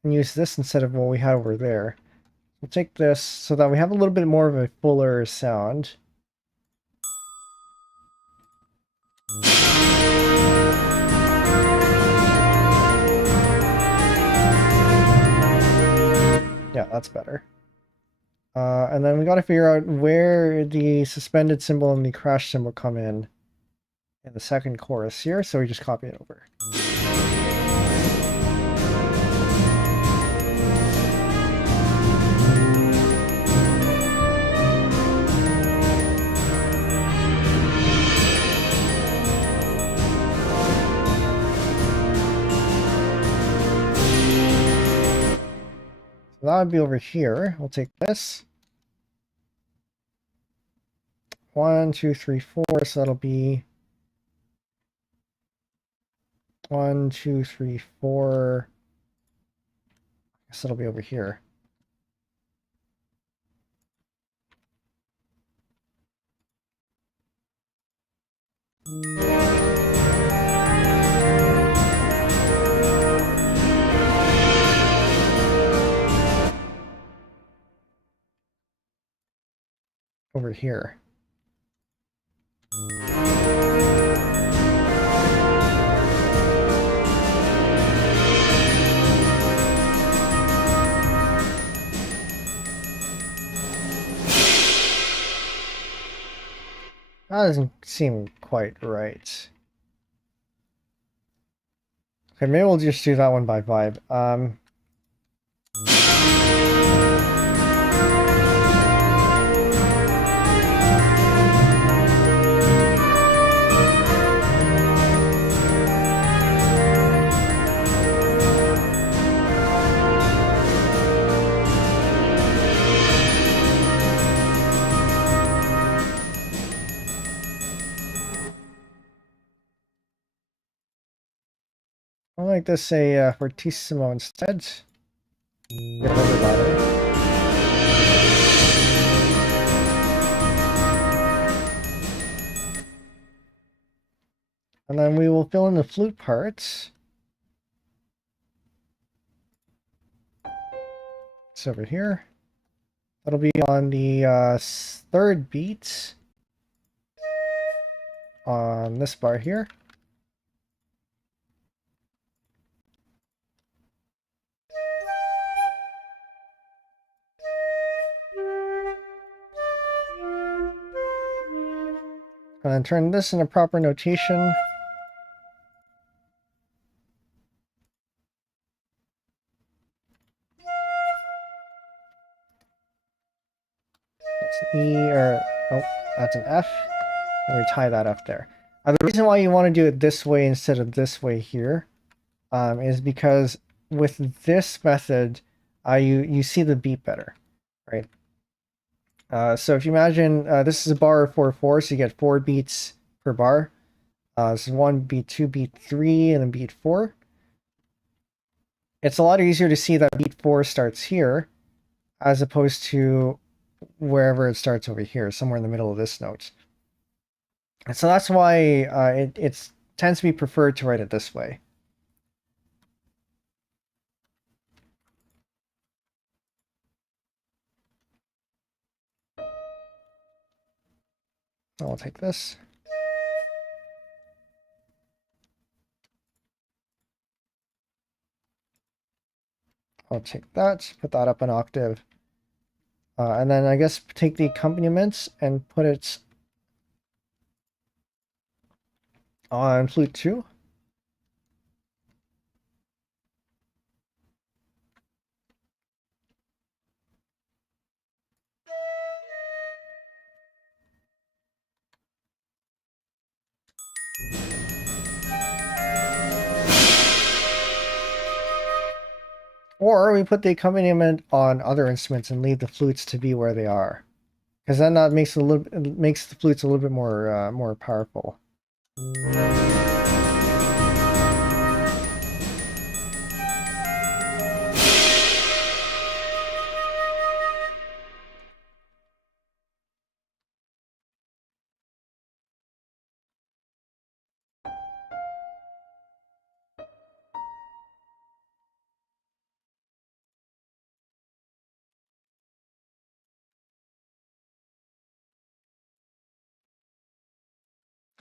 and use this instead of what we had over there. We'll take this so that we have a little bit more of a fuller sound. Yeah, that's better. And then we got to figure out where the suspended symbol and the crash symbol come in the second chorus here, so we just copy it over. That would be over here. We'll take this. 1, 2, 3, 4. So that'll be 1, 2, 3, 4. I guess it'll be over here. Over here. That doesn't seem quite right. Okay, maybe we'll just do that one by vibe. I'll make this a fortissimo instead. Get a little bit louder. And then we will fill in the flute parts. It's over here. That'll be on the third beat on this bar here. And then turn this into proper notation. That's an E, or, oh, that's an F. And we tie that up there. The reason why you want to do it this way instead of this way here is because with this method, you see the beat better, right? So if you imagine this is a bar of 4/4, so you get 4 beats per bar. This is 1 beat, 2 beat, 3, and then beat 4. It's a lot easier to see that beat 4 starts here, as opposed to wherever it starts over here, somewhere in the middle of this note. And so that's why it tends to be preferred to write it this way. I'll take this. I'll take that, put that up an octave. And then I guess take the accompaniments and put it on flute 2. Or we put the accompaniment on other instruments and leave the flutes to be where they are, because then that makes the flutes a little bit more powerful.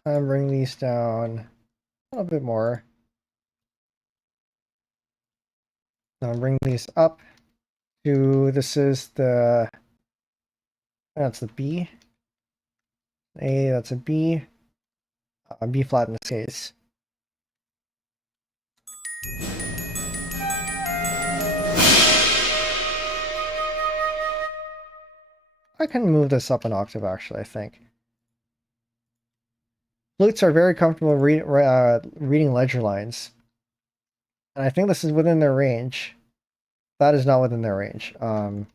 Bring these down a little bit more. Now bring these up to, this is the, that's the B. A, that's a B. B flat in this case. I can move this up an octave actually, I think. Flutes are very comfortable reading ledger lines. And I think this is within their range. That is not within their range. So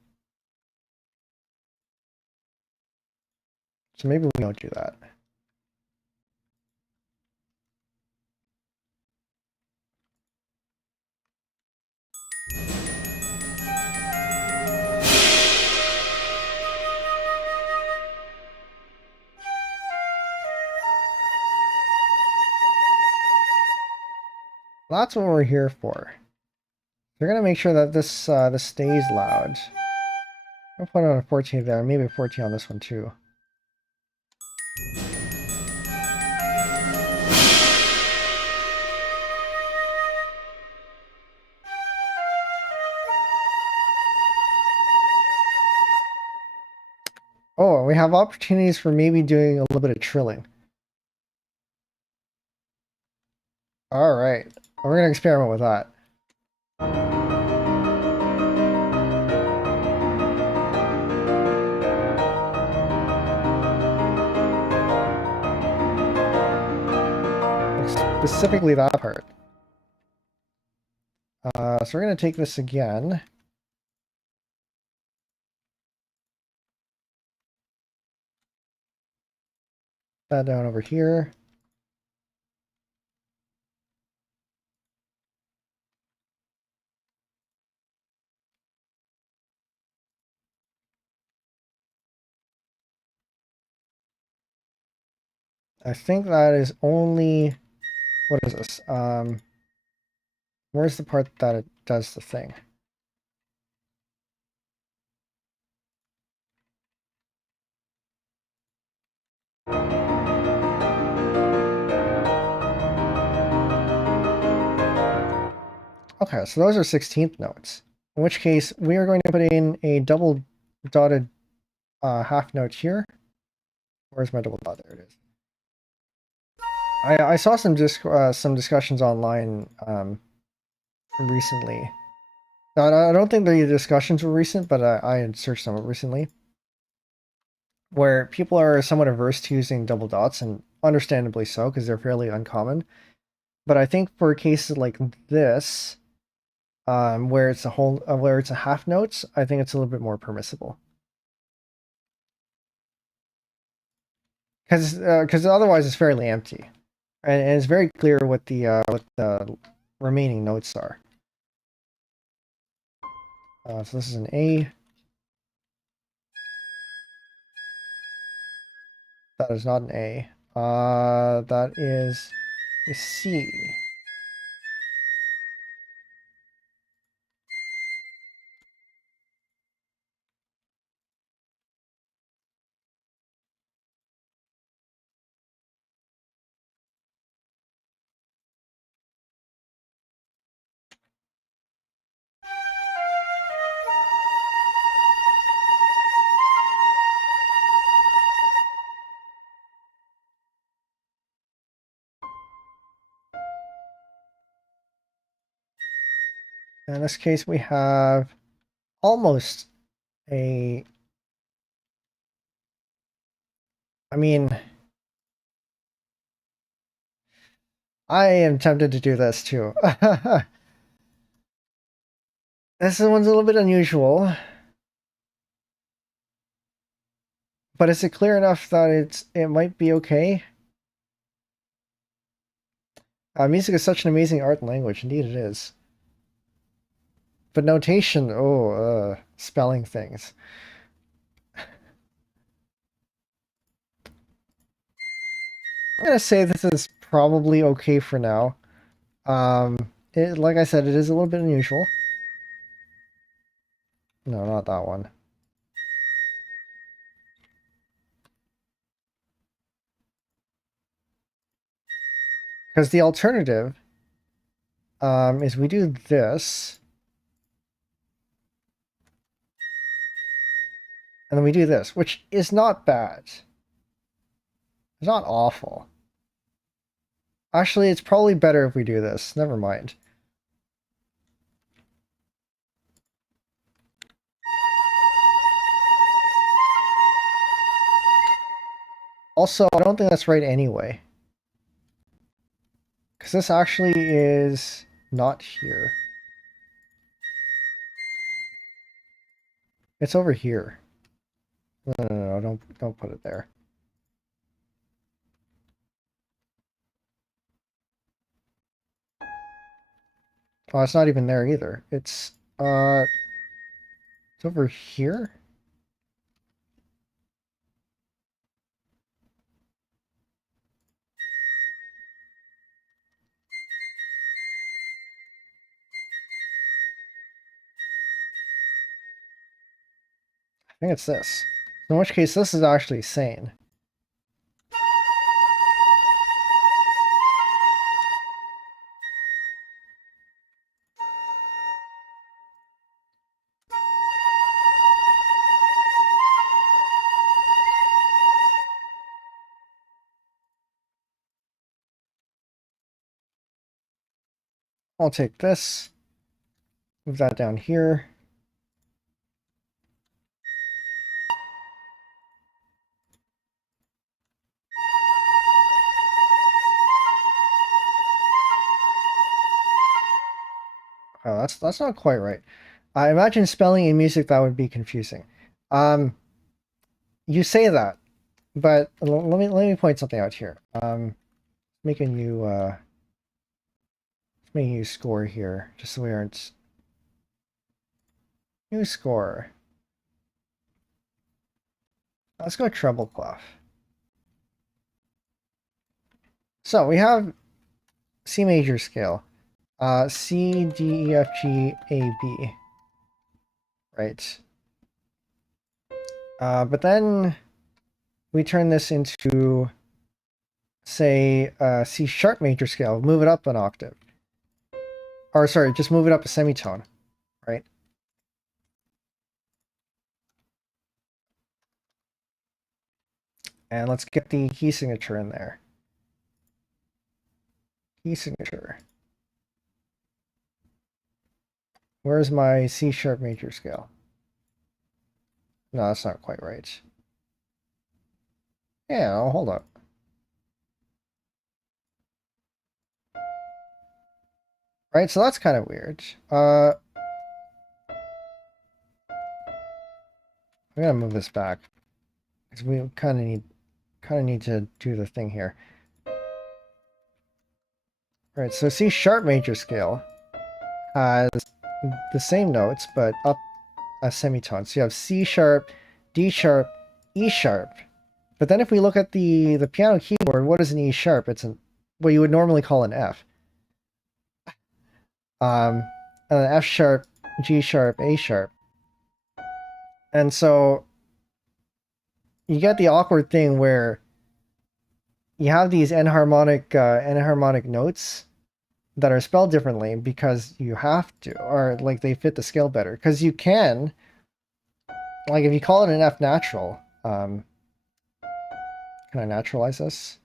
maybe we don't do that. That's what we're here for. We're gonna make sure that this this stays loud. I'll put on a 14 there, maybe a 14 on this one too. Oh, we have opportunities for maybe doing a little bit of trilling. All right, we're gonna experiment with that. Specifically that part. So we're gonna take this again. That down over here. I think that is only, what is this? Where's the part that it does the thing? Okay, so those are 16th notes. In which case, we are going to put in a double dotted half note here. Where's my double dot? There it is. I saw some discussions online recently. Now, I don't think the discussions were recent, but I had searched them recently, where people are somewhat averse to using double dots, and understandably so, because they're fairly uncommon. But I think for cases like this, where it's where it's a half notes, I think it's a little bit more permissible. Because otherwise it's fairly empty, and it's very clear what the remaining notes are. So this is an A. That is not an A. That is a C. In this case, we have almost a... I mean, I am tempted to do this too. This one's a little bit unusual. But is it clear enough that it might be okay? Music is such an amazing art and language. Indeed it is. But notation, spelling things. I'm gonna say this is probably okay for now. Like I said, it is a little bit unusual. No, not that one. Because the alternative is we do this. And then we do this, which is not bad. It's not awful. Actually, it's probably better if we do this. Never mind. Also, I don't think that's right anyway. Because this actually is not here. It's over here. No, don't put it there. Oh, it's not even there either. It's over here. I think it's this. In which case, this is actually sane. I'll take this, move that down here. Oh, that's not quite right. I imagine spelling in music that would be confusing. You say that, but let me point something out here. Making you score here, just so we aren't new score. Let's go treble clef. So we have C major scale, C, D, E, F, G, A, B, right? But then we turn this into, say, C sharp major scale, move it up an octave. Or sorry, just move it up a semitone, right? And let's get the key signature in there. Key signature. Where's my C sharp major scale? No, that's not quite right. Yeah, I'll hold up. Right, so that's kind of weird. I'm gonna move this back because we kind of need to do the thing here. Right, so C sharp major scale has the same notes but up a semitone. So you have C sharp, D sharp, E sharp. But then if we look at the piano keyboard, what is an E sharp? It's what you would normally call an F. And then F sharp, G sharp, A sharp. And so you get the awkward thing where you have these enharmonic notes that are spelled differently because you have to, or like they fit the scale better. Because you can, like if you call it an F natural, can I naturalize this?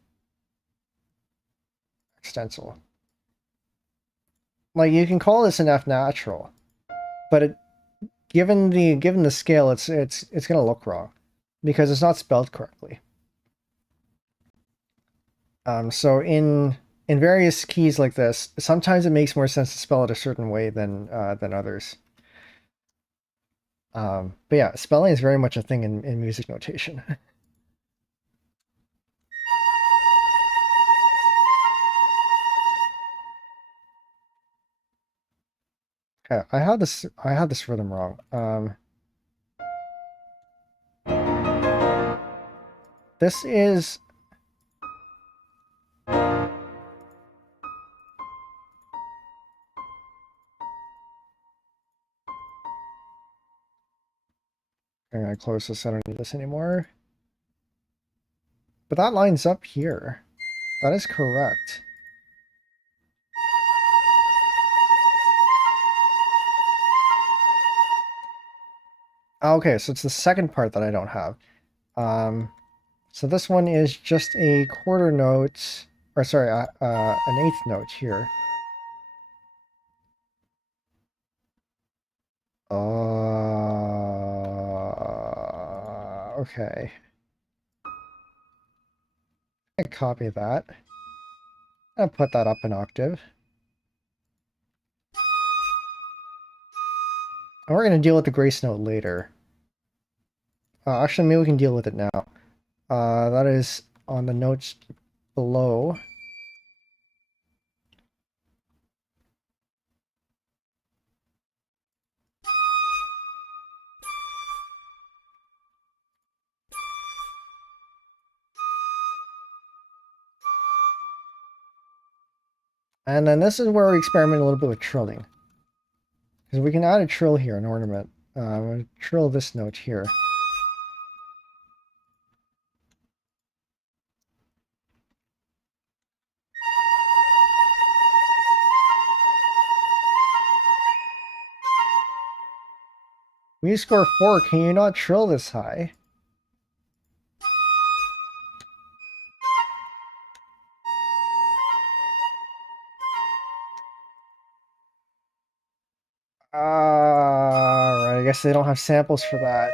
Extensile. Like you can call this an F natural, but given the scale, it's gonna look wrong because it's not spelled correctly. So in various keys like this, sometimes it makes more sense to spell it a certain way than others. But yeah, spelling is very much a thing in music notation. Okay, I had this rhythm wrong. This is I'm gonna close this. I don't need this anymore. But that lines up here. That is correct. Okay, so it's the second part that I don't have. So this one is just a quarter note, or sorry, an eighth note here. Okay. I copy that. I'll put that up an octave. And we're going to deal with the grace note later. Actually, maybe we can deal with it now. That is on the notes below. And then this is where we experiment a little bit with trilling. Because we can add a trill here, an ornament. I'm going to trill this note here. When you score 4, can you not trill this high? Right, I guess they don't have samples for that.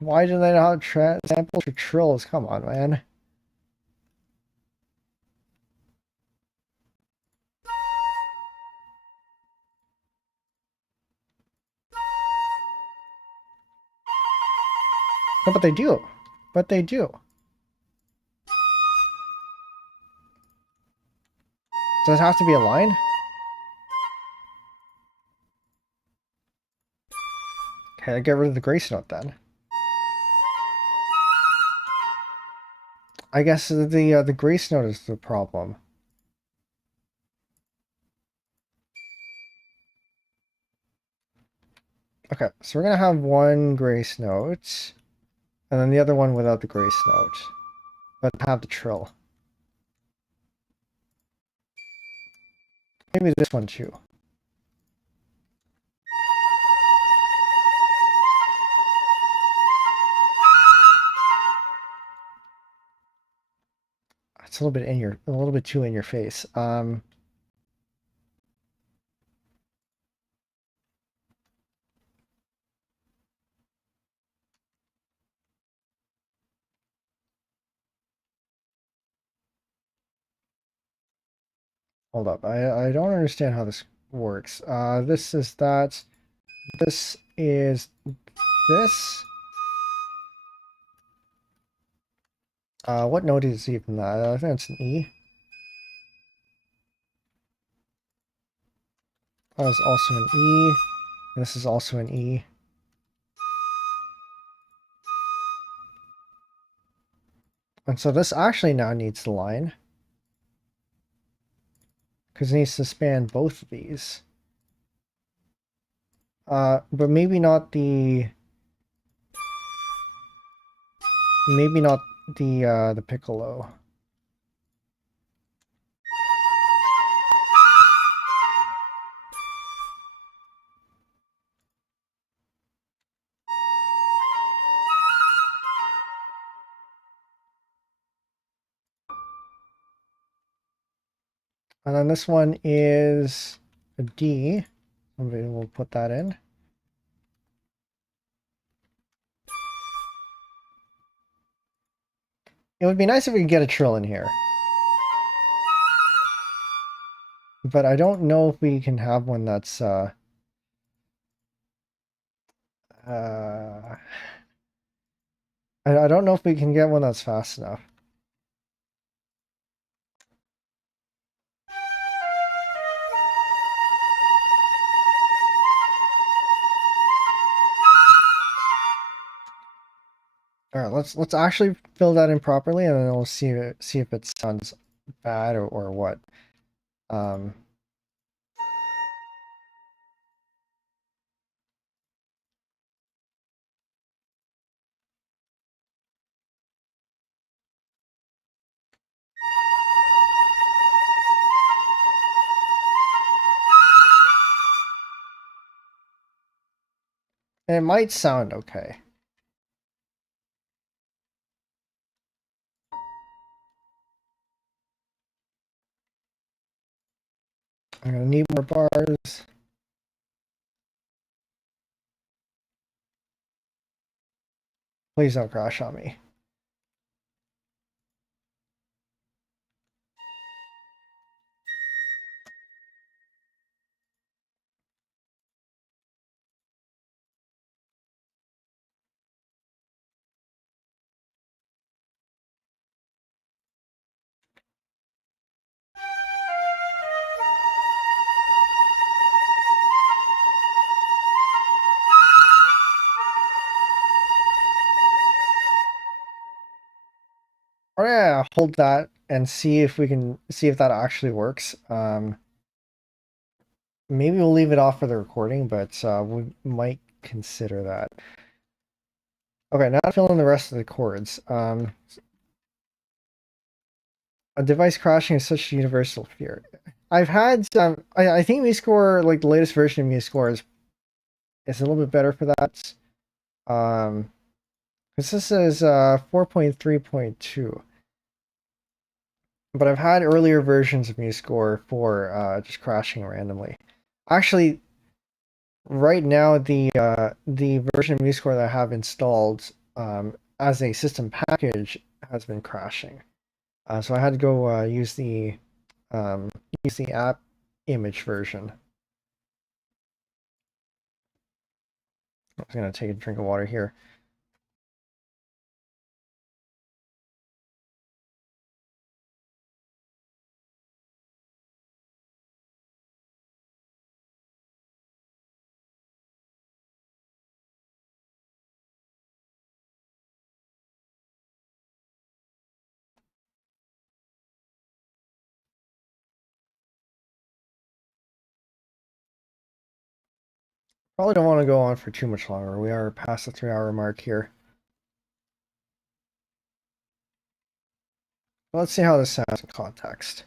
Why do they not have samples for trills? Come on, man. No, but they do. But they do. Does it have to be a line? Okay, I get rid of the grace note then. I guess the grace note is the problem. Okay, so we're gonna have one grace note, and then the other one without the grace note, but have the trill. Maybe this one too. It's a little bit too in your face. Hold up. I don't understand how this works. This is that. This is this. What note is even that? I think it's an E. That is also an E. This is also an E. And so this actually now needs the line. Because it needs to span both of these. But maybe not the... Maybe not the piccolo. And then this one is a D. Somebody will put that in. It would be nice if we could get a trill in here. But I don't know if we can have one that's I don't know if we can get one that's fast enough. All right, let's actually fill that in properly, and then we'll see if it sounds bad or what. It might sound okay. I'm gonna need more bars. Please don't crash on me. hold that and see if that actually works. Maybe we'll leave it off for the recording, but we might consider that. Okay, now fill in the rest of the chords. A device crashing is such a universal fear. I've had some. I think MuseScore, like the latest version of MuseScore, is a little bit better for that. Because this is 4.3.2. But I've had earlier versions of MuseScore for just crashing randomly. Actually, right now the version of MuseScore that I have installed as a system package has been crashing. So I had to go use the app image version. I was gonna take a drink of water here. Probably don't want to go on for too much longer. We are past the 3-hour mark here. Let's see how this sounds in context.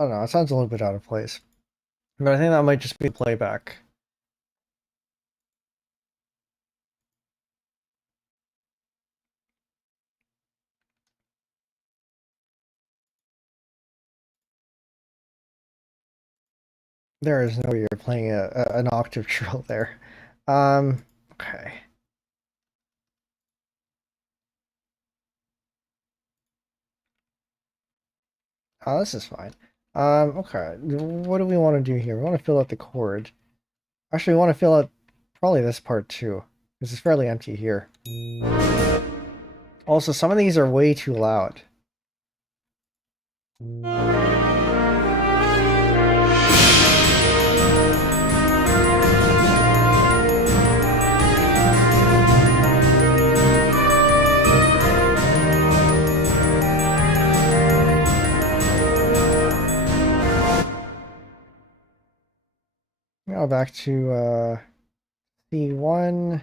I don't know, it sounds a little bit out of place. But I think that might just be playback. There is no way you're playing an octave trill there. Okay. Oh, this is fine. Okay. What do we want to do here? We want to fill out the chord. Actually, we want to fill out probably this part too. This is fairly empty here. Also, some of these are way too loud. Now back to C1.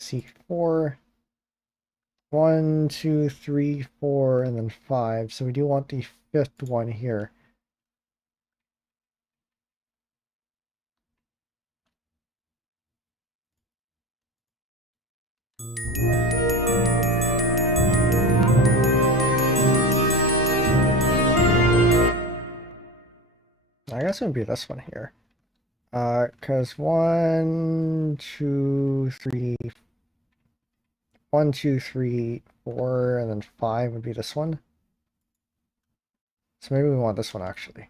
C4. 1, 2, 3, 4, and then 5. So we do want the fifth one here. I guess it would be this one here. Because 1, 2, 3, 1, 2, 3, 4, and then 5 would be this one. So maybe we want this one actually.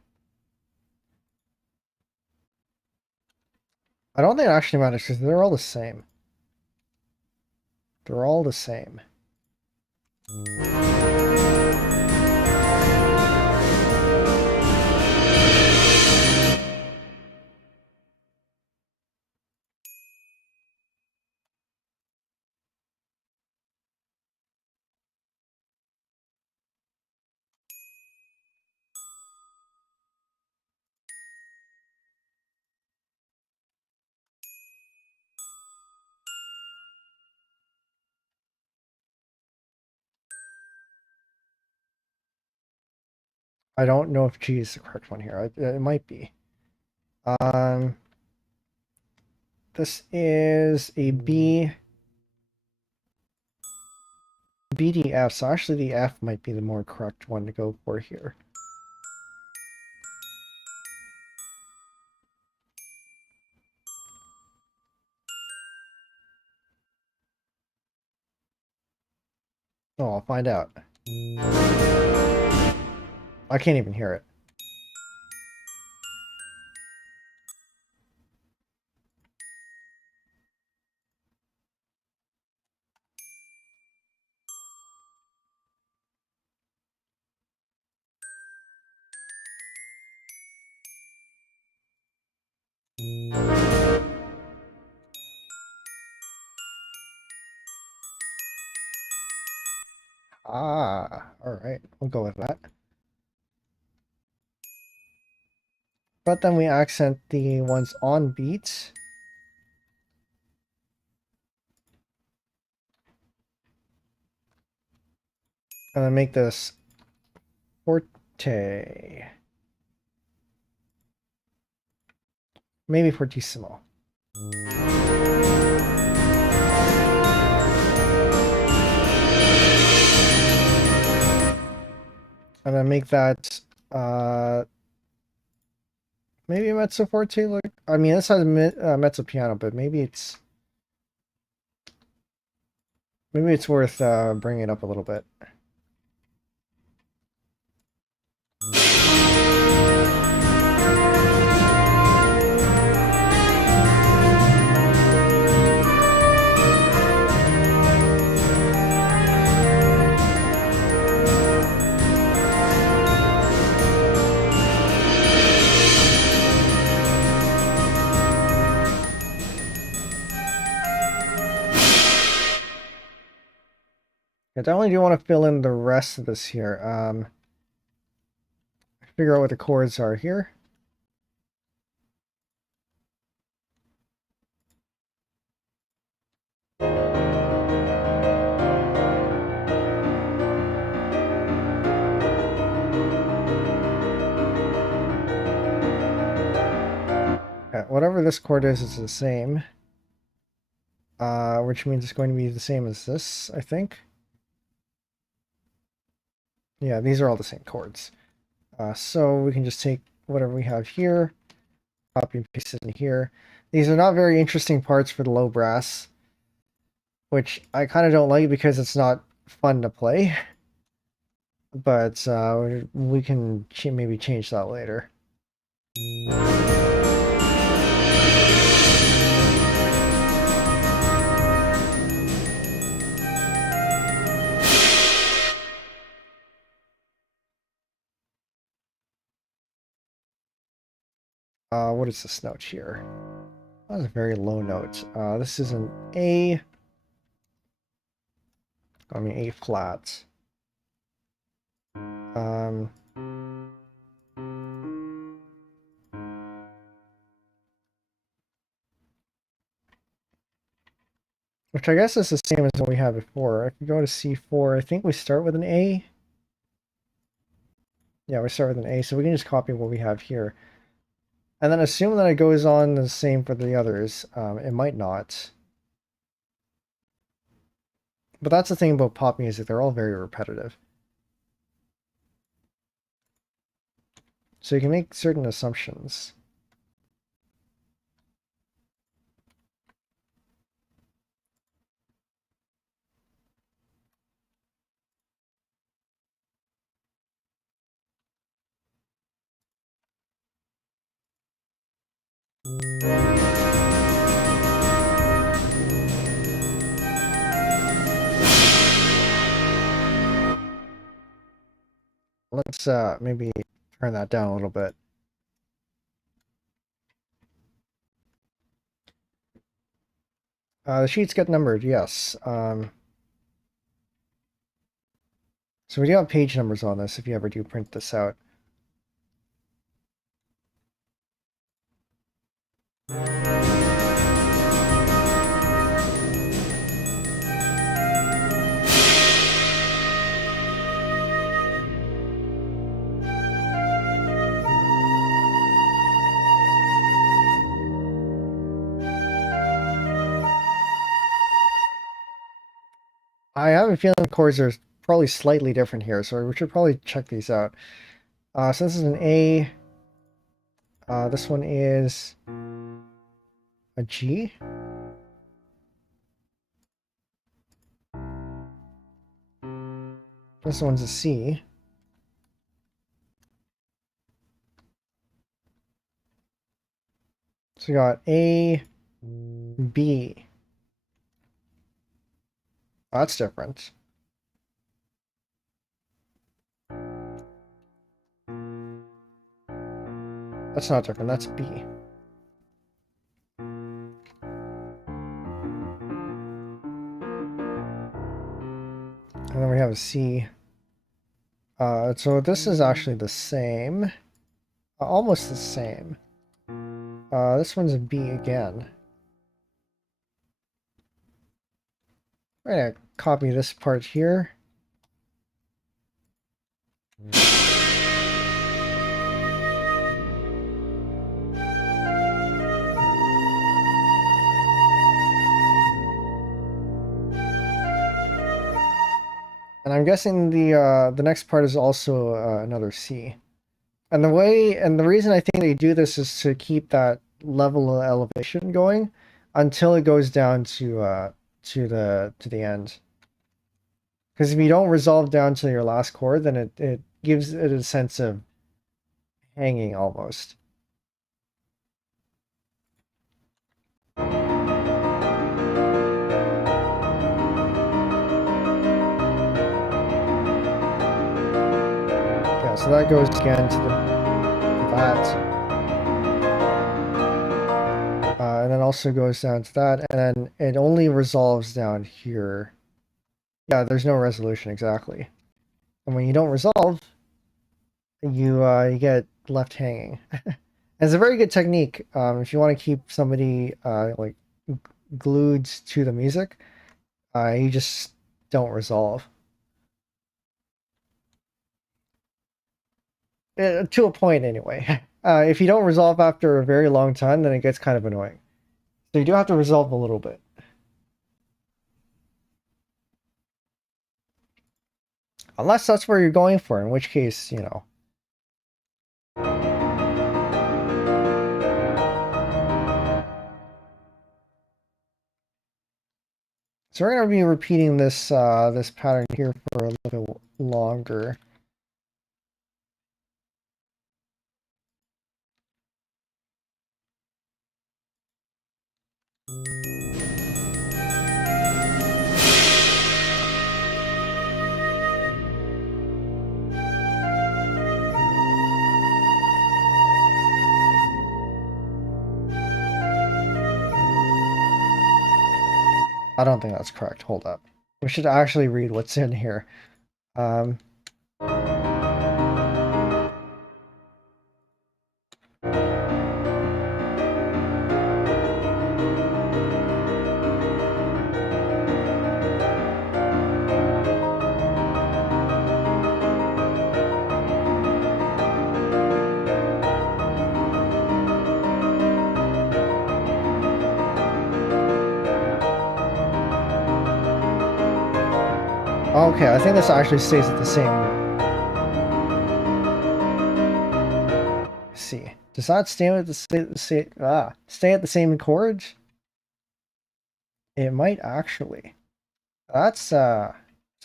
I don't think it actually matters because they're all the same. They're all the same. I don't know if G is the correct one here. It might be. This is a B. BDF, so actually the F might be the more correct one to go for here. Oh, I'll find out. I can't even hear it. Ah, alright, we'll go with that. But then we accent the ones on beats. And then make this forte. Maybe fortissimo. And then make that maybe mezzo forte. Like, I mean, this has mezzo piano, but maybe it's worth bringing it up a little bit. I definitely do want to fill in the rest of this here. Figure out what the chords are here. Whatever this chord is, it's the same. Which means it's going to be the same as this, I think. Yeah, these are all the same chords. So we can just take whatever we have here, copy and paste it in here. These are not very interesting parts for the low brass, which I kind of don't like because it's not fun to play. But we can maybe change that later. What is this note here? That's a very low note. This is an A. I mean A flat. Which I guess is the same as what we had before. If we go to C4, I think we start with an A. Yeah, we start with an A, so we can just copy what we have here. And then assume that it goes on the same for the others. It might not. But that's the thing about pop music, they're all very repetitive. So you can make certain assumptions. Let's maybe turn that down a little bit. The sheets get numbered, yes. So we do have page numbers on this if you ever do print this out. I have a feeling the chords are probably slightly different here, so we should probably check these out. So this is an A. This one is a G. This one's a C. So we got A, B. Oh, that's different. That's not different, that's B. And then we have a C. So this is actually the same. Almost the same. This one's a B again. I'm gonna copy this part here. And I'm guessing the next part is also another C. And the reason I think they do this is to keep that level of elevation going until it goes down to the end. Because if you don't resolve down to your last chord, then it gives it a sense of hanging almost. Yeah, so that goes again to that. And then also goes down to that, and then it only resolves down here. Yeah, there's no resolution, exactly. And when you don't resolve, you get left hanging. It's a very good technique if you want to keep somebody like glued to the music. You just don't resolve. To a point, anyway. If you don't resolve after a very long time, then it gets kind of annoying. So you do have to resolve a little bit. Unless that's where you're going for, in which case, you know. So we're going to be repeating this this pattern here for a little bit longer. I don't think that's correct. Hold up. We should actually read what's in here. Okay, I think this actually stays at the same. Let's see, does that stay at the stay at the same chord? It might actually. That's an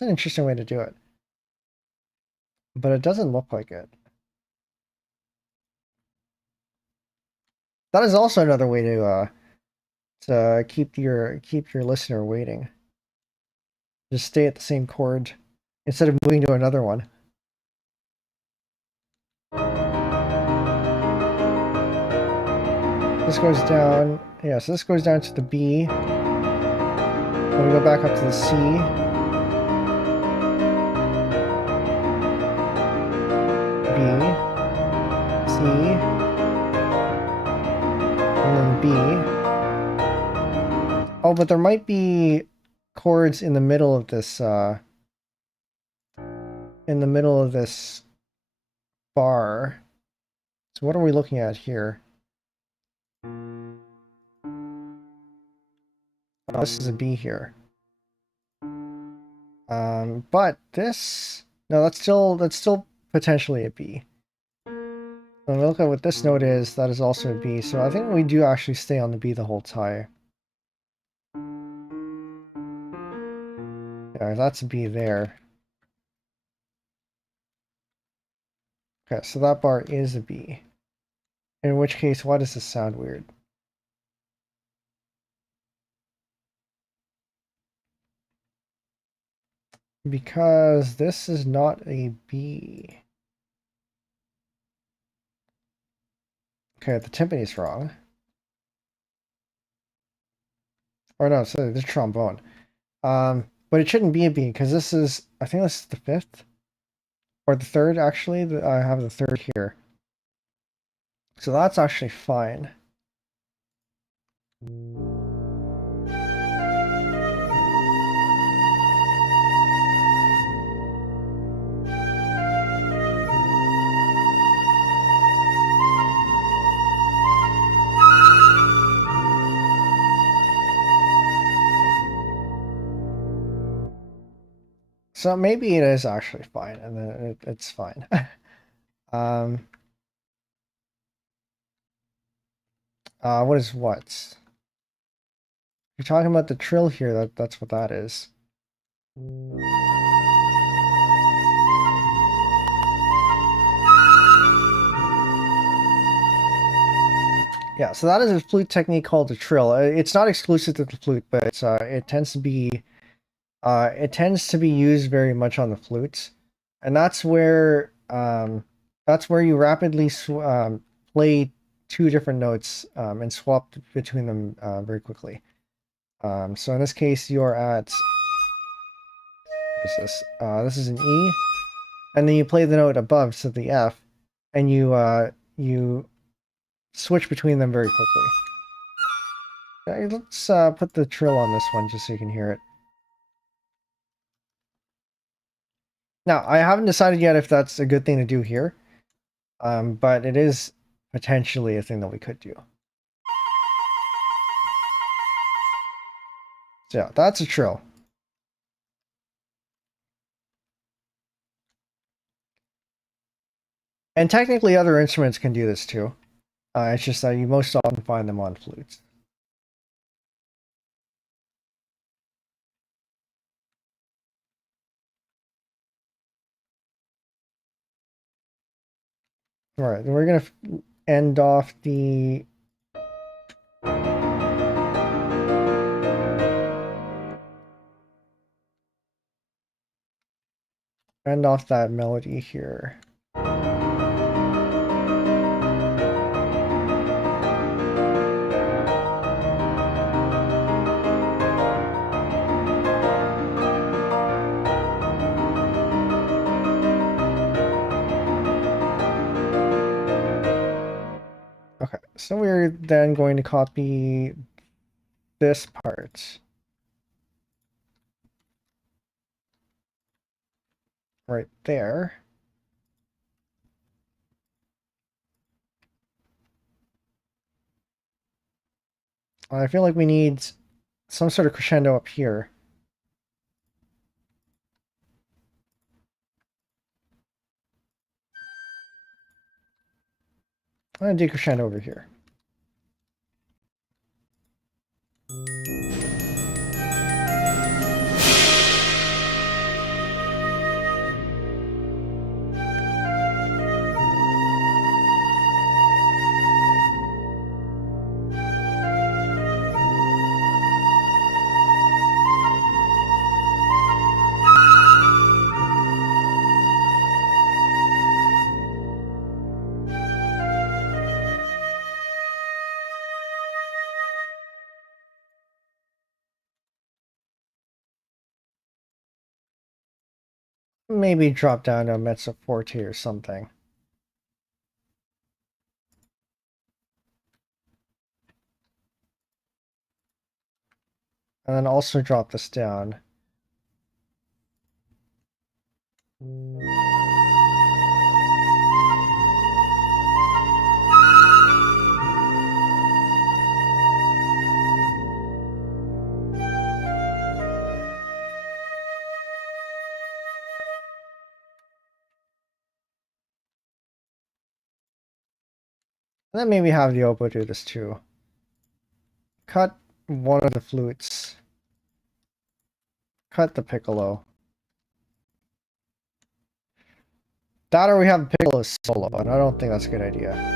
interesting way to do it, but it doesn't look like it. That is also another way to keep your listener waiting. Just stay at the same chord instead of moving to another one. This goes down, yeah, so this goes down to the B. Then we go back up to the C. B. C. And then B. Oh, but there might be chords in the middle of this bar. So what are we looking at here? Oh, this is a B here. But this, no, that's still potentially a B. When we look at what this node is, that is also a B. So I think we do actually stay on the B the whole time. Yeah, that's a B there. Okay, so that bar is a B. In which case, why does this sound weird? Because this is not a B. Okay, the timpani is wrong. Or no, sorry, the trombone. But it shouldn't be a B because this is, I think this is the fifth or the third actually. I have the third here. So that's actually fine. So maybe it is actually fine, and then it's fine. What is what? You're talking about the trill here, that's what that is. Yeah, so that is a flute technique called the trill. It's not exclusive to the flute, but it tends to be used very much on the flutes, and that's where you rapidly play two different notes and swap between them very quickly. So in this case, you're at what is this? This is an E, and then you play the note above, so the F, and you switch between them very quickly. Okay, let's put the trill on this one just so you can hear it. Now, I haven't decided yet if that's a good thing to do here, but it is potentially a thing that we could do. So yeah, that's a trill. And technically other instruments can do this too. It's just that you most often find them on flutes. All right, then we're gonna end off the that melody here. Okay, so we're then going to copy this part right there. I feel like we need some sort of crescendo up here. I'm gonna do crescendo over here. Maybe drop down to a mezzo forte or something. And then also drop this down. And then maybe have the oboe do this too. Cut one of the flutes. Cut the piccolo. That or we have piccolo solo, and I don't think that's a good idea.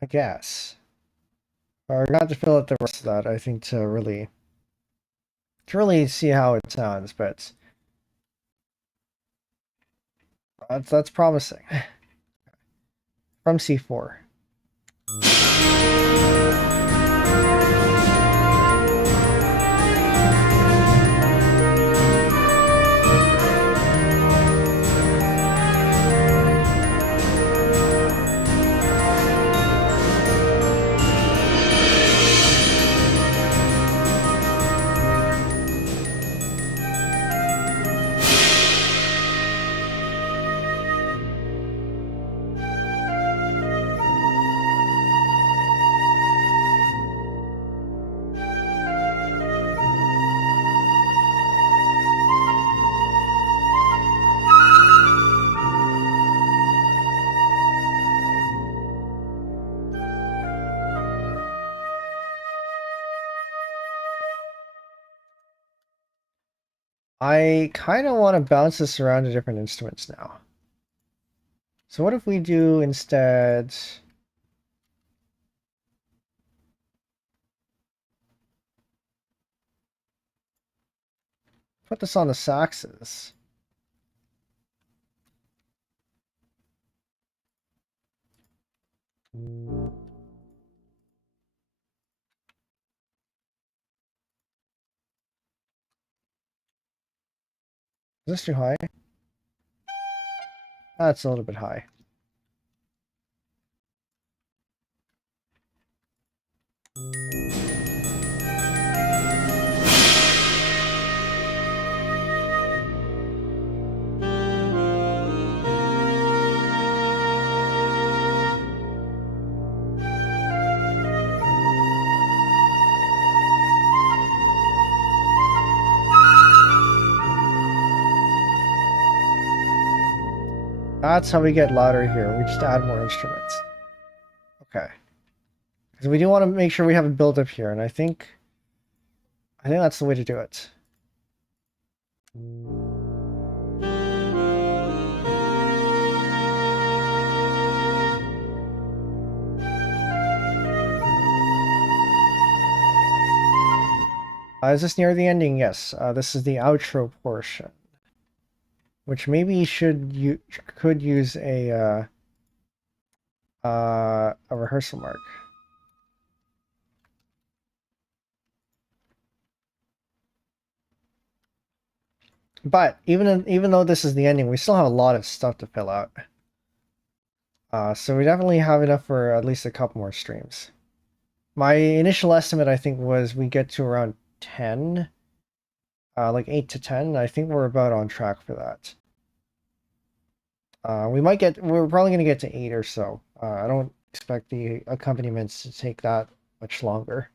I guess. Or not to fill out the rest of that, I think to really see how it sounds, but that's promising. From C4. I kind of want to bounce this around to different instruments now. So what if we do instead... Put this on the saxes. Is this too high? That's a little bit high. That's how we get louder here. We just add more instruments. Okay. Because we do want to make sure we have a build up here, and I think that's the way to do it. Is this near the ending? Yes. This is the outro portion, which maybe could use a rehearsal mark. But even though this is the ending, we still have a lot of stuff to fill out. So we definitely have enough for at least a couple more streams. My initial estimate, I think, was we get to around 10, like 8 to 10. I think we're about on track for that. We're probably going to get to 8 or so. I don't expect the accompaniments to take that much longer.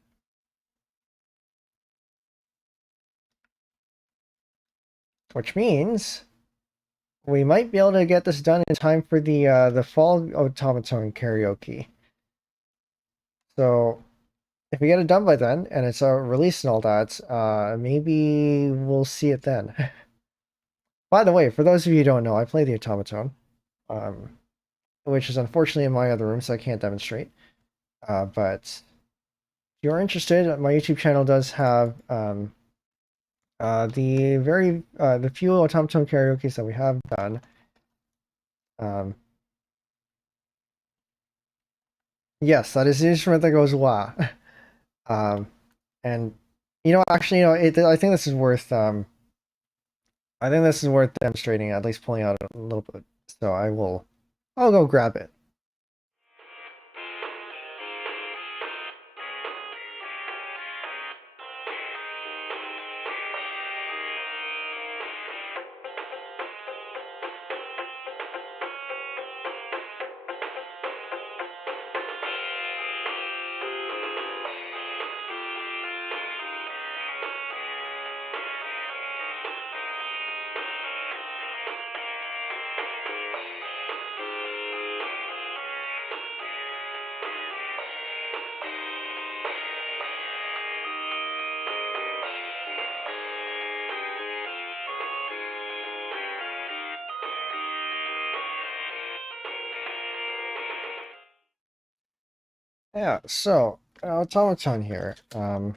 Which means we might be able to get this done in time for the fall automaton karaoke. So if we get it done by then, and it's released and all that, maybe we'll see it then. By the way, for those of you who don't know, I play the automaton, which is unfortunately in my other room, so I can't demonstrate. But if you're interested, my YouTube channel does have the few automaton karaoke's that we have done. Yes, that is the instrument that goes wah. And actually, I think this is worth demonstrating, at least pulling out a little bit. So I'll go grab it. Yeah, so automaton here. I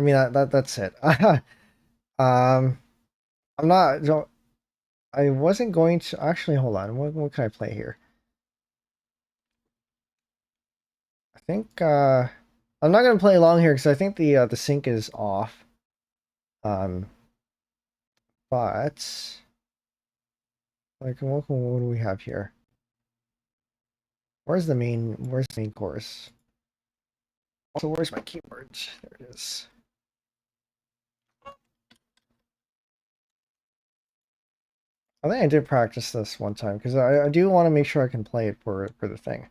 mean that's it. I'm not. I wasn't going to actually. Hold on. What can I play here? I think I'm not gonna play long here because I think the sync is off. Um, but like what do we have here? Where's the main course? Also, where's my keyboard? There it is. I think I did practice this one time because I do want to make sure I can play it for the thing.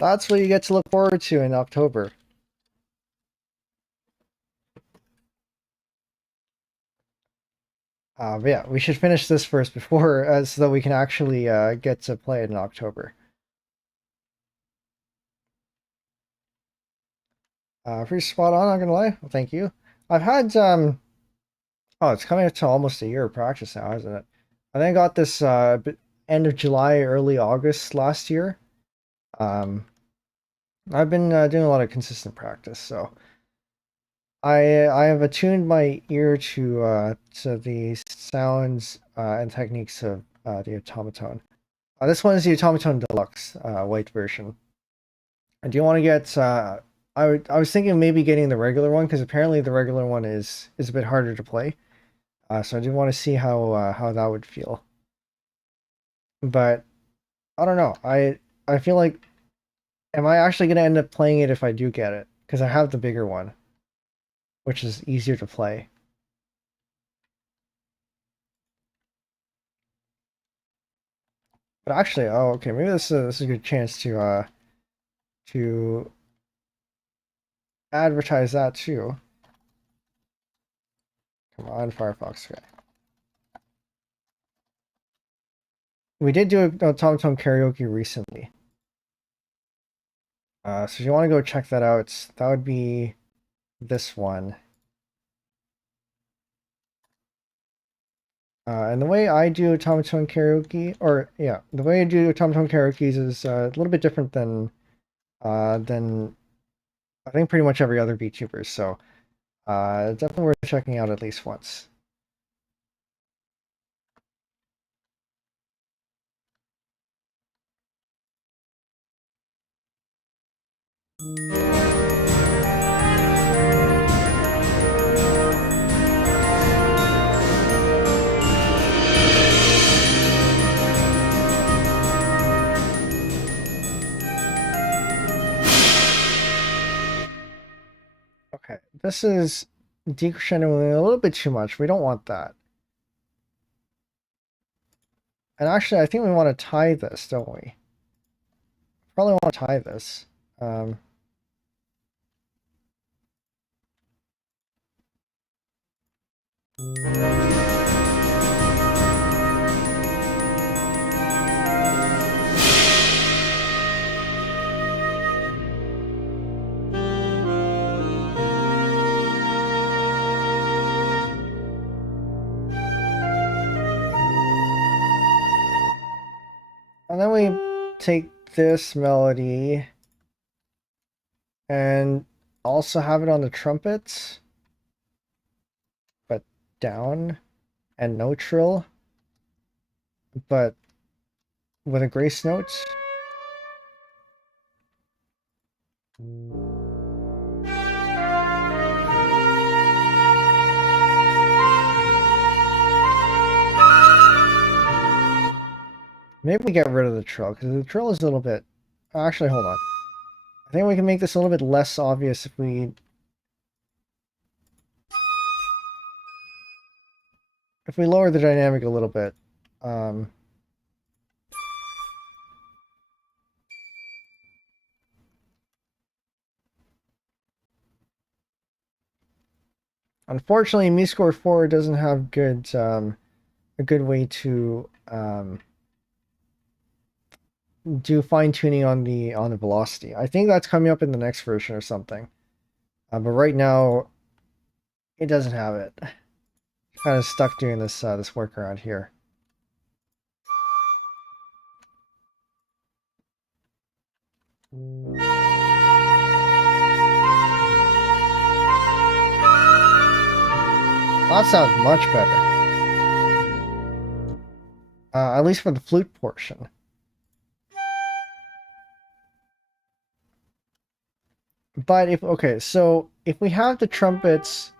That's what you get to look forward to in October. But yeah, we should finish this first before, so that we can actually get to play it in October. Pretty spot on, not gonna lie. Well, thank you. I've had oh, it's coming up to almost a year of practice now, isn't it? I think I got this end of July, early August last year. I've been doing a lot of consistent practice, so I have attuned my ear to the sounds and techniques of the automaton. This one is the automaton deluxe white version. I do want to get. I was thinking of maybe getting the regular one because apparently the regular one is a bit harder to play. So I do want to see how that would feel. But I don't know. I feel like, am I actually going to end up playing it if I do get it? Because I have the bigger one, which is easier to play. But actually, oh, okay, maybe this is a good chance to advertise that too. Come on, Firefox. Okay. We did do a Tom Tom karaoke recently. So if you want to go check that out, that would be this one. And the way I do automaton karaoke, or yeah, the way I do automaton karaoke is a little bit different than I think pretty much every other VTuber. So definitely worth checking out at least once. Okay, this is decrescendoing a little bit too much. We don't want that. And actually, I think we want to tie this, don't we? Probably want to tie this. And then we take this melody and also have it on the trumpets, but down and no trill, but with a grace note. Maybe we get rid of the trill because the trill is a little bit. Actually, hold on. I think we can make this a little bit less obvious if we lower the dynamic a little bit. Unfortunately, MiScore 4 doesn't have a good way to do fine tuning on the velocity. I think that's coming up in the next version or something. But right now, it doesn't have it. Kind of stuck doing this workaround here. That sounds much better. At least for the flute portion. But okay, so if we have the trumpets,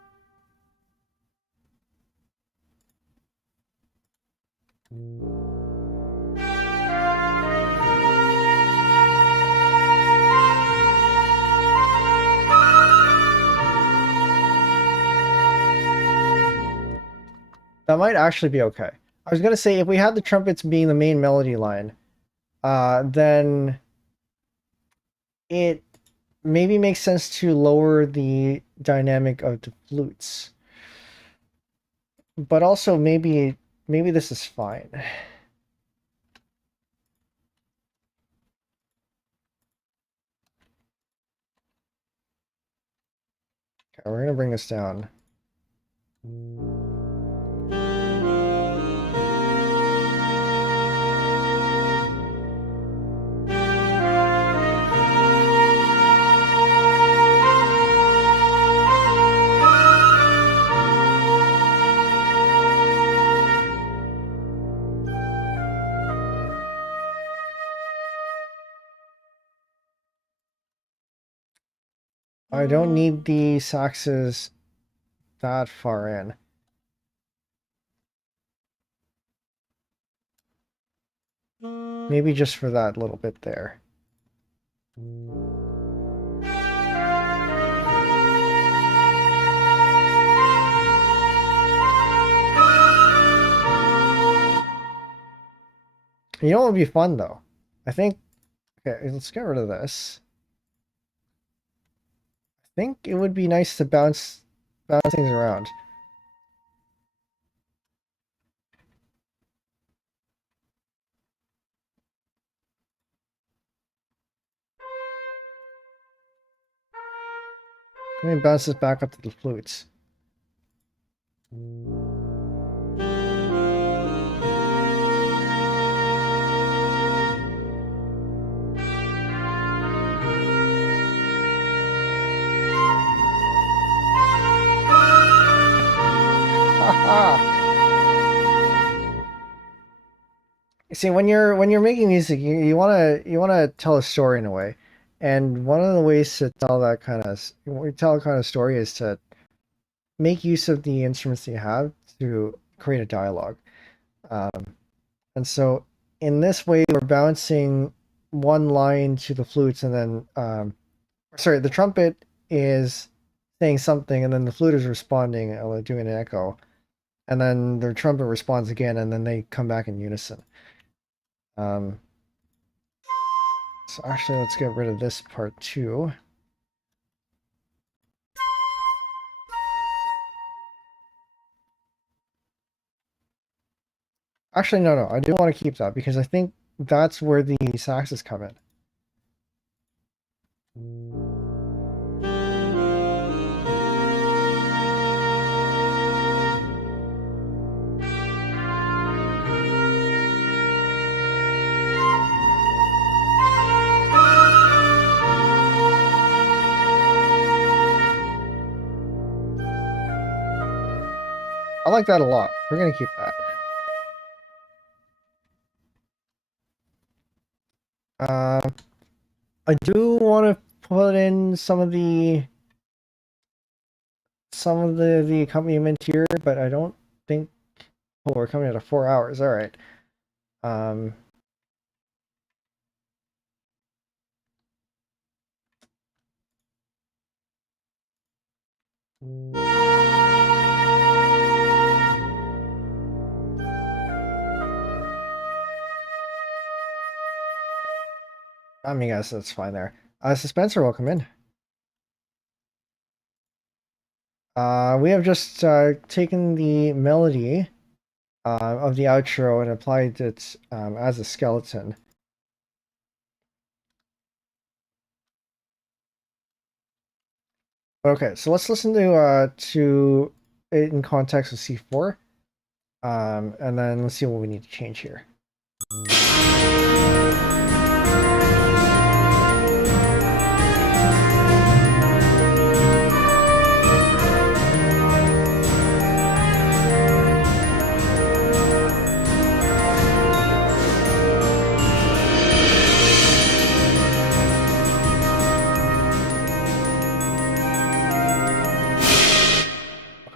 that might actually be okay. I was gonna say if we had the trumpets being the main melody line, then it maybe makes sense to lower the dynamic of the flutes. But also maybe this is fine. Okay, we're gonna bring this down. I don't need the saxes that far in. Maybe just for that little bit there. You know what would be fun though? I think, okay, let's get rid of this. I think it would be nice to bounce things around. Let me bounce this back up to the flutes. See, when you're making music, you wanna tell a story in a way, and one of the ways to tell that kind of story is to make use of the instruments that you have to create a dialogue. And so in this way, we're bouncing one line to the flutes, and then sorry, the trumpet is saying something, and then the flute is responding, doing an echo, and then the trumpet responds again, and then they come back in unison. So actually, let's get rid of this part too. Actually, no, I do want to keep that because I think that's where the saxes come in. I like that a lot. We're gonna keep that. I do want to put in some of the accompaniment here, but I don't think. Oh, we're coming at 4 hours. All right. Um, I mean, guys, that's fine there. Suspenser, welcome in. We have just taken the melody of the outro and applied it as a skeleton. Okay, so let's listen to it in context of C4, and then let's see what we need to change here.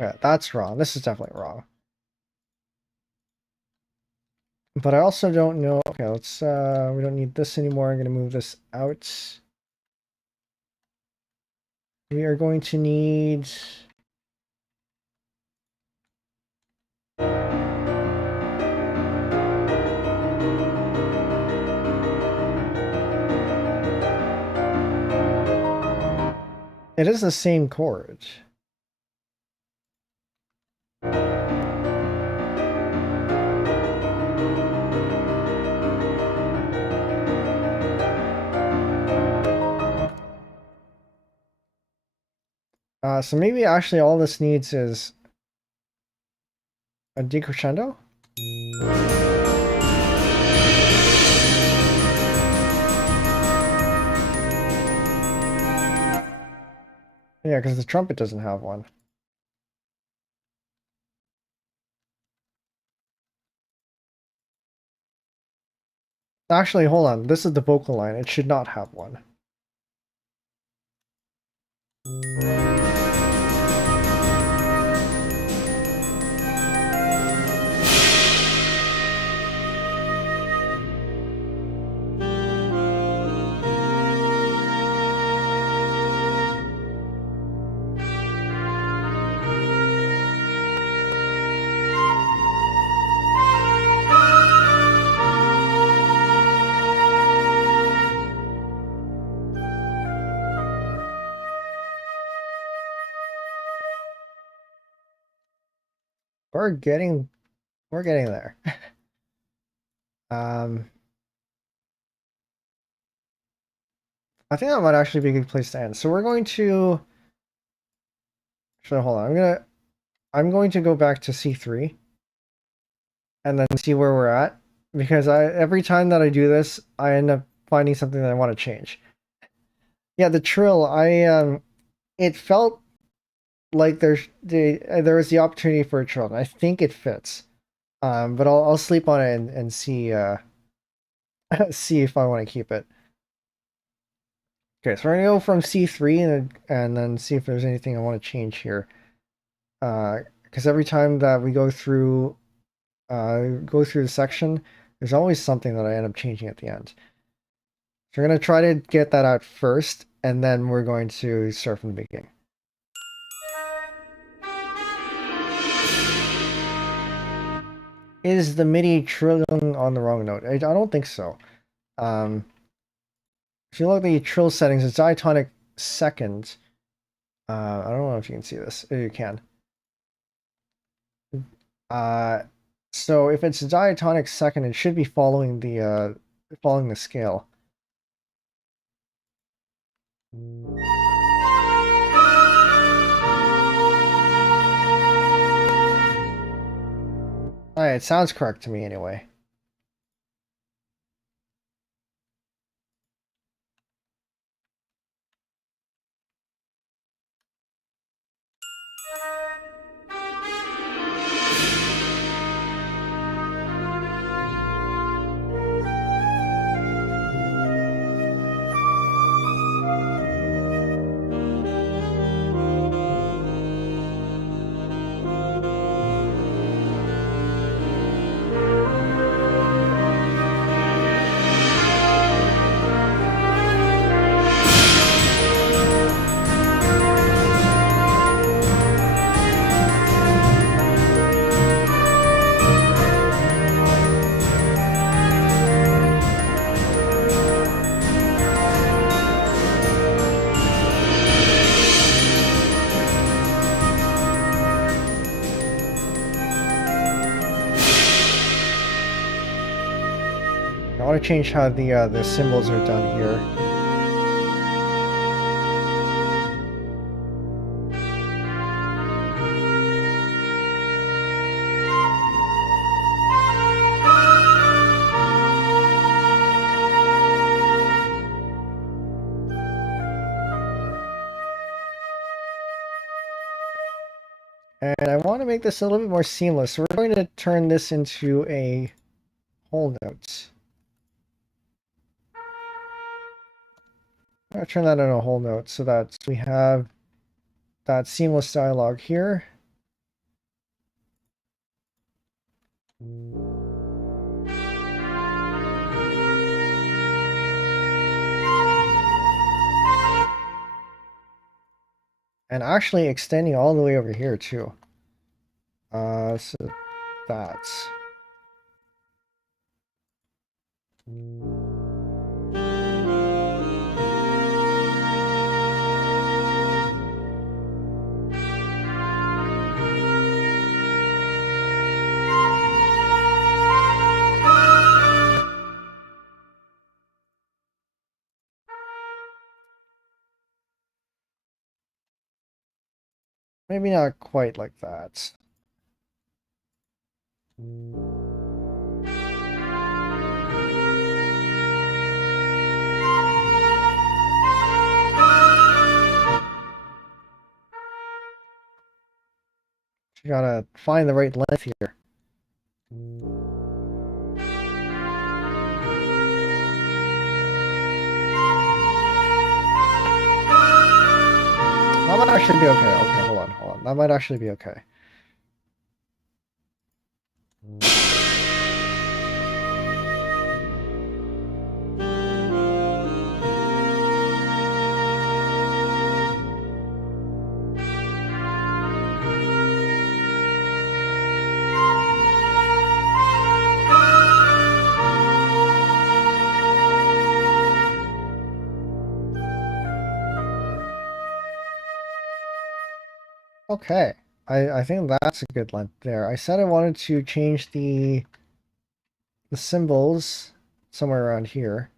Okay, that's wrong. This is definitely wrong. But I also don't know. Okay, let's we don't need this anymore. I'm gonna move this out. We are going to need it is the same chord. So maybe actually all this needs is a decrescendo? Yeah, because the trumpet doesn't have one. Actually, hold on. This is the vocal line. It should not have one. We're getting there. I think that might actually be a good place to end. So we're going to hold on. I'm going to go back to C3 and then see where we're at, because every time that I do this, I end up finding something that I want to change. Yeah, the trill, it felt like there was the opportunity for a trill, and I think it fits. But I'll sleep on it and see see if I want to keep it. Okay, so we're gonna go from C3 and then see if there's anything I want to change here. Because every time that we go through the section, there's always something that I end up changing at the end. So we're gonna try to get that out first, and then we're going to start from the beginning. Is the MIDI trilling on the wrong note? I don't think so. If you look at the trill settings, it's diatonic second. I don't know if you can see this. You can. So if it's a diatonic second, it should be following the scale. Alright, it sounds correct to me anyway. I want to change how the symbols are done here. And I want to make this a little bit more seamless. So we're going to turn this into a whole note. I'm going to turn that into a whole note so that we have that seamless dialogue here. And actually extending all the way over here too. So that's... Maybe not quite like that. You gotta find the right length here. That might actually be okay. Okay, hold on. That might actually be okay. Okay, I think that's a good length there. I said I wanted to change the symbols somewhere around here.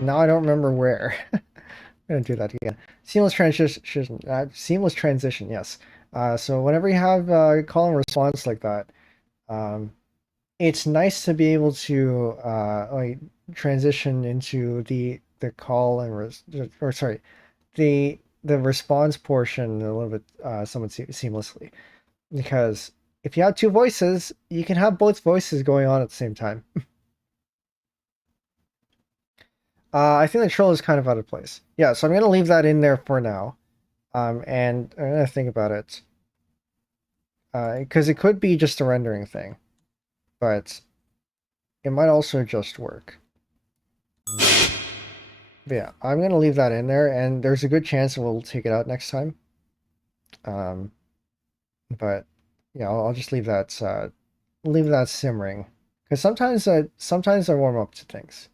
Now I don't remember where. I'm gonna do that again. Seamless transition, yes. So whenever you have call and response like that, it's nice to be able to like transition into the call and the response portion a little bit somewhat seamlessly, because if you have two voices, you can have both voices going on at the same time. I think the troll is kind of out of place. Yeah, so I'm going to leave that in there for now. And I'm going to think about it. Because it could be just a rendering thing. But it might also just work. But yeah, I'm going to leave that in there, and there's a good chance that we'll take it out next time. But yeah, I'll just leave that simmering. Because sometimes I warm up to things.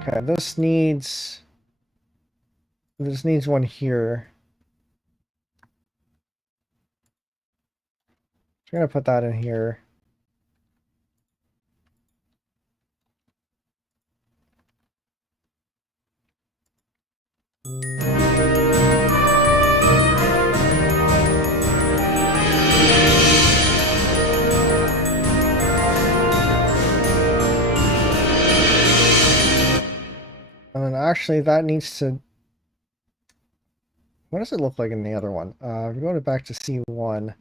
Okay, this needs one here. I'm gonna put that in here. And then actually that needs to... What does it look like in the other one? We're going back to C1.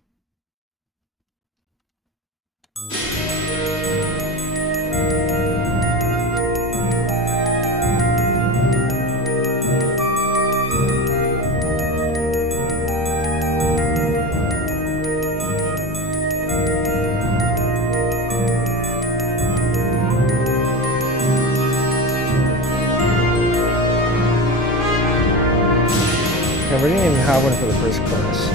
have one for the first chorus.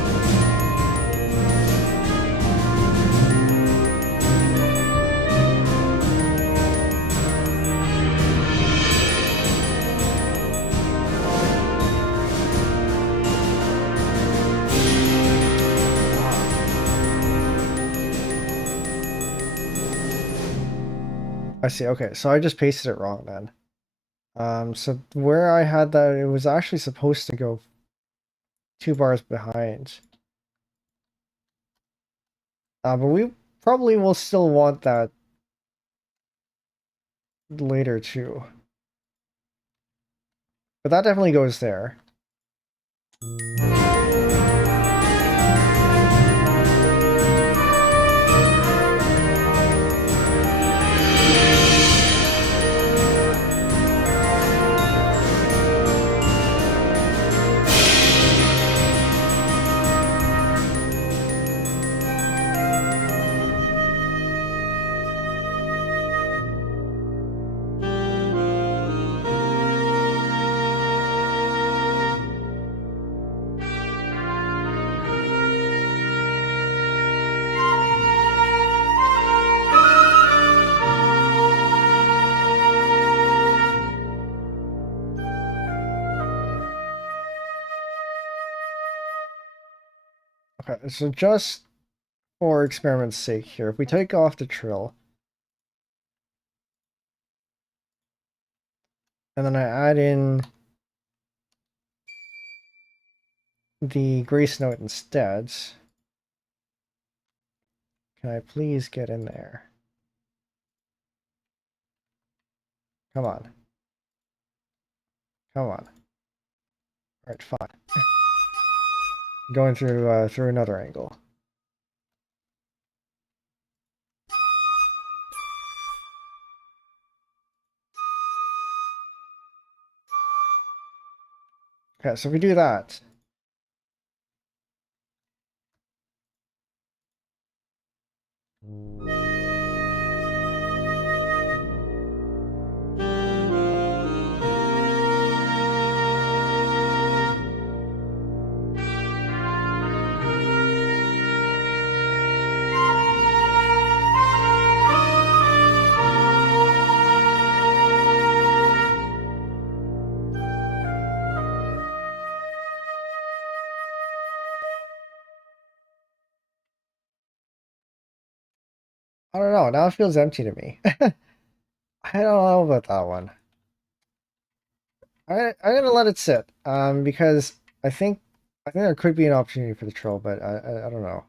I see. Okay, so I just pasted it wrong then. So where I had that, it was actually supposed to go 2 bars behind. But we probably will still want that later too. But that definitely goes there. Okay, so just for experiment's sake here, if we take off the trill, and then I add in the grace note instead, can I please get in there? Come on. Come on. Alright, fine. Going through through another angle. Okay, so if we do that, I don't know, now it feels empty to me. I don't know about that one. I'm gonna let it sit, because I think there could be an opportunity for the troll, but I don't know.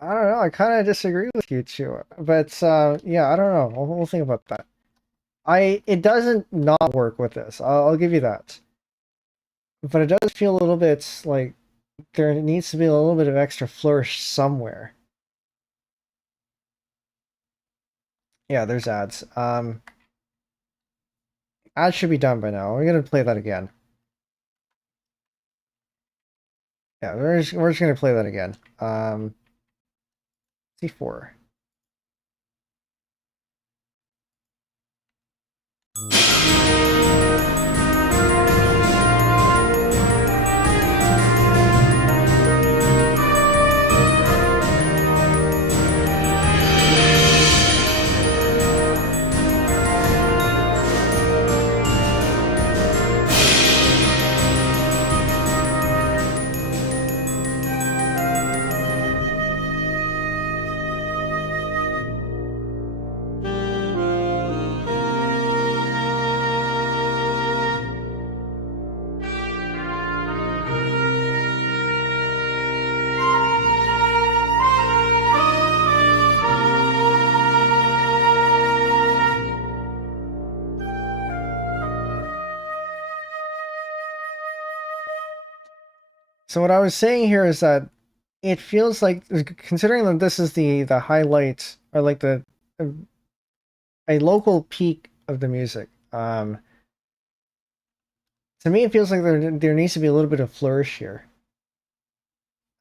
I don't know. I kind of disagree with you too, but yeah, I don't know. We'll think about that. It doesn't not work with this. I'll give you that, but it does feel a little bit like there needs to be a little bit of extra flourish somewhere. Yeah, there's ads. Ads should be done by now. We're gonna play that again. Yeah, we're just gonna play that again. C4. So what I was saying here is that it feels like, considering that this is the highlight, or like a local peak of the music. To me, it feels like there needs to be a little bit of flourish here.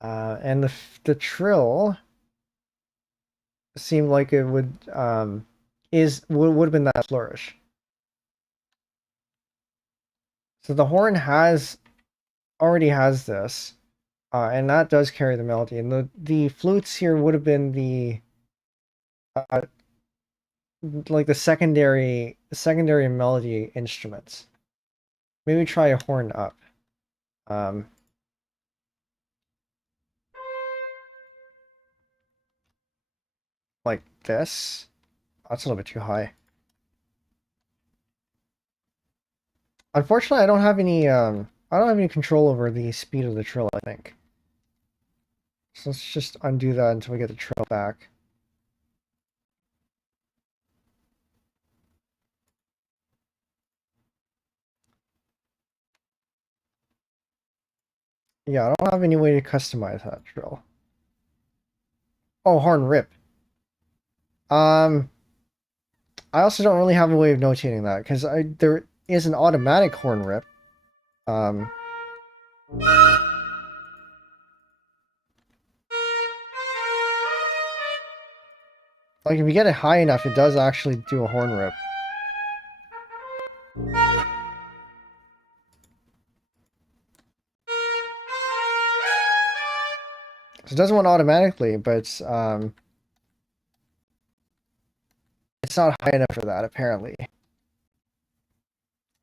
And the trill seemed like it would would have been that flourish. So the horn already has this, and that does carry the melody. And the flutes here would have been the like the secondary melody instruments. Maybe try a horn up. Like this. That's a little bit too high. Unfortunately, I don't have any control over the speed of the trill, I think. So let's just undo that until we get the trill back. Yeah, I don't have any way to customize that trill. Oh, horn rip. I also don't really have a way of notating that because there is an automatic horn rip. Like if you get it high enough, it does actually do a horn rip. So it doesn't want automatically, but it's not high enough for that apparently.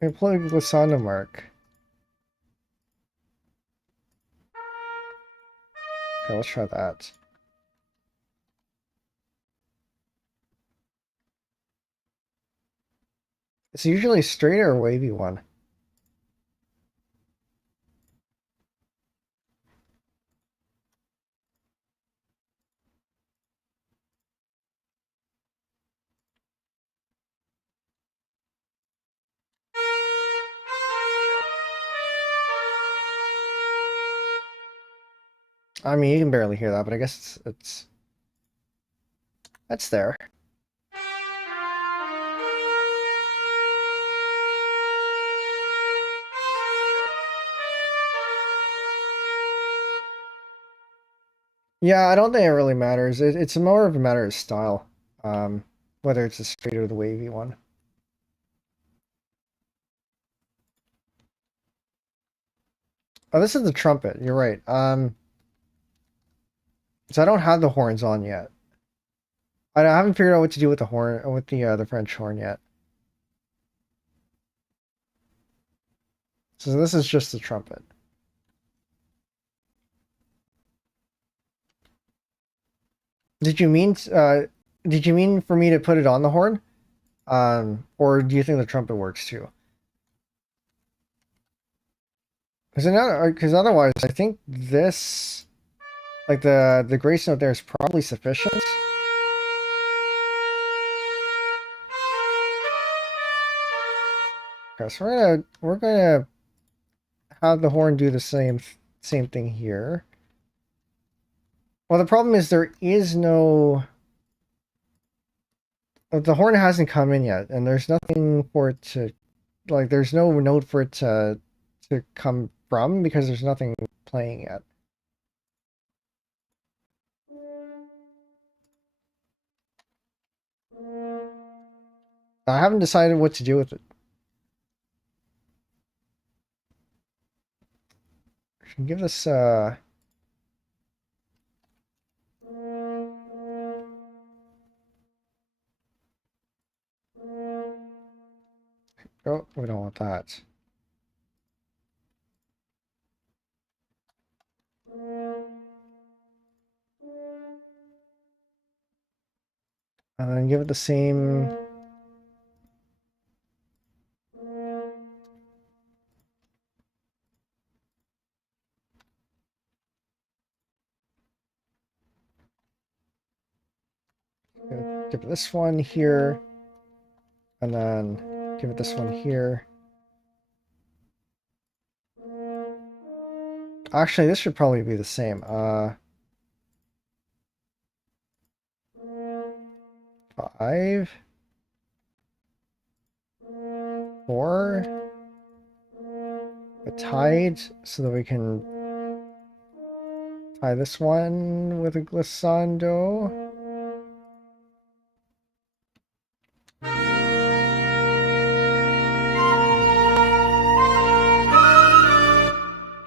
We play glissando mark. Okay, let's try that. It's usually a straight or a wavy one. I mean, you can barely hear that, but I guess that's there. Yeah, I don't think it really matters. It's more of a matter of style, whether it's the straight or the wavy one. Oh, this is the trumpet. You're right. So I don't have the horns on yet. I haven't figured out what to do with the horn, with the French horn yet. So this is just the trumpet. Did you mean for me to put it on the horn? Or do you think the trumpet works too? Because otherwise, I think this, like the grace note there is probably sufficient. Okay, so we're gonna have the horn do the same thing here. Well, the problem is there is no. The horn hasn't come in yet, and there's nothing for it to, like, there's no note for it to come from because there's nothing playing yet. I haven't decided what to do with it. I can give this oh, we don't want that. And then give it the same. Give it this one here. And then give it this one here. Actually, this should probably be the same. 5, 4, a tide, so that we can tie this one with a glissando.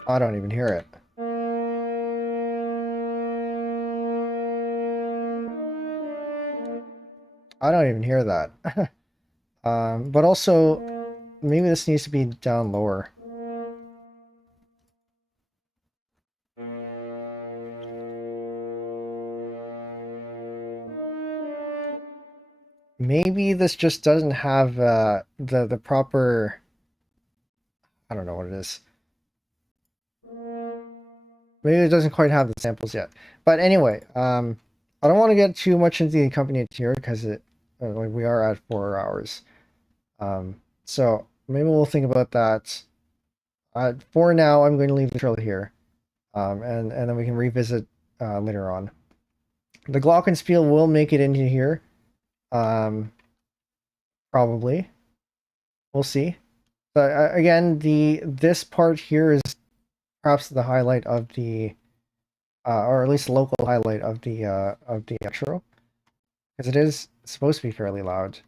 I don't even hear it. I don't even hear that. But also, maybe this needs to be down lower. Maybe this just doesn't have the proper... I don't know what it is. Maybe it doesn't quite have the samples yet. But anyway, I don't want to get too much into the accompaniment here because we are at 4 hours. So maybe we'll think about that. For now, I'm going to leave the trail here, and then we can revisit later on. The glockenspiel will make it into here, probably. We'll see. But again, this part here is perhaps the highlight of the, or at least the local highlight of the outro, because it is supposed to be fairly loud.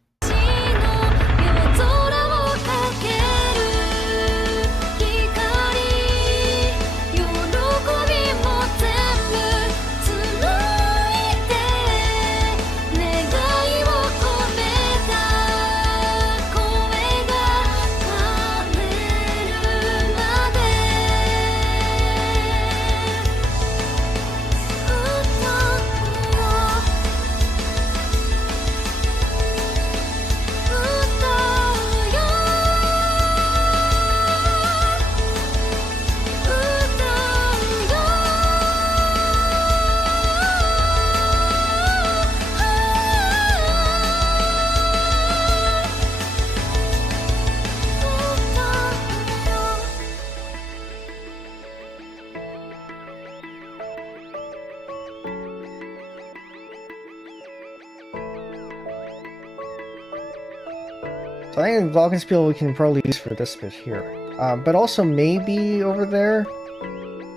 'So I think the glockenspiel we can probably use for this bit here. But also maybe over there,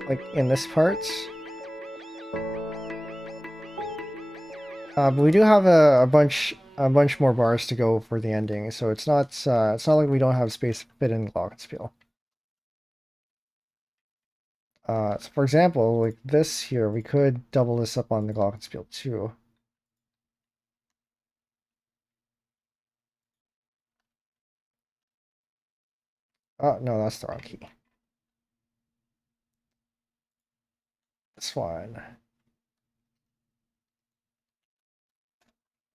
like in this part. But we do have a bunch more bars to go for the ending, so it's not like we don't have space to fit in glockenspiel. So for example, like this here, we could double this up on the glockenspiel too. Oh, no, that's the wrong key. This one.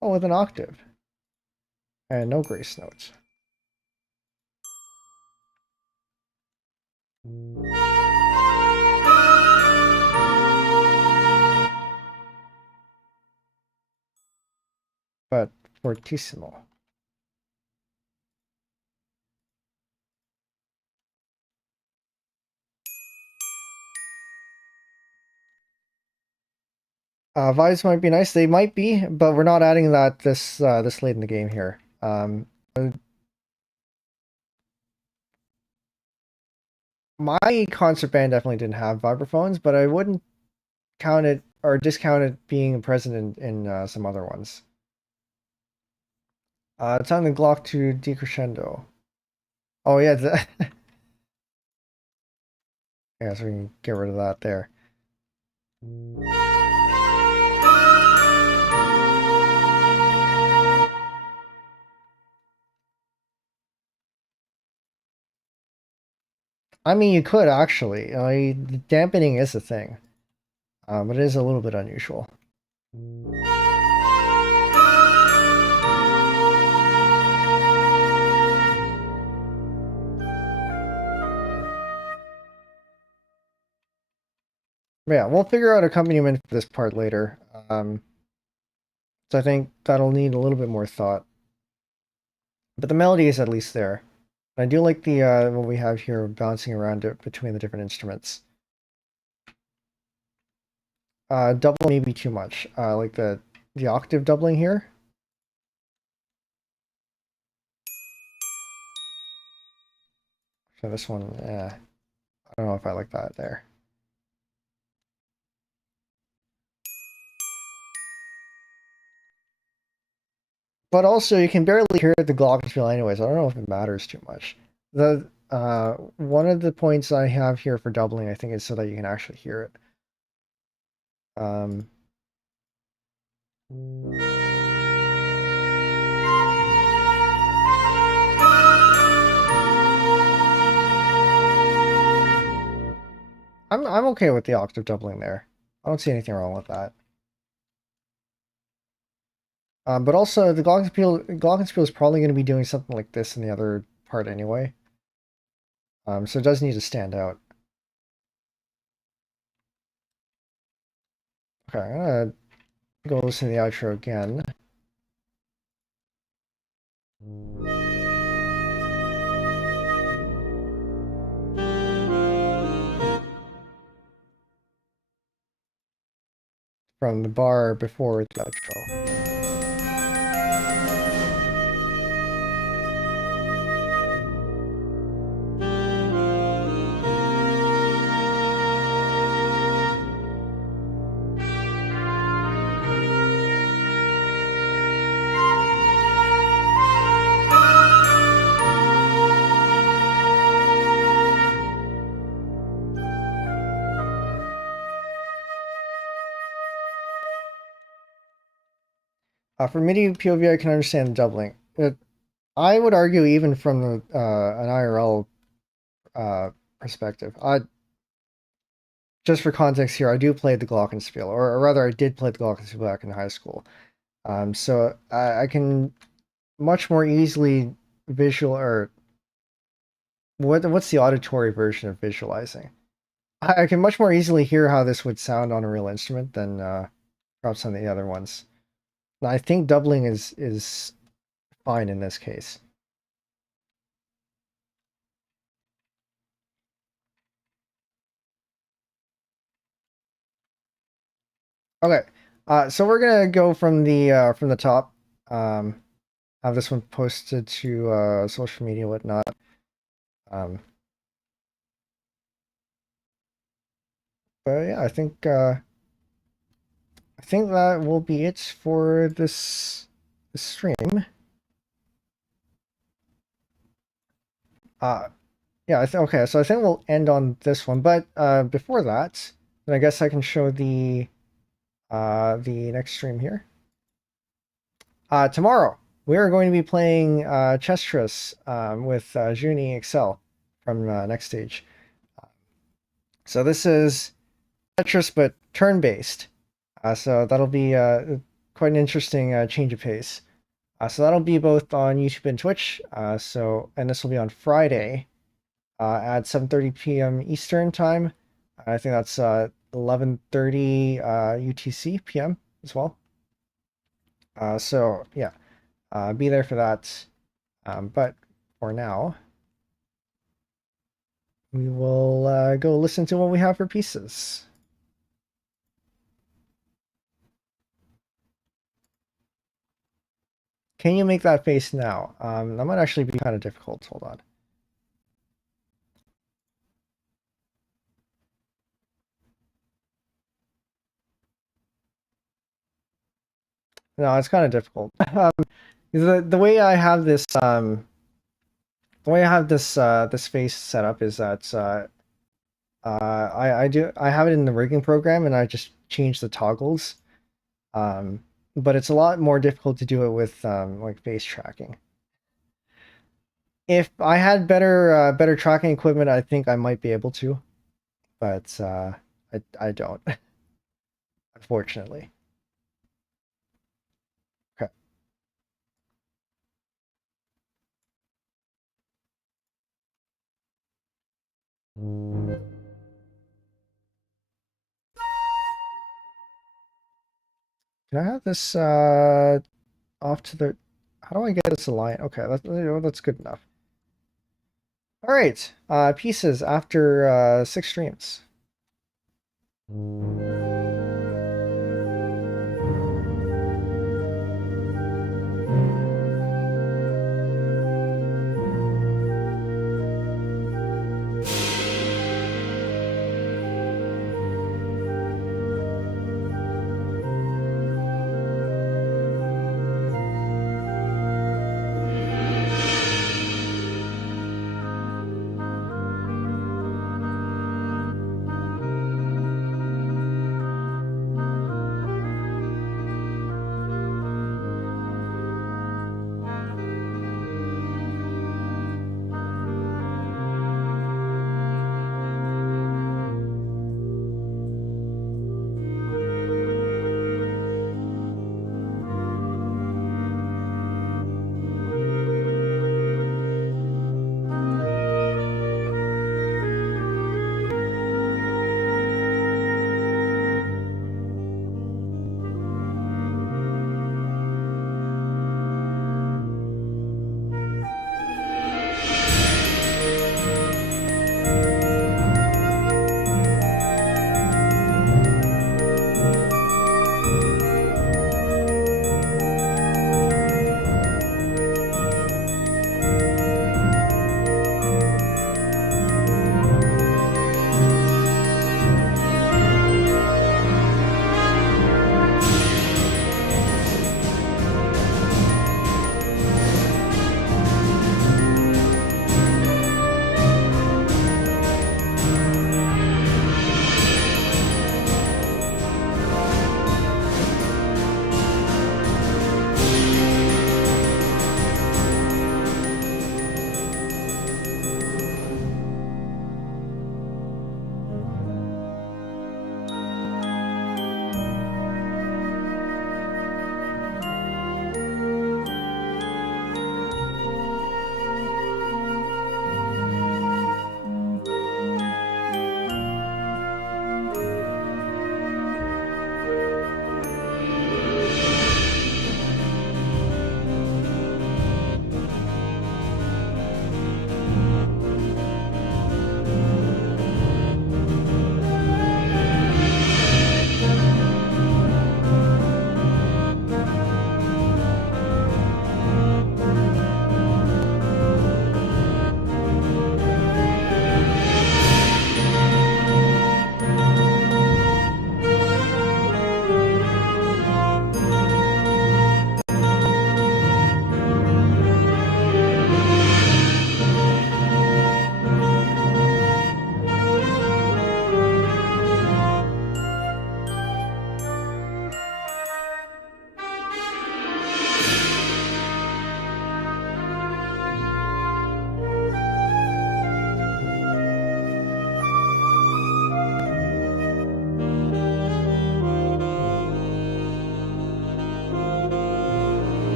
Oh, with an octave. And no grace notes. But fortissimo. Vibes might be nice. They might be, but we're not adding that this late in the game here. My concert band definitely didn't have vibraphones, but I wouldn't count it or discount it being present in some other ones. It's on the Glock to decrescendo. Oh yeah, yeah, so we can get rid of that there. I mean, you could actually. Dampening is a thing, but it is a little bit unusual. But yeah, we'll figure out accompaniment for this part later. So I think that'll need a little bit more thought. But the melody is at least there. I do like the what we have here bouncing around it between the different instruments. Double may be too much. Like the octave doubling here. So this one, I don't know if I like that there. But also, you can barely hear the glockenspiel anyways. I don't know if it matters too much. The one of the points I have here for doubling, I think, is so that you can actually hear it. Um, I'm okay with the octave doubling there. I don't see anything wrong with that. But also, the glockenspiel is probably going to be doing something like this in the other part anyway. So it does need to stand out. Okay, I'm gonna go listen to the outro again. From the bar before the outro. For MIDI POV, I can understand the doubling. I would argue even from an IRL perspective. Just for context here, I do play the glockenspiel, or rather, I did play the glockenspiel back in high school. So I can much more easily visual or what's the auditory version of visualizing? I can much more easily hear how this would sound on a real instrument than perhaps some of the other ones. And I think doubling is fine in this case. Okay, so we're gonna go from the top. Have this one posted to social media, whatnot. Um, but yeah, I think that will be it for this stream. Yeah, okay, so I think we'll end on this one, but before that, then I guess I can show the next stream here. Tomorrow we are going to be playing Chestris with Juni Excel from Next Stage. So this is Tetris but turn-based. So that'll be quite an interesting change of pace. So that'll be both on YouTube and Twitch. And this will be on Friday at 7:30 p.m. Eastern time. I think that's 11:30 UTC p.m. as well. So yeah, be there for that. But for now, we will go listen to what we have for pieces. Can you make that face now? That might actually be kind of difficult. Hold on. No, it's kind of difficult. The way I have this this face set up is that I have it in the rigging program and I just change the toggles. But it's a lot more difficult to do it with like face tracking. If I had better tracking equipment, I think I might be able to, but I don't, unfortunately. Okay. Can I have this off to the? How do I get this aligned? Okay, that's good enough. All right, pieces after 6 streams.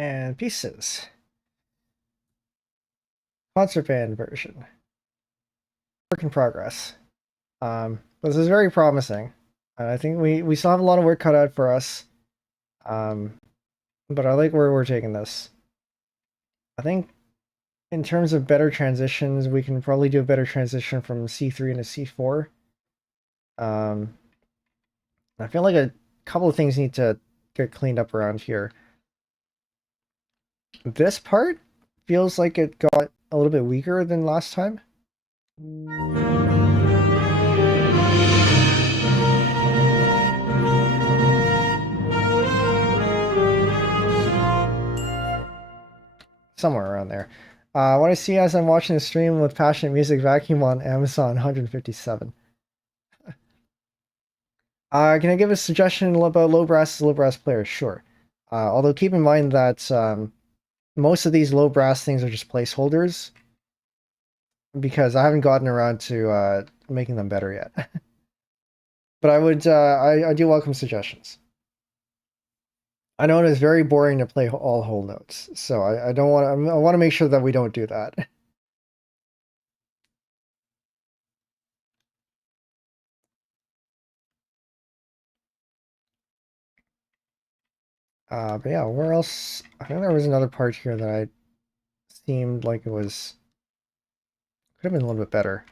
And pieces. Concert band version. Work in progress. This is very promising. I think we still have a lot of work cut out for us. But I like where we're taking this. I think in terms of better transitions, we can probably do a better transition from C3 into C4. I feel like a couple of things need to get cleaned up around here. This part feels like it got a little bit weaker than last time. Somewhere around there. What I see as I'm watching the stream with Passionate Music Vacuum on Amazon 157. Can I give a suggestion about low brass players? Sure. Although keep in mind that most of these low brass things are just placeholders, because I haven't gotten around to making them better yet. But I would, I do welcome suggestions. I know it is very boring to play all whole notes, so I don't want to. I want to make sure that we don't do that. But yeah, where else? I think there was another part here that I seemed like it was could have been a little bit better.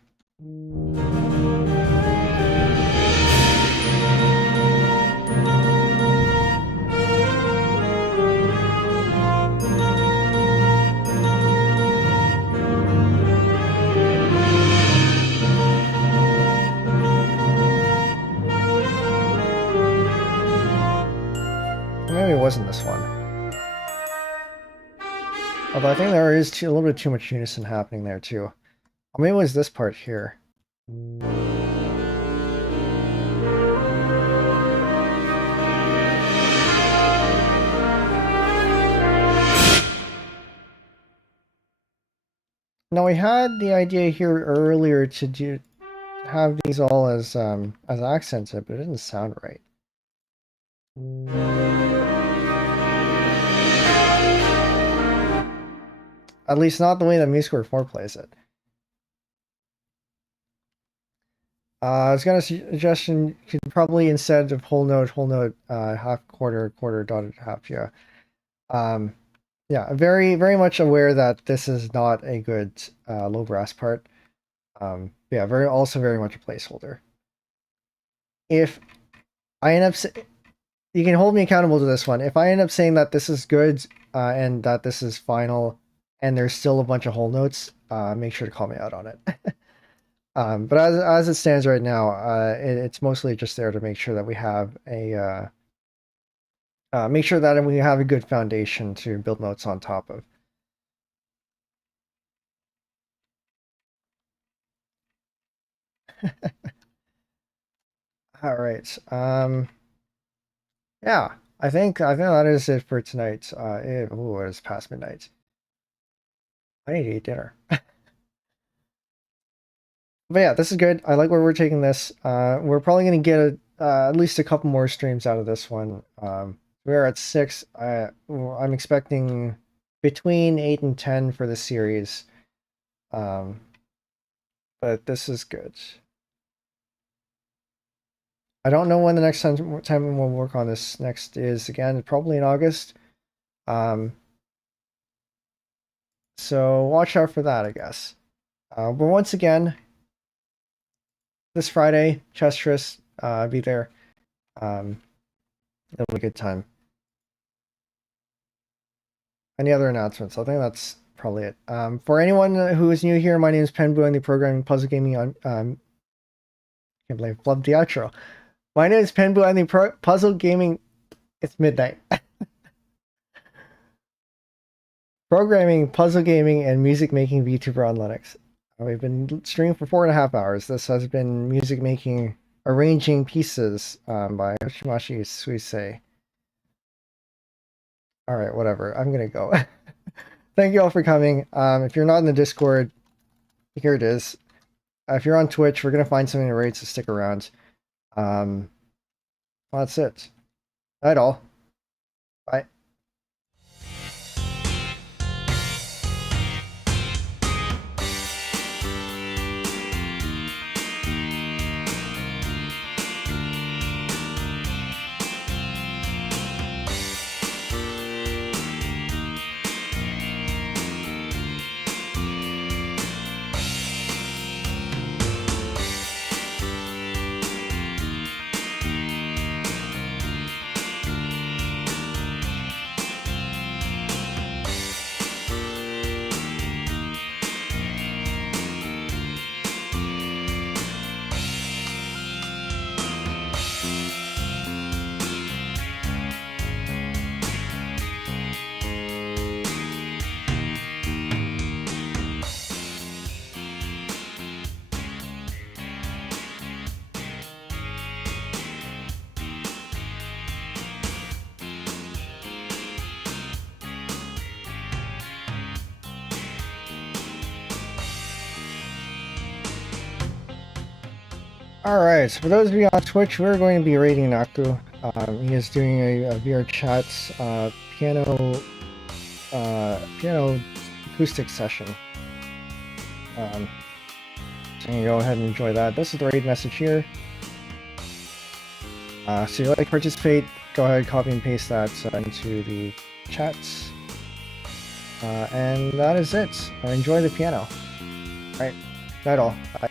Maybe it wasn't this one. Although I think there is a little bit too much unison happening there too. Or maybe it was this part here. Now we had the idea here earlier to have these all as accented, but it didn't sound right. At least not the way that MuseScore 4 plays it. I was gonna suggestion you could probably instead of whole note, half quarter, dotted half, yeah. Yeah, very much aware that this is not a good low brass part. Yeah, also very much a placeholder. If I end up, you can hold me accountable to this one. If I end up saying that this is good and that this is final, and there's still a bunch of whole notes, make sure to call me out on it. But as it stands right now, it's mostly just there to make sure that we have a make sure that we have a good foundation to build notes on top of. All right. Yeah, I think that is it for tonight. It is past midnight. I need to eat dinner. But yeah, this is good. I like where we're taking this. We're probably going to get at least a couple more streams out of this one. We're at 6. I'm expecting between 8 and 10 for the series. But this is good. I don't know when the next time we'll work on this next is. Again, probably in August. So watch out for that, I guess. But once again, this Friday, Chestress, be there. It'll be a good time. Any other announcements? I think that's probably it. For anyone who is new here, my name is Penbu. I'm the programming puzzle gaming on. Can't believe I loved the outro. My name is Penbu. I'm the puzzle gaming. It's midnight. Programming, puzzle gaming, and music making VTuber on Linux. We've been streaming for 4.5 hours. This has been music making, arranging pieces by Hoshimachi Suisei. All right, whatever. I'm gonna go. Thank you all for coming. If you're not in the Discord, here it is. If you're on Twitch, we're gonna find something to rate, so stick around. Well, that's it. Night all. Bye. Alright, so for those of you on Twitch, we're going to be rating Naku. He is doing a VR chat piano acoustic session. So you can go ahead and enjoy that. This is the raid message here. So if you'd like to participate, go ahead, copy and paste that into the chats. And that is it. Enjoy the piano. Alright, night all. Bye.